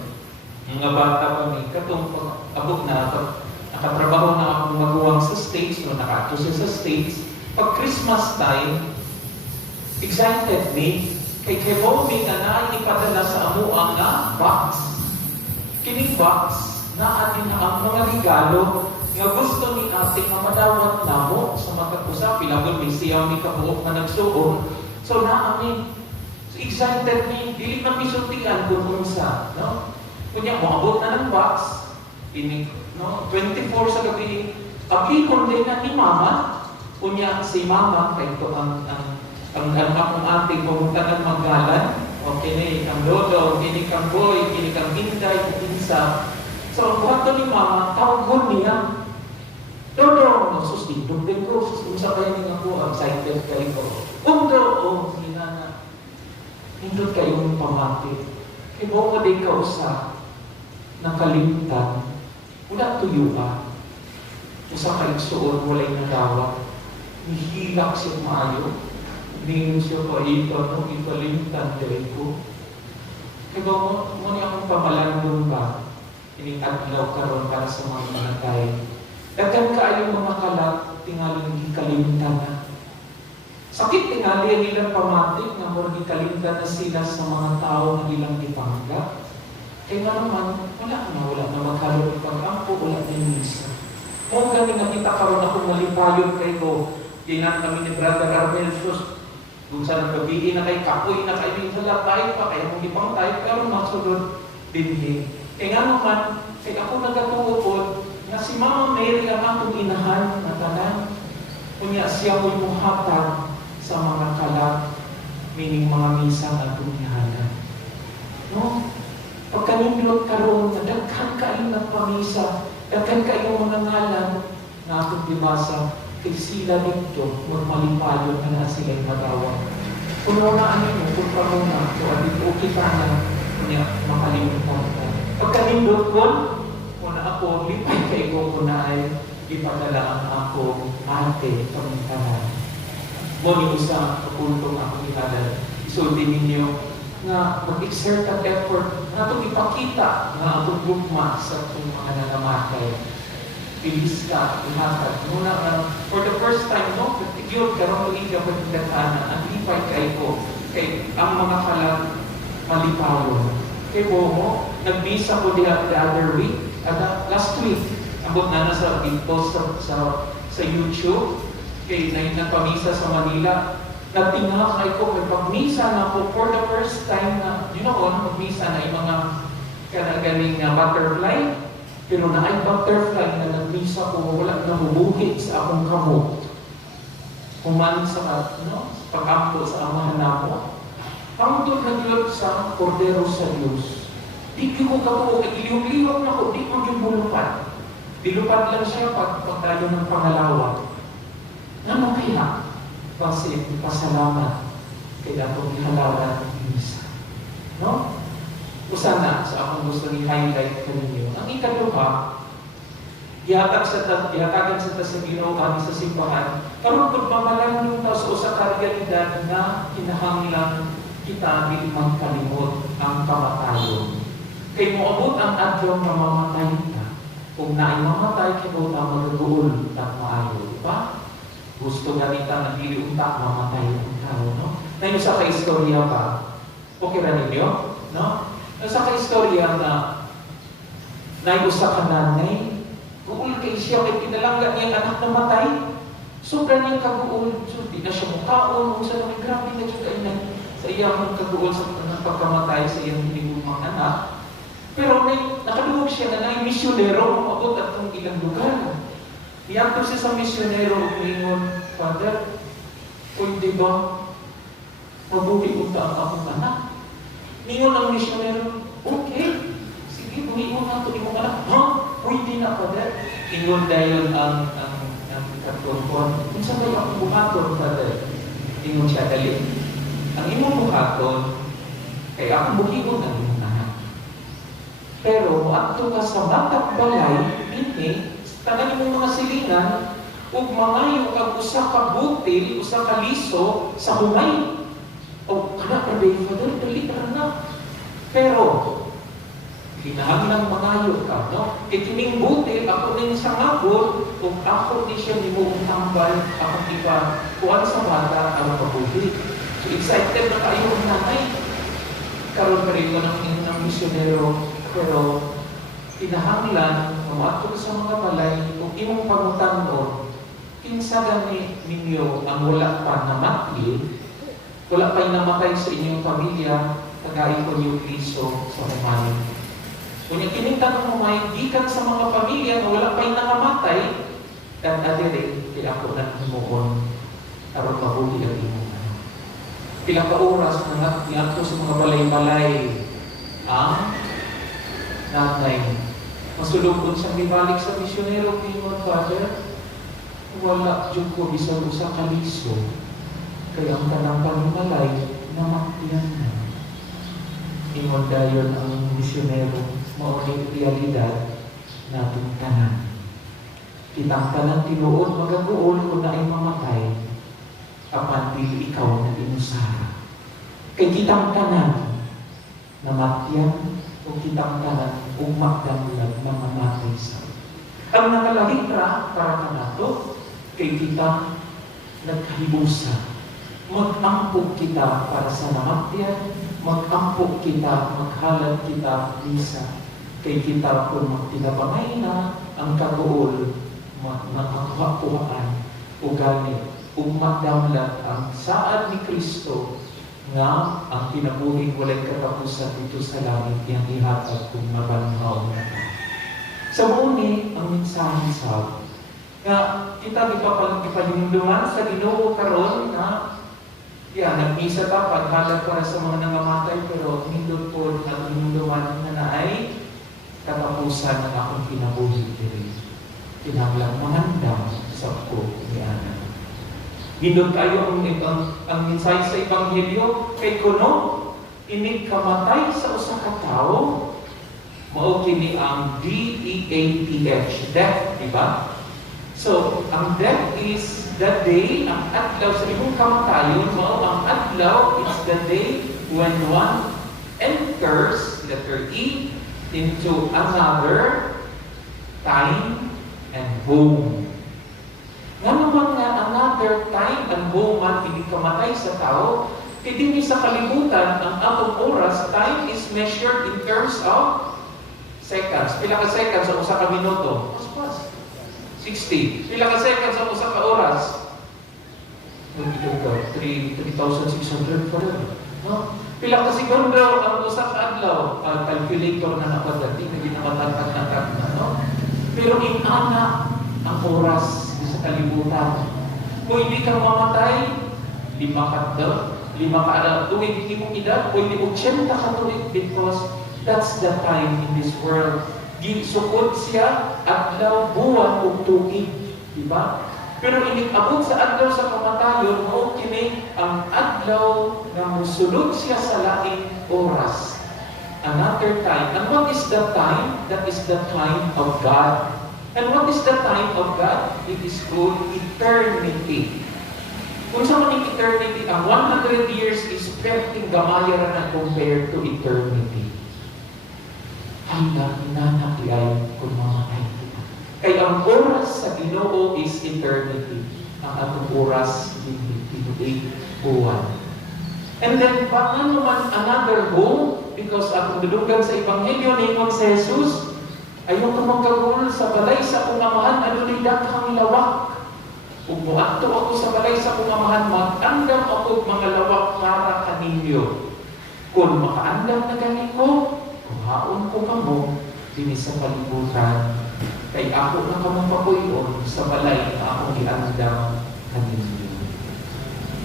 mga bata kami, katong abot na, nakatrabaho na akong maguwang sa States, no, nakatusin sa States, pag Christmas time, excited me, kay Kevomi na ipadala sa amuang na box. Kining box na atin na ang mga regalo nga gusto ni ate nga madawat namo sa magkakusap. Pilagod may siyaw ni kabuok na nagsuon. So naami, excited me, dili na misultian kung unsa. No? Kunya, maabot na ng box, no? 24 sa gabi, aplikon din na ni mama. Kunya, si mama, kay ito ang akong ating pumunta ng magalan, o kini kang lodo, kini kang boy, kini kang hinday, kinsa. So, ang buhato ni mama, tawagon niya. Dodo, susdindog din ko, unsa kayo ni nga po, excited kayo ko. Undo, hinana. Hindot kayong pamati. Kaya mo ka din ka usa, nakalimtan, wala tuyo ka. Usa ka igsuon, walay nadawa. Nihilak siya maayo. Hindi siya pa ipalimtan dahil ko. Kaya mo niya akong pamalandong ba? Ining-adlaw karon para sa mga manatay. Daghan kaayo mga kalat, tingaling kalimtan na. Sakit tingali ang ilang pamatik na murag kalimtan na sila sa mga tao na ilang ipanggap. Kaya nga naman, wala na maghalong ipag-ampo, wala na yung misa. Kung gani nga kita karon akong malipayon kay ko, ginan kami ni Brother Arbelsus, kung saan nagkabihin na kay kapoy na kayo yung salat tayo pa, kaya mong ipang tayo, pero masulod dinhi. Kaya nga naman, kaya ako nagkatungupod, nga si Mama Mary ang akong inahan na tanan, kunya siya ko'y muhatag sa mga kalat, meaning mga misa na tumihanan. No? Pagkanindot karon, daghan kayo nagpamisa, daghan kayo mga ngalan na akong dibasa, kay sila dito, magmalipayon na sila'y madawag. Kung wala mo, kung paruna, kung adito kita na, kunya makalimutan ka. Pagkanindot ko, kuna ako, lipay kay ko, kuna ay ipadalaan ako, ate, pamitahan. Muni usa, kapuntong ako ihalal. Isulti ninyo, nga mag-exert ang effort na itong ipakita na itong gugma sa itong mga nangamatay. Bilis ka, ihatag. Muna, for the first time, no, yun, karong iiga pa yung datana, ang lipay kay ko, kay ang mga kalang malipawon. Kay mo, nagbisa ko diha the other week, last week, abot na sa post sa YouTube, kay nagpamisa sa Manila, Natingakay ko, may pagmisa na po for the first time na, you know, pagmisa na yung mga kanagaling butterfly, pero na ay butterfly na nagmisa ko, wala na mabuhit sa akong kamot. Human sa, pag-ampo sa amahan namo. Ang doon naglog sa kordero sa Diyos. Di ko kapo, iliyong-liyong na ko, di ko yung bulupad. Dilupad lang siya pag tayo ng pangalawa. Ano kaya? Kasi pasalamat kaya akong ihalaran ng isa. No? Usana sa akong gusto i-highlight kaninyo. Ang ikaduha, ihatagan sa sa Ginoo ani sa simbahan. Karon pud mamalang ta sa usa ka realidad na kinahanglan kita dili magkalimot ang kamatayon. Kay moabot ang adlaw nga mamatay ta. Kung naay mamatay kay ta magaduol at maayo, di ba? Gusto ganita na dili unta mamatay ang tao, no? Nayo sa kaistorya pa. Okay ra ninyo, no? Sa kaistorya na nayo sa kananay, guul kay siya kay kinalangga niya anak na matay. Sobra niyang kaguol, so di na siya mukaon, sa nang grabe na siya kay sa iyang kaguol sa pagkamatay sa iyang hinigumang anak. Pero nakadungog siya na na misyonero umabot at kung ilang lugar. Iyanto siya sa misyonero umingon, Father, pwede ba mabuhi unta ang akong anak? Ningon ang misyonero, okay, sige, buhion na ito imong anak. Ha? Pwede na, Father. Ingon dahil ang katulkon. Kung saan ba akong buhaton, Father? Ingon siya, dali. Ang imong buhaton, kaya akong buhion ang imong anak. Pero, maadto ka sa matag balay, ini, tanan imong mga silingan, ug mangayo kag usa ka butil, usa ka liso sa humay. O kana pa day Father, dali na. Pero kinahanglan mangayo ka, no? Kay kining butil ako ning sa ngabot, ug ako di siya nimo tambal, ako iba kuan sa bata aron mabuhi. So excited na kayo ang nanay. Karon pa rin ng misyonero, pero kinahanglan mamatod sa mga balay kung imong pangutanon kinsa gani ninyo ang wala pa namatay, wala pa'y namatay sa inyong pamilya, tagay ko yung Kristo sa humay. Kung yung kinintan ng humay, gikan sa mga pamilya na wala pa'y nangamatay, at adire, di ako na himuon, aron mabuti ang imong ano. Pila ka oras na niadto sa mga balay-balay, ang nanay. Masulubon siyang ibalik sa misyonero, Pingon, Father, wala dyan ko isang usa kaliso. Kaya ang tanang panimalay, namaktiyan na. Ingon dayon ang misyonero, maunay realidad natin tanan. Kitang tanan tinuod, magaguol kung na ay mamatay, apan dili ikaw na inusara. Kay kitang tanan, namaktiyan, o kitang tanan, umakdamulag na mamatay sa. Ang nakalahitra para ka nato, kay kita nagkahibusa. Mag-ampog kita para sa namatyan, mag-ampog kita, maghalad kita misa. Kay kita kung magtinabangay na ang kaguol, nakakuhaan, ugani, magdamlag ang saad ni Kristo nga ang kinabuhi walay katapusan dito sa langit yang ihatag kung mabanhaw na. Sa muni, ang mensahe sa nga kita ipalinduman sa Ginoo karon na nagmisa pa paghalad para sa mga nangamatay pero hindot po naglinduman na naay katapusan ng akong kinabuhi diri. Kinahanglan mahandam sa ko ni Ana. Hindot kayo ang mensahe sa Ebanghelyo kay kuno inig kamatay sa usa ka tawo mao kini ang DEATH, death, di ba? So, ang death is the day, ang adlaw sa imong kamatayon, mao ang adlaw is the day when one enters, letter E, into another time and home. Nga naman nga another time and home man hindi kamatay sa tao, hindi sa kalibutan, ang atong oras, time is measured in terms of seconds. Pila ka seconds sa usa ka minuto? 60. Pila ka seconds sa usa ka oras? 3,600 forever. No? Pila ka segundo ang usa ka adlaw, calculator na napadati na ginamatakan na, no? Pero inana ang oras sa kalibutan. Kung hindi ka mamatay, 5 ka adlaw, tuwing hindi mo edad, pwede 80 ka tuwing, because that's the time in this world. Ginsukod siya, adlaw, buwan, ug tuig. Diba? Pero inabot sa adlaw sa kamatayon, mao kini ang adlaw nga mosulod siya sa laing oras. Another time. And what is the time? That is the time of God. And what is the time of God? It is called eternity. Kung sa maning eternity, ang 100 years is perting gamaya na compared to eternity. Hanggang nanakiyay kung mamatay kita. Kaya ang oras sa Ginoo is eternity. Ang atong oras, hindi buwan. And then, paano man another home? Because atong dudugan sa Ebanghelyo ni si Jesus, ayaw ko magkagul sa balay sa pungamahan, adunay daghang lawak. Kung muadto ako sa balay sa pungamahan, mag-andam ako mga lawak para kaninyo. Kung makaandam na gani ko, kuhaon ko kamo, dini sa palibutan, kay ako na kamong papuyon sa balay na akong iandam kaninyo.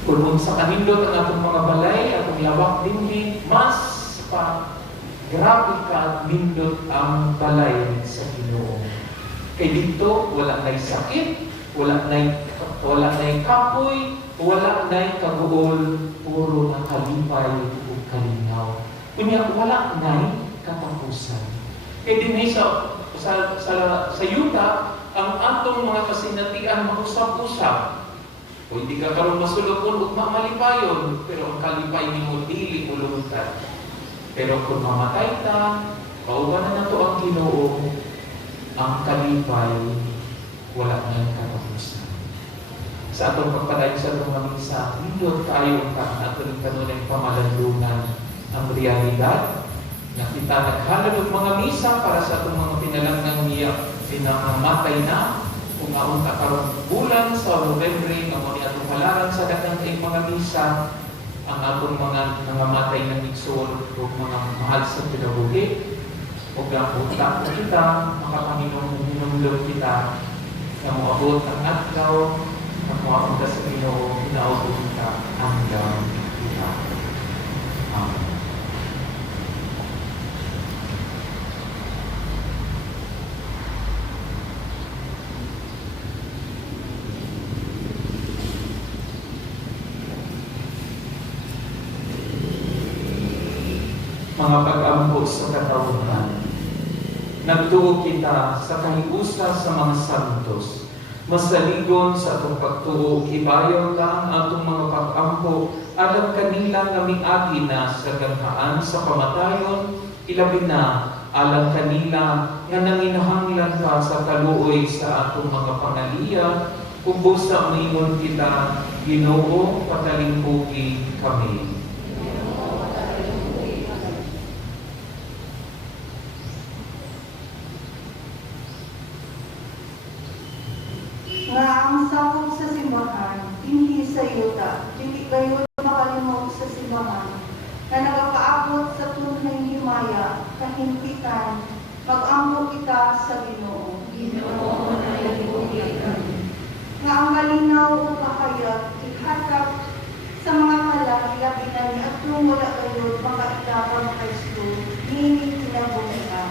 Kung sa kanindot ang atong mga balay, atong lawak din, mas pa grabe ka nindot ang balay sa Ginoo. Kay dito, wala na'y sakit, wala na'y kapoy, wala na'y kaguol, puro na kalipay o kalinaw. Kunya, wala na'y katapusan. Kaya din sa yuta, ang atong mga kasinatian mag-usap-usap. O hindi ka karong masulokon o mamalipayon, pero ang kalipay ni mo dili mo lumutan. Pero kung mamatay ta, kauban na to ang Ginoo, ang kalipay, wala nang katapusan. Sa atong pagpadayon sa atong mamisa, nindot tayo ang atong kanunay pamalandungan ang realidad na kita naghalad ng mga misa para sa atong mga pinalangang niya pinamamatay na kung aon ka karong bulan sa November ang mga atong halaran sa daghang mga misa ang atong mga nangamatay ng igsoon o mga mahal sa kinabuhi o gaputa ko kita makapanginong kita na moabot ang adlaw na moabot ka sa Ginoo inaabot kita hanggang kita. Amen. Mga pag-ambos sa katawhan, nagtuo kita sa kahiusa sa mga santos, masaligon sa atong pagtuo, ibayaw ta ang atong mga pag-ampo, alam kanila nga miagi na sa ganghaan sa kamatayon, ilabi na alam kanila nga nanginahanglan pa sa kaluoy sa atong mga pangaliya, ubos sa umingon kita, Ginoo, patalingkugi kami. Nga ang sakop sa simbahan, hindi sa yuta, hindi kayo makalimog sa simbahan, na nagpaabot sa tunay himaya, kahimpitan, mag-ambo kita sa Ginoo. Ginoo na ibuhi kami. Nga ang malinaw o kahayag, ihatag sa mga kalang ilabi na ni at kung wala kayo, makailabang Kristo, nini kinabuhian.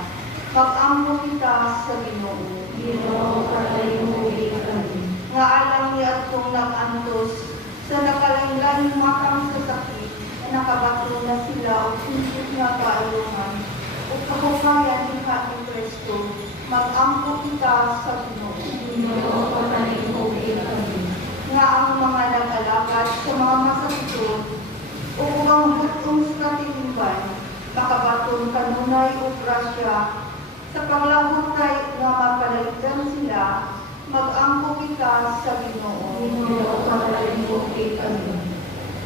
Mag-ambo kita sa Ginoo. Ginoo na ibuhi kami. Nga alam niya at kung nag-antos sa nakalanglang makang sasakit na nakabato na sila o sinsit nga kaayungan o kahukayan ni Hating Kristo, mag-ampo kita sa Ginoo. Ginoo na ibuhi kami. Nga ang mga nag-alagad sa mga masakitod o ang butong sa katilingban, makabatong kanunay o grasya sa panglahutay nga mapalaligdan sila, mag-ampo kita sa Ginoo. Ginoo na ibuhi kami.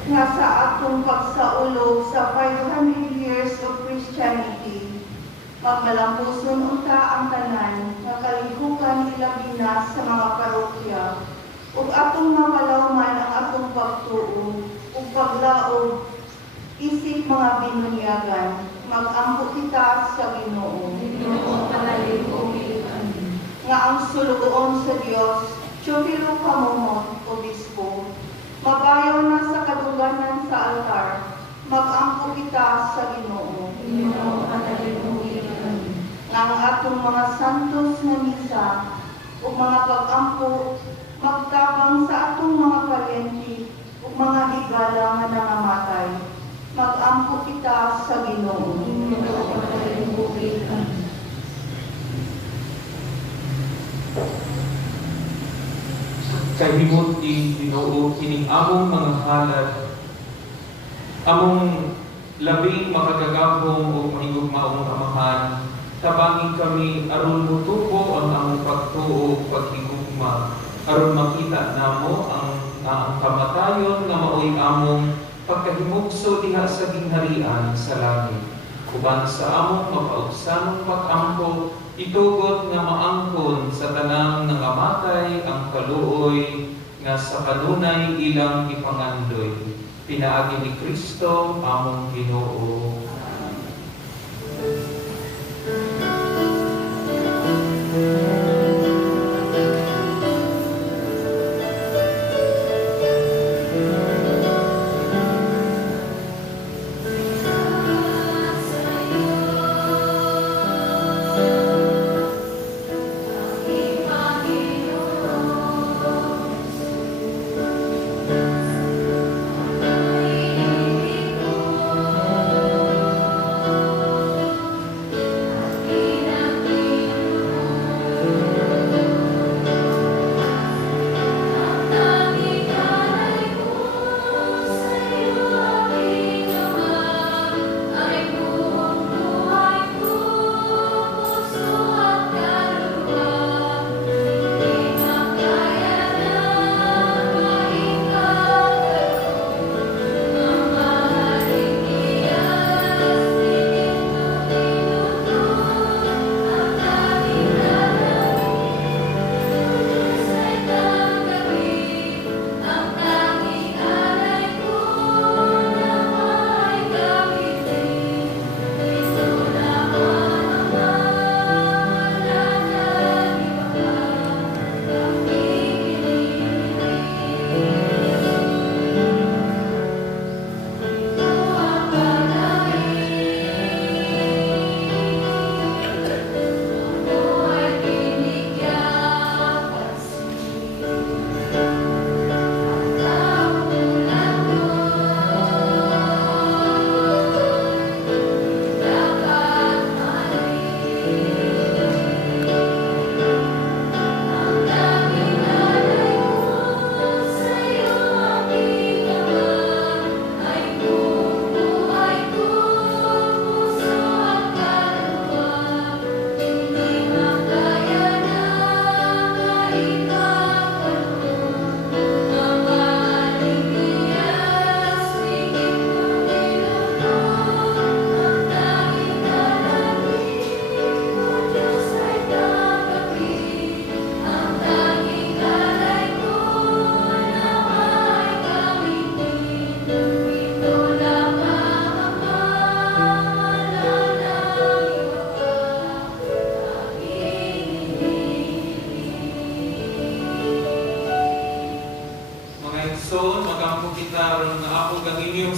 Nga sa atong pagsaulog sa 500 years of Christianity, magmalampuson unta ang tanan nga kalihukan ilabi na sa mga parokya, ug atong mapalawman ang atong pagtuo ug paglaog isip mga binunyagan, mag-ampo kita sa Ginoo. Nga ang sulugoon sa Dios, Teofilo Pamomot, Obispo, magayaw na sa kaduganan sa altar, mag-ampo kita sa Ginoo. Nga ang atong mga santos nga misa ug mga pag-ampo magtabang sa atong mga paryente ug mga higala nga nangamatay, mag-ampo kita sa Ginoo. Kahimot di Ginoo kining among mga halad, among labing makagagahong o mahigugmaong amahan, tabangin kami aron mutubo ang among pagtuo ug paghigugma, aron makita namo ang kamatayon nga maoy among pagkahimugso diha sa gingharian sa langit. Uban sa among mapaugsanong pag-ampo, itugot nga maangkon sa tanang nangamatay ang kaluoy nga sa kanunay ilang ipangandoy. Pinaagi ni Kristo among Ginoo.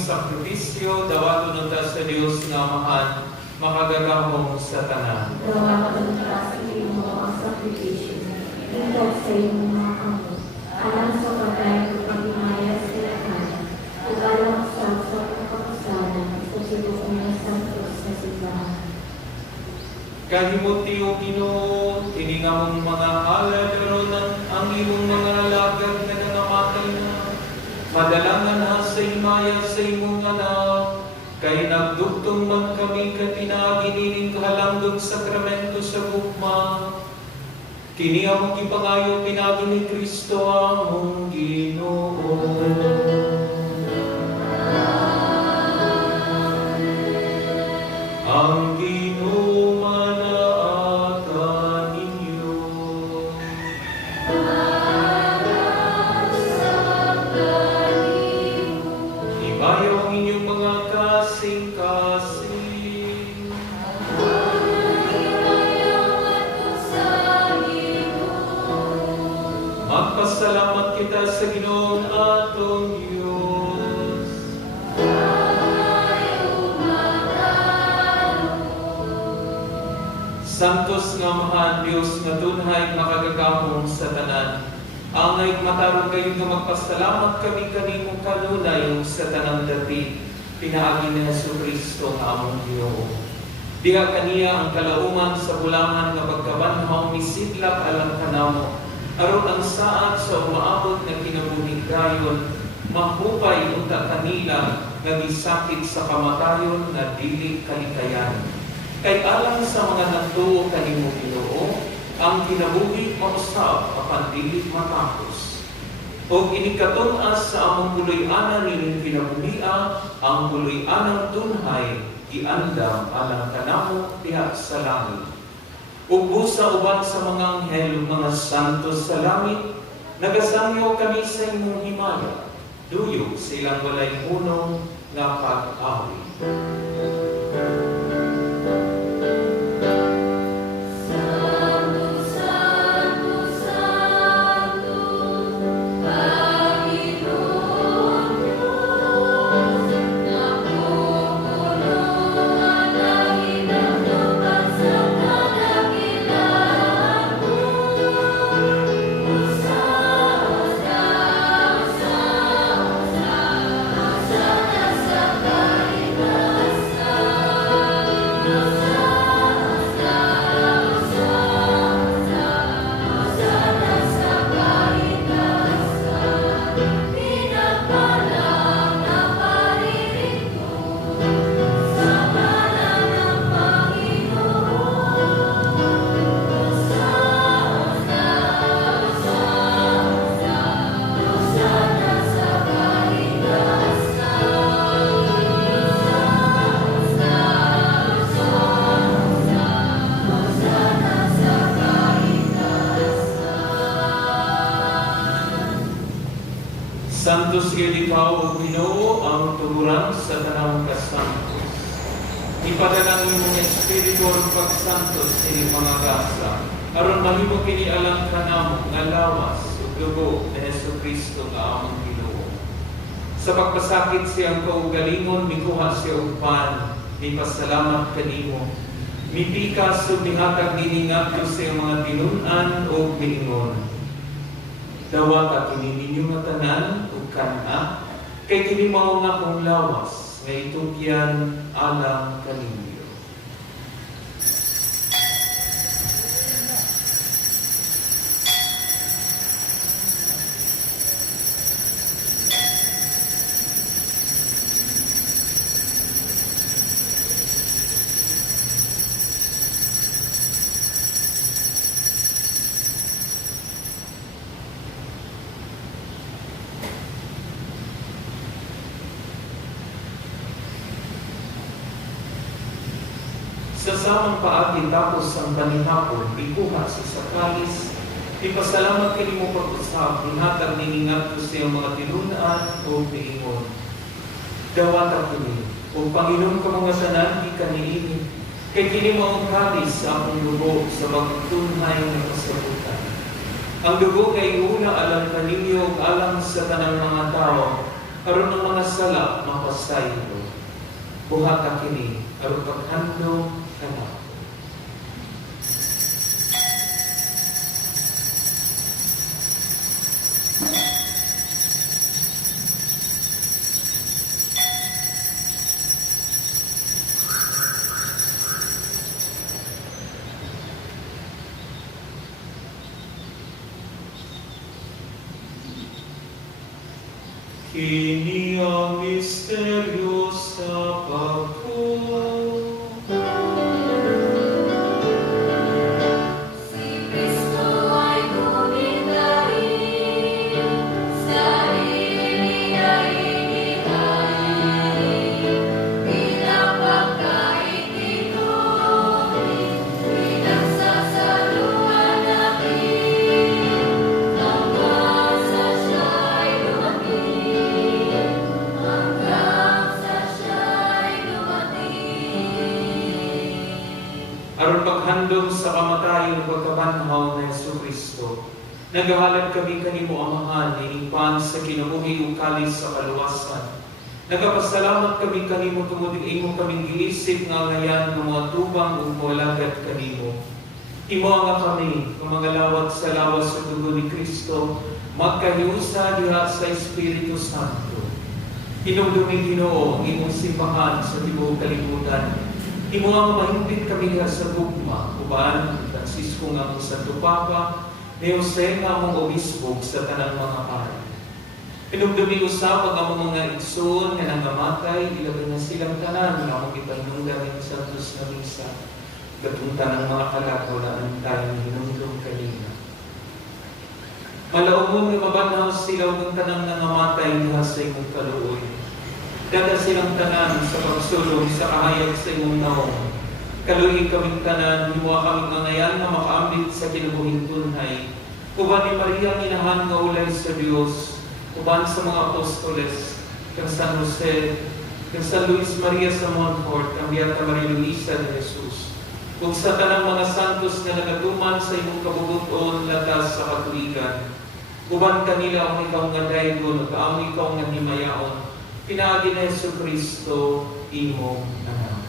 sakripisyo, dawaton unta sa Dios nga Amahan, makagagahong sa tanan. Dawaton unta sa imo ang sakripisyo, hingad sa imo mga kamot, alang sa pagkain o paghinaya sa lahat, ug alang sa kapakasalan sa sibuk mga santos sa simbahan. Kahimuti o Ginoo, iningamong mga halad aron ang imong mga lalagad nga nangamatay na. Madalangan ha sa imaya sa imong anak, kay nagdugtong man kami katinaginining kahalandong sakramento sa gugma. Kini among gipangayo pinagi ni Kristo among Ginoo. Ang Ginoo manaatan ninyo. sa Ginoong atong Diyos. Santos nga mahal Diyos nga tunhay makagagamong sa tanan. Angay mataron kayo nga magpasalamat kami kanimong kanunay sa tanang dapit. Pinaagi ni Jesucristo nga among Ginoo. Diha kaniya ang kalauman sa bulangan nga pagkabanhaw misidlak alang kanamo. Aron ang saad sa umaabot nga kinabuhi gayon, mahupay unta kanila nga gisakit sa kamatayon nga dili kalikayan. Kay alang sa mga nagtuo kanimo Ginoo, ang kinabuhi mausab apan dili matapos. O inikatunas sa among buloy-ana nining kinabuhia, ang buloy-anang tunhay giandam alang kanamo diha sa langit. Ug busa uban sa mga anghel, mga santos sa langit, nagasangyo kami sa imong himaya, duyog sa ilang walay hunong nga pag-awi. Santos ikaw, O Ginoo, ang tuguran sa tanang kasantos. Ipadala imong Espiritu ang pagsantos sa mga gasa, aron mahimo kini alang kanamo nga lawas ug dugo ni Jesucristo nga among Ginoo. Sa pagpasakit siyang kaugalingon, mikuha siya og pan, mipasalamat kanimo. Mipikas ug mihatag dinhi ngadto sa mga tinun-an ug miingon. Dawat kini ninyo nga tanan ug kana kay kini mao nga kong lawas nga itugyan alang kaninyo. Sa samang paagi tapos ang panihapon, ikuha sa sakalis, ipasalamat kanimo pag-usap, ihatag niningat ko sa iyong mga tinunaan o piingon. Dawata kini, o Panginoon ka mga tanan, di ka niini, kay kini mo ang kalis sa akong dugo sa pagtunhay ng kasabutan. Ang dugo kay una alang kaninyo, alang sa tanang mga tao, aron ang mga sala mapasayo. Buhat kini, aron paghandong kana. Kini ang misteryo sa pagko. Aron paghandom sa kamatayon ug pagkabanhaw ni Jesucristo, Nagahalad kami kanimo Amahan, inipan sa kinabuhi ug kalis sa kaluwasan. Nagapasalamat kami kanimo tungod imo kaming giisip nga ngayan ng mga tubang ug mawalagad kanimo. Imo nga kami, nga mga lawat sa lawas sa dugo ni Kristo, magkahiusa diha sa Espiritu Santo. Hinumdumi Ginoo imong simbahan sa tibuok kalibutan. Imo nga mahimpit kami diha sa gugma, uban Francisco nga mo Santo Papa, ni Jose nga mong obispo sa tanang mga pari. Pinugdumi usap ang among mga igsoon nga nangamatay, ilagay na silang tanan nga among ipanungdan ng Santos na Misa. Gatunta ng mga kalakalaan tayo na hinungdong kanina. Malaumon nga mabanaw sila ng tanang nangamatay diha sa imong kaluoy. Dada silang tanan sa pagsulong sa kahayag sa imong naong. Kaluhin kaming tanan, himuha kaming nangayan na makaambit sa kinabuhing tunay. Uban ni Maria inahan nga ulay sa Dios, uban sa mga apostoles, kang San Jose, kang San Luis Maria sa Montfort, kang Beata Maria Luisa de Jesus. Kung sa tanang mga santos na nagatuman sa imong kabubuton latas sa katuigan, uban kanila ang ikaw nga daygon, ug ang ikaw nga himayaon, pinaagi na Yesu Kristo, imo anak.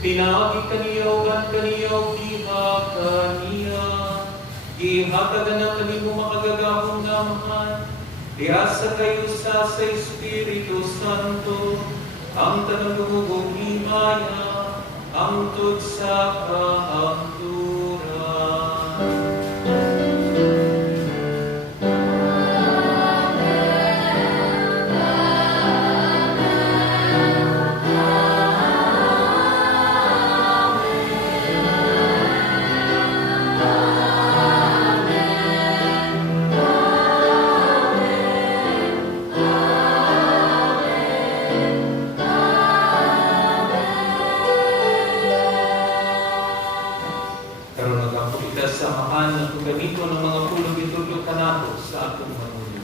Pinaagi kaniya, uban kaniya, diha kaniya. Ihatagan na kanimo makagagahong namahan. Diha sa kayo sa Espiritu Santo. Ang tanang lumugong himaya, ang tug sa kahanturan. Samahan ng paggamito ng mga pulong itulog kanato sa atong manuyo.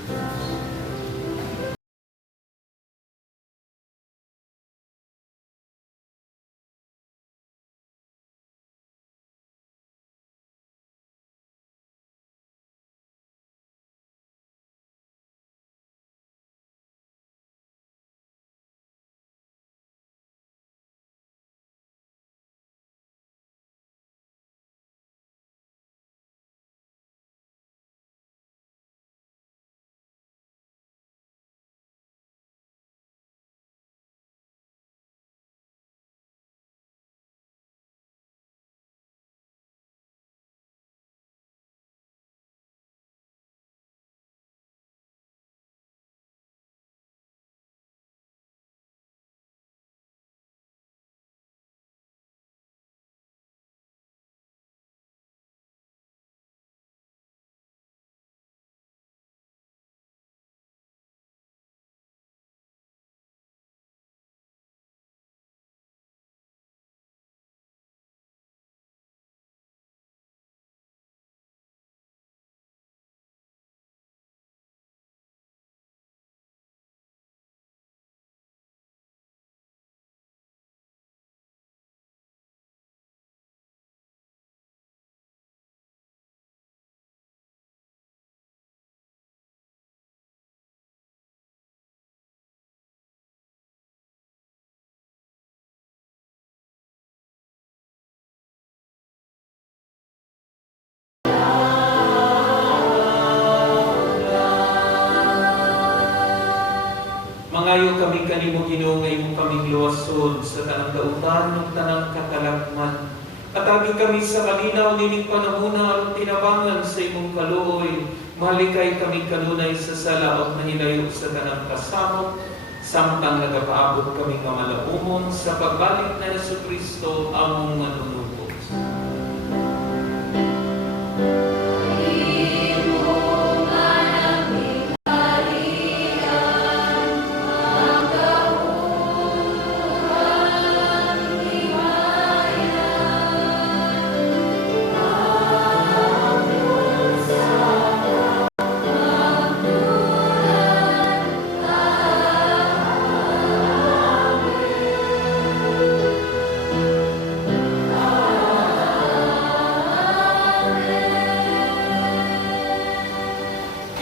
Mangayo kami kanimo Ginoo nga imo kaming luwason sa tanang dautan ng tanang katalagman. Atagi kami sa kalinaw nining panahona aron tinabangan sa imong kaluoy. Mahalikay kami kanunay sa sala ug nahilayo sa tanang kasamot, samtang nagapaabot kami nga malaumon sa pagbalik na Yesu Kristo among manunubos. Amen.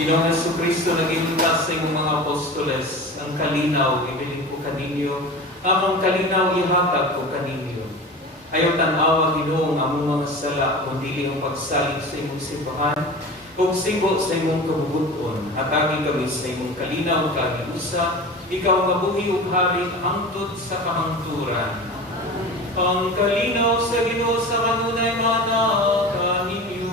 Ginoong Jesucristo, nag-ilutas sa imong mga apostoles, ang kalinaw, ibiling ko kaninyo, among kalinaw, ihatag ko kaninyo. Ayaw tanawa, Ginoong, among mga sala, kundi ang pagsalig sa imong simbahan, o sigo sa imong kabubuton, hatagi kami sa imong kalinaw, kagiusa, ikaw nga buhi ug hari, hangtod sa kamangturan. Ang kalinaw sa Ginoo sa kanunay mana kaninyo.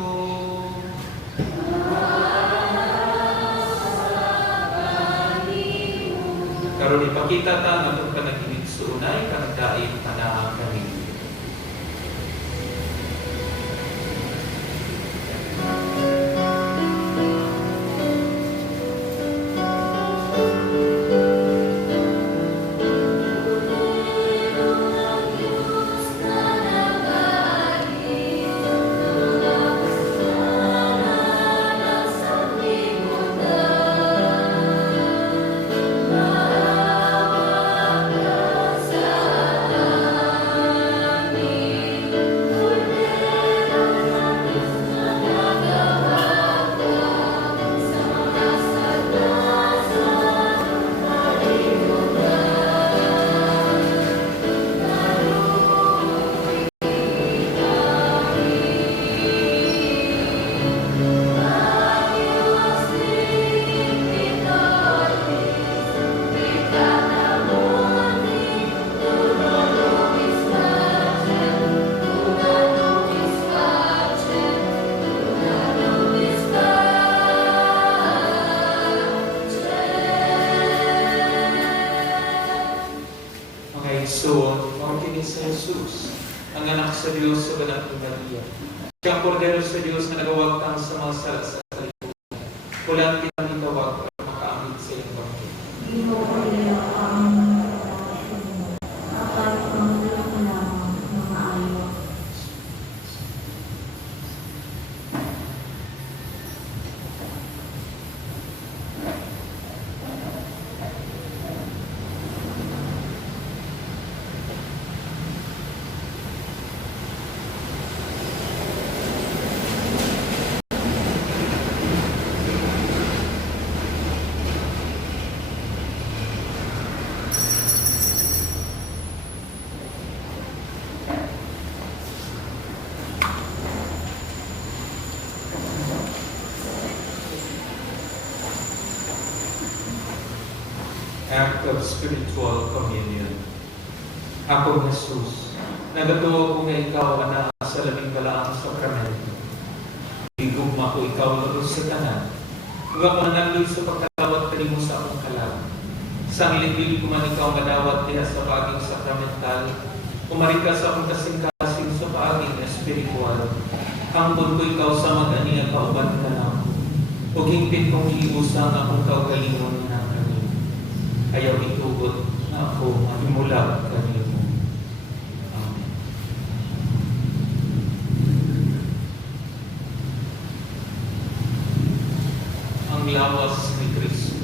Karon ipakita ta ang atong panaginip sa unay kanagdain panahang kaninyo. So, pangkinig sa Jesus, ang anak sa Diyos sa Banal na Maria. Siya ang kordero sa Diyos na nagawagtang sa mga sala sa kalibutan. Kulang kitang itawag para makaamit sa iyong bangkit. Ginoo ko niya ang apat ang lamang na maayo. Act of Spiritual Communion. Ako, Jesus, nagatuo ko nga ikaw na sa labing balaang sakramento. Igugma ko ikaw lalo sa tanan. Huwag ako nanaloy sa pagkalawat kanimo sa akong kalam. Sa milipili ko man ikaw madawat diha sa paaging sakramental. Kumarika sa akong kasing-kasing sa paaging espiritual. Hangtod ko ikaw sa mag-ani at kauban ka na ako. Huwag hingpit kong iusang akong kaugalingon na kanimo. Ayaw itugot na ako mahimula kanimo. Amen. Ang lawas ni Kristo.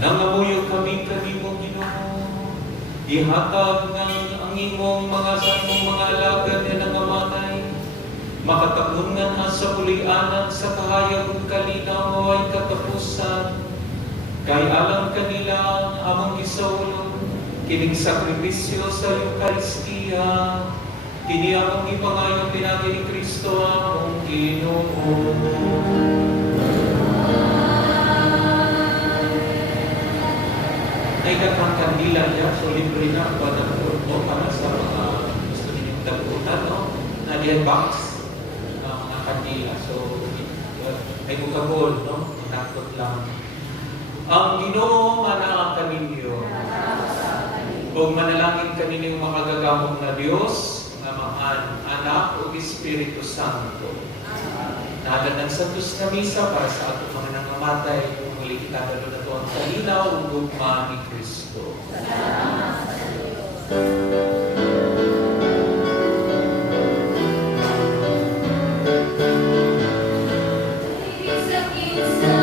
Nangamuyo kami kanimo Ginoo. Ihatag ang imong mga sanmong mga alagad na nangamatay. Makatabungan sa pulianan sa kahayag kalinaw ay katapusan. Kay alam kanila among gisaulo, kining sakripisyo sa Eucharistia. Kini among ipangayong pinagi ni Kristo among Ginoo. Ay daghang kandila ya, so libre na ba na po para sa mga gusto ninyong dagutan, no? Na diyan box, mga kandila. So, ay bukabol, no? Nakot lang. Ang Ginoo manang kaninyo. Kung manalangin kaninyo makagagamong na Diyos, nga Aman, Anak, o Espiritu Santo. Nada ng Santos na Misa para sa atong mga nangamatay, muli itatalo na ito ang kalinaw o gugma ni Kristo. Salamat sa Diyos. Sa kinsa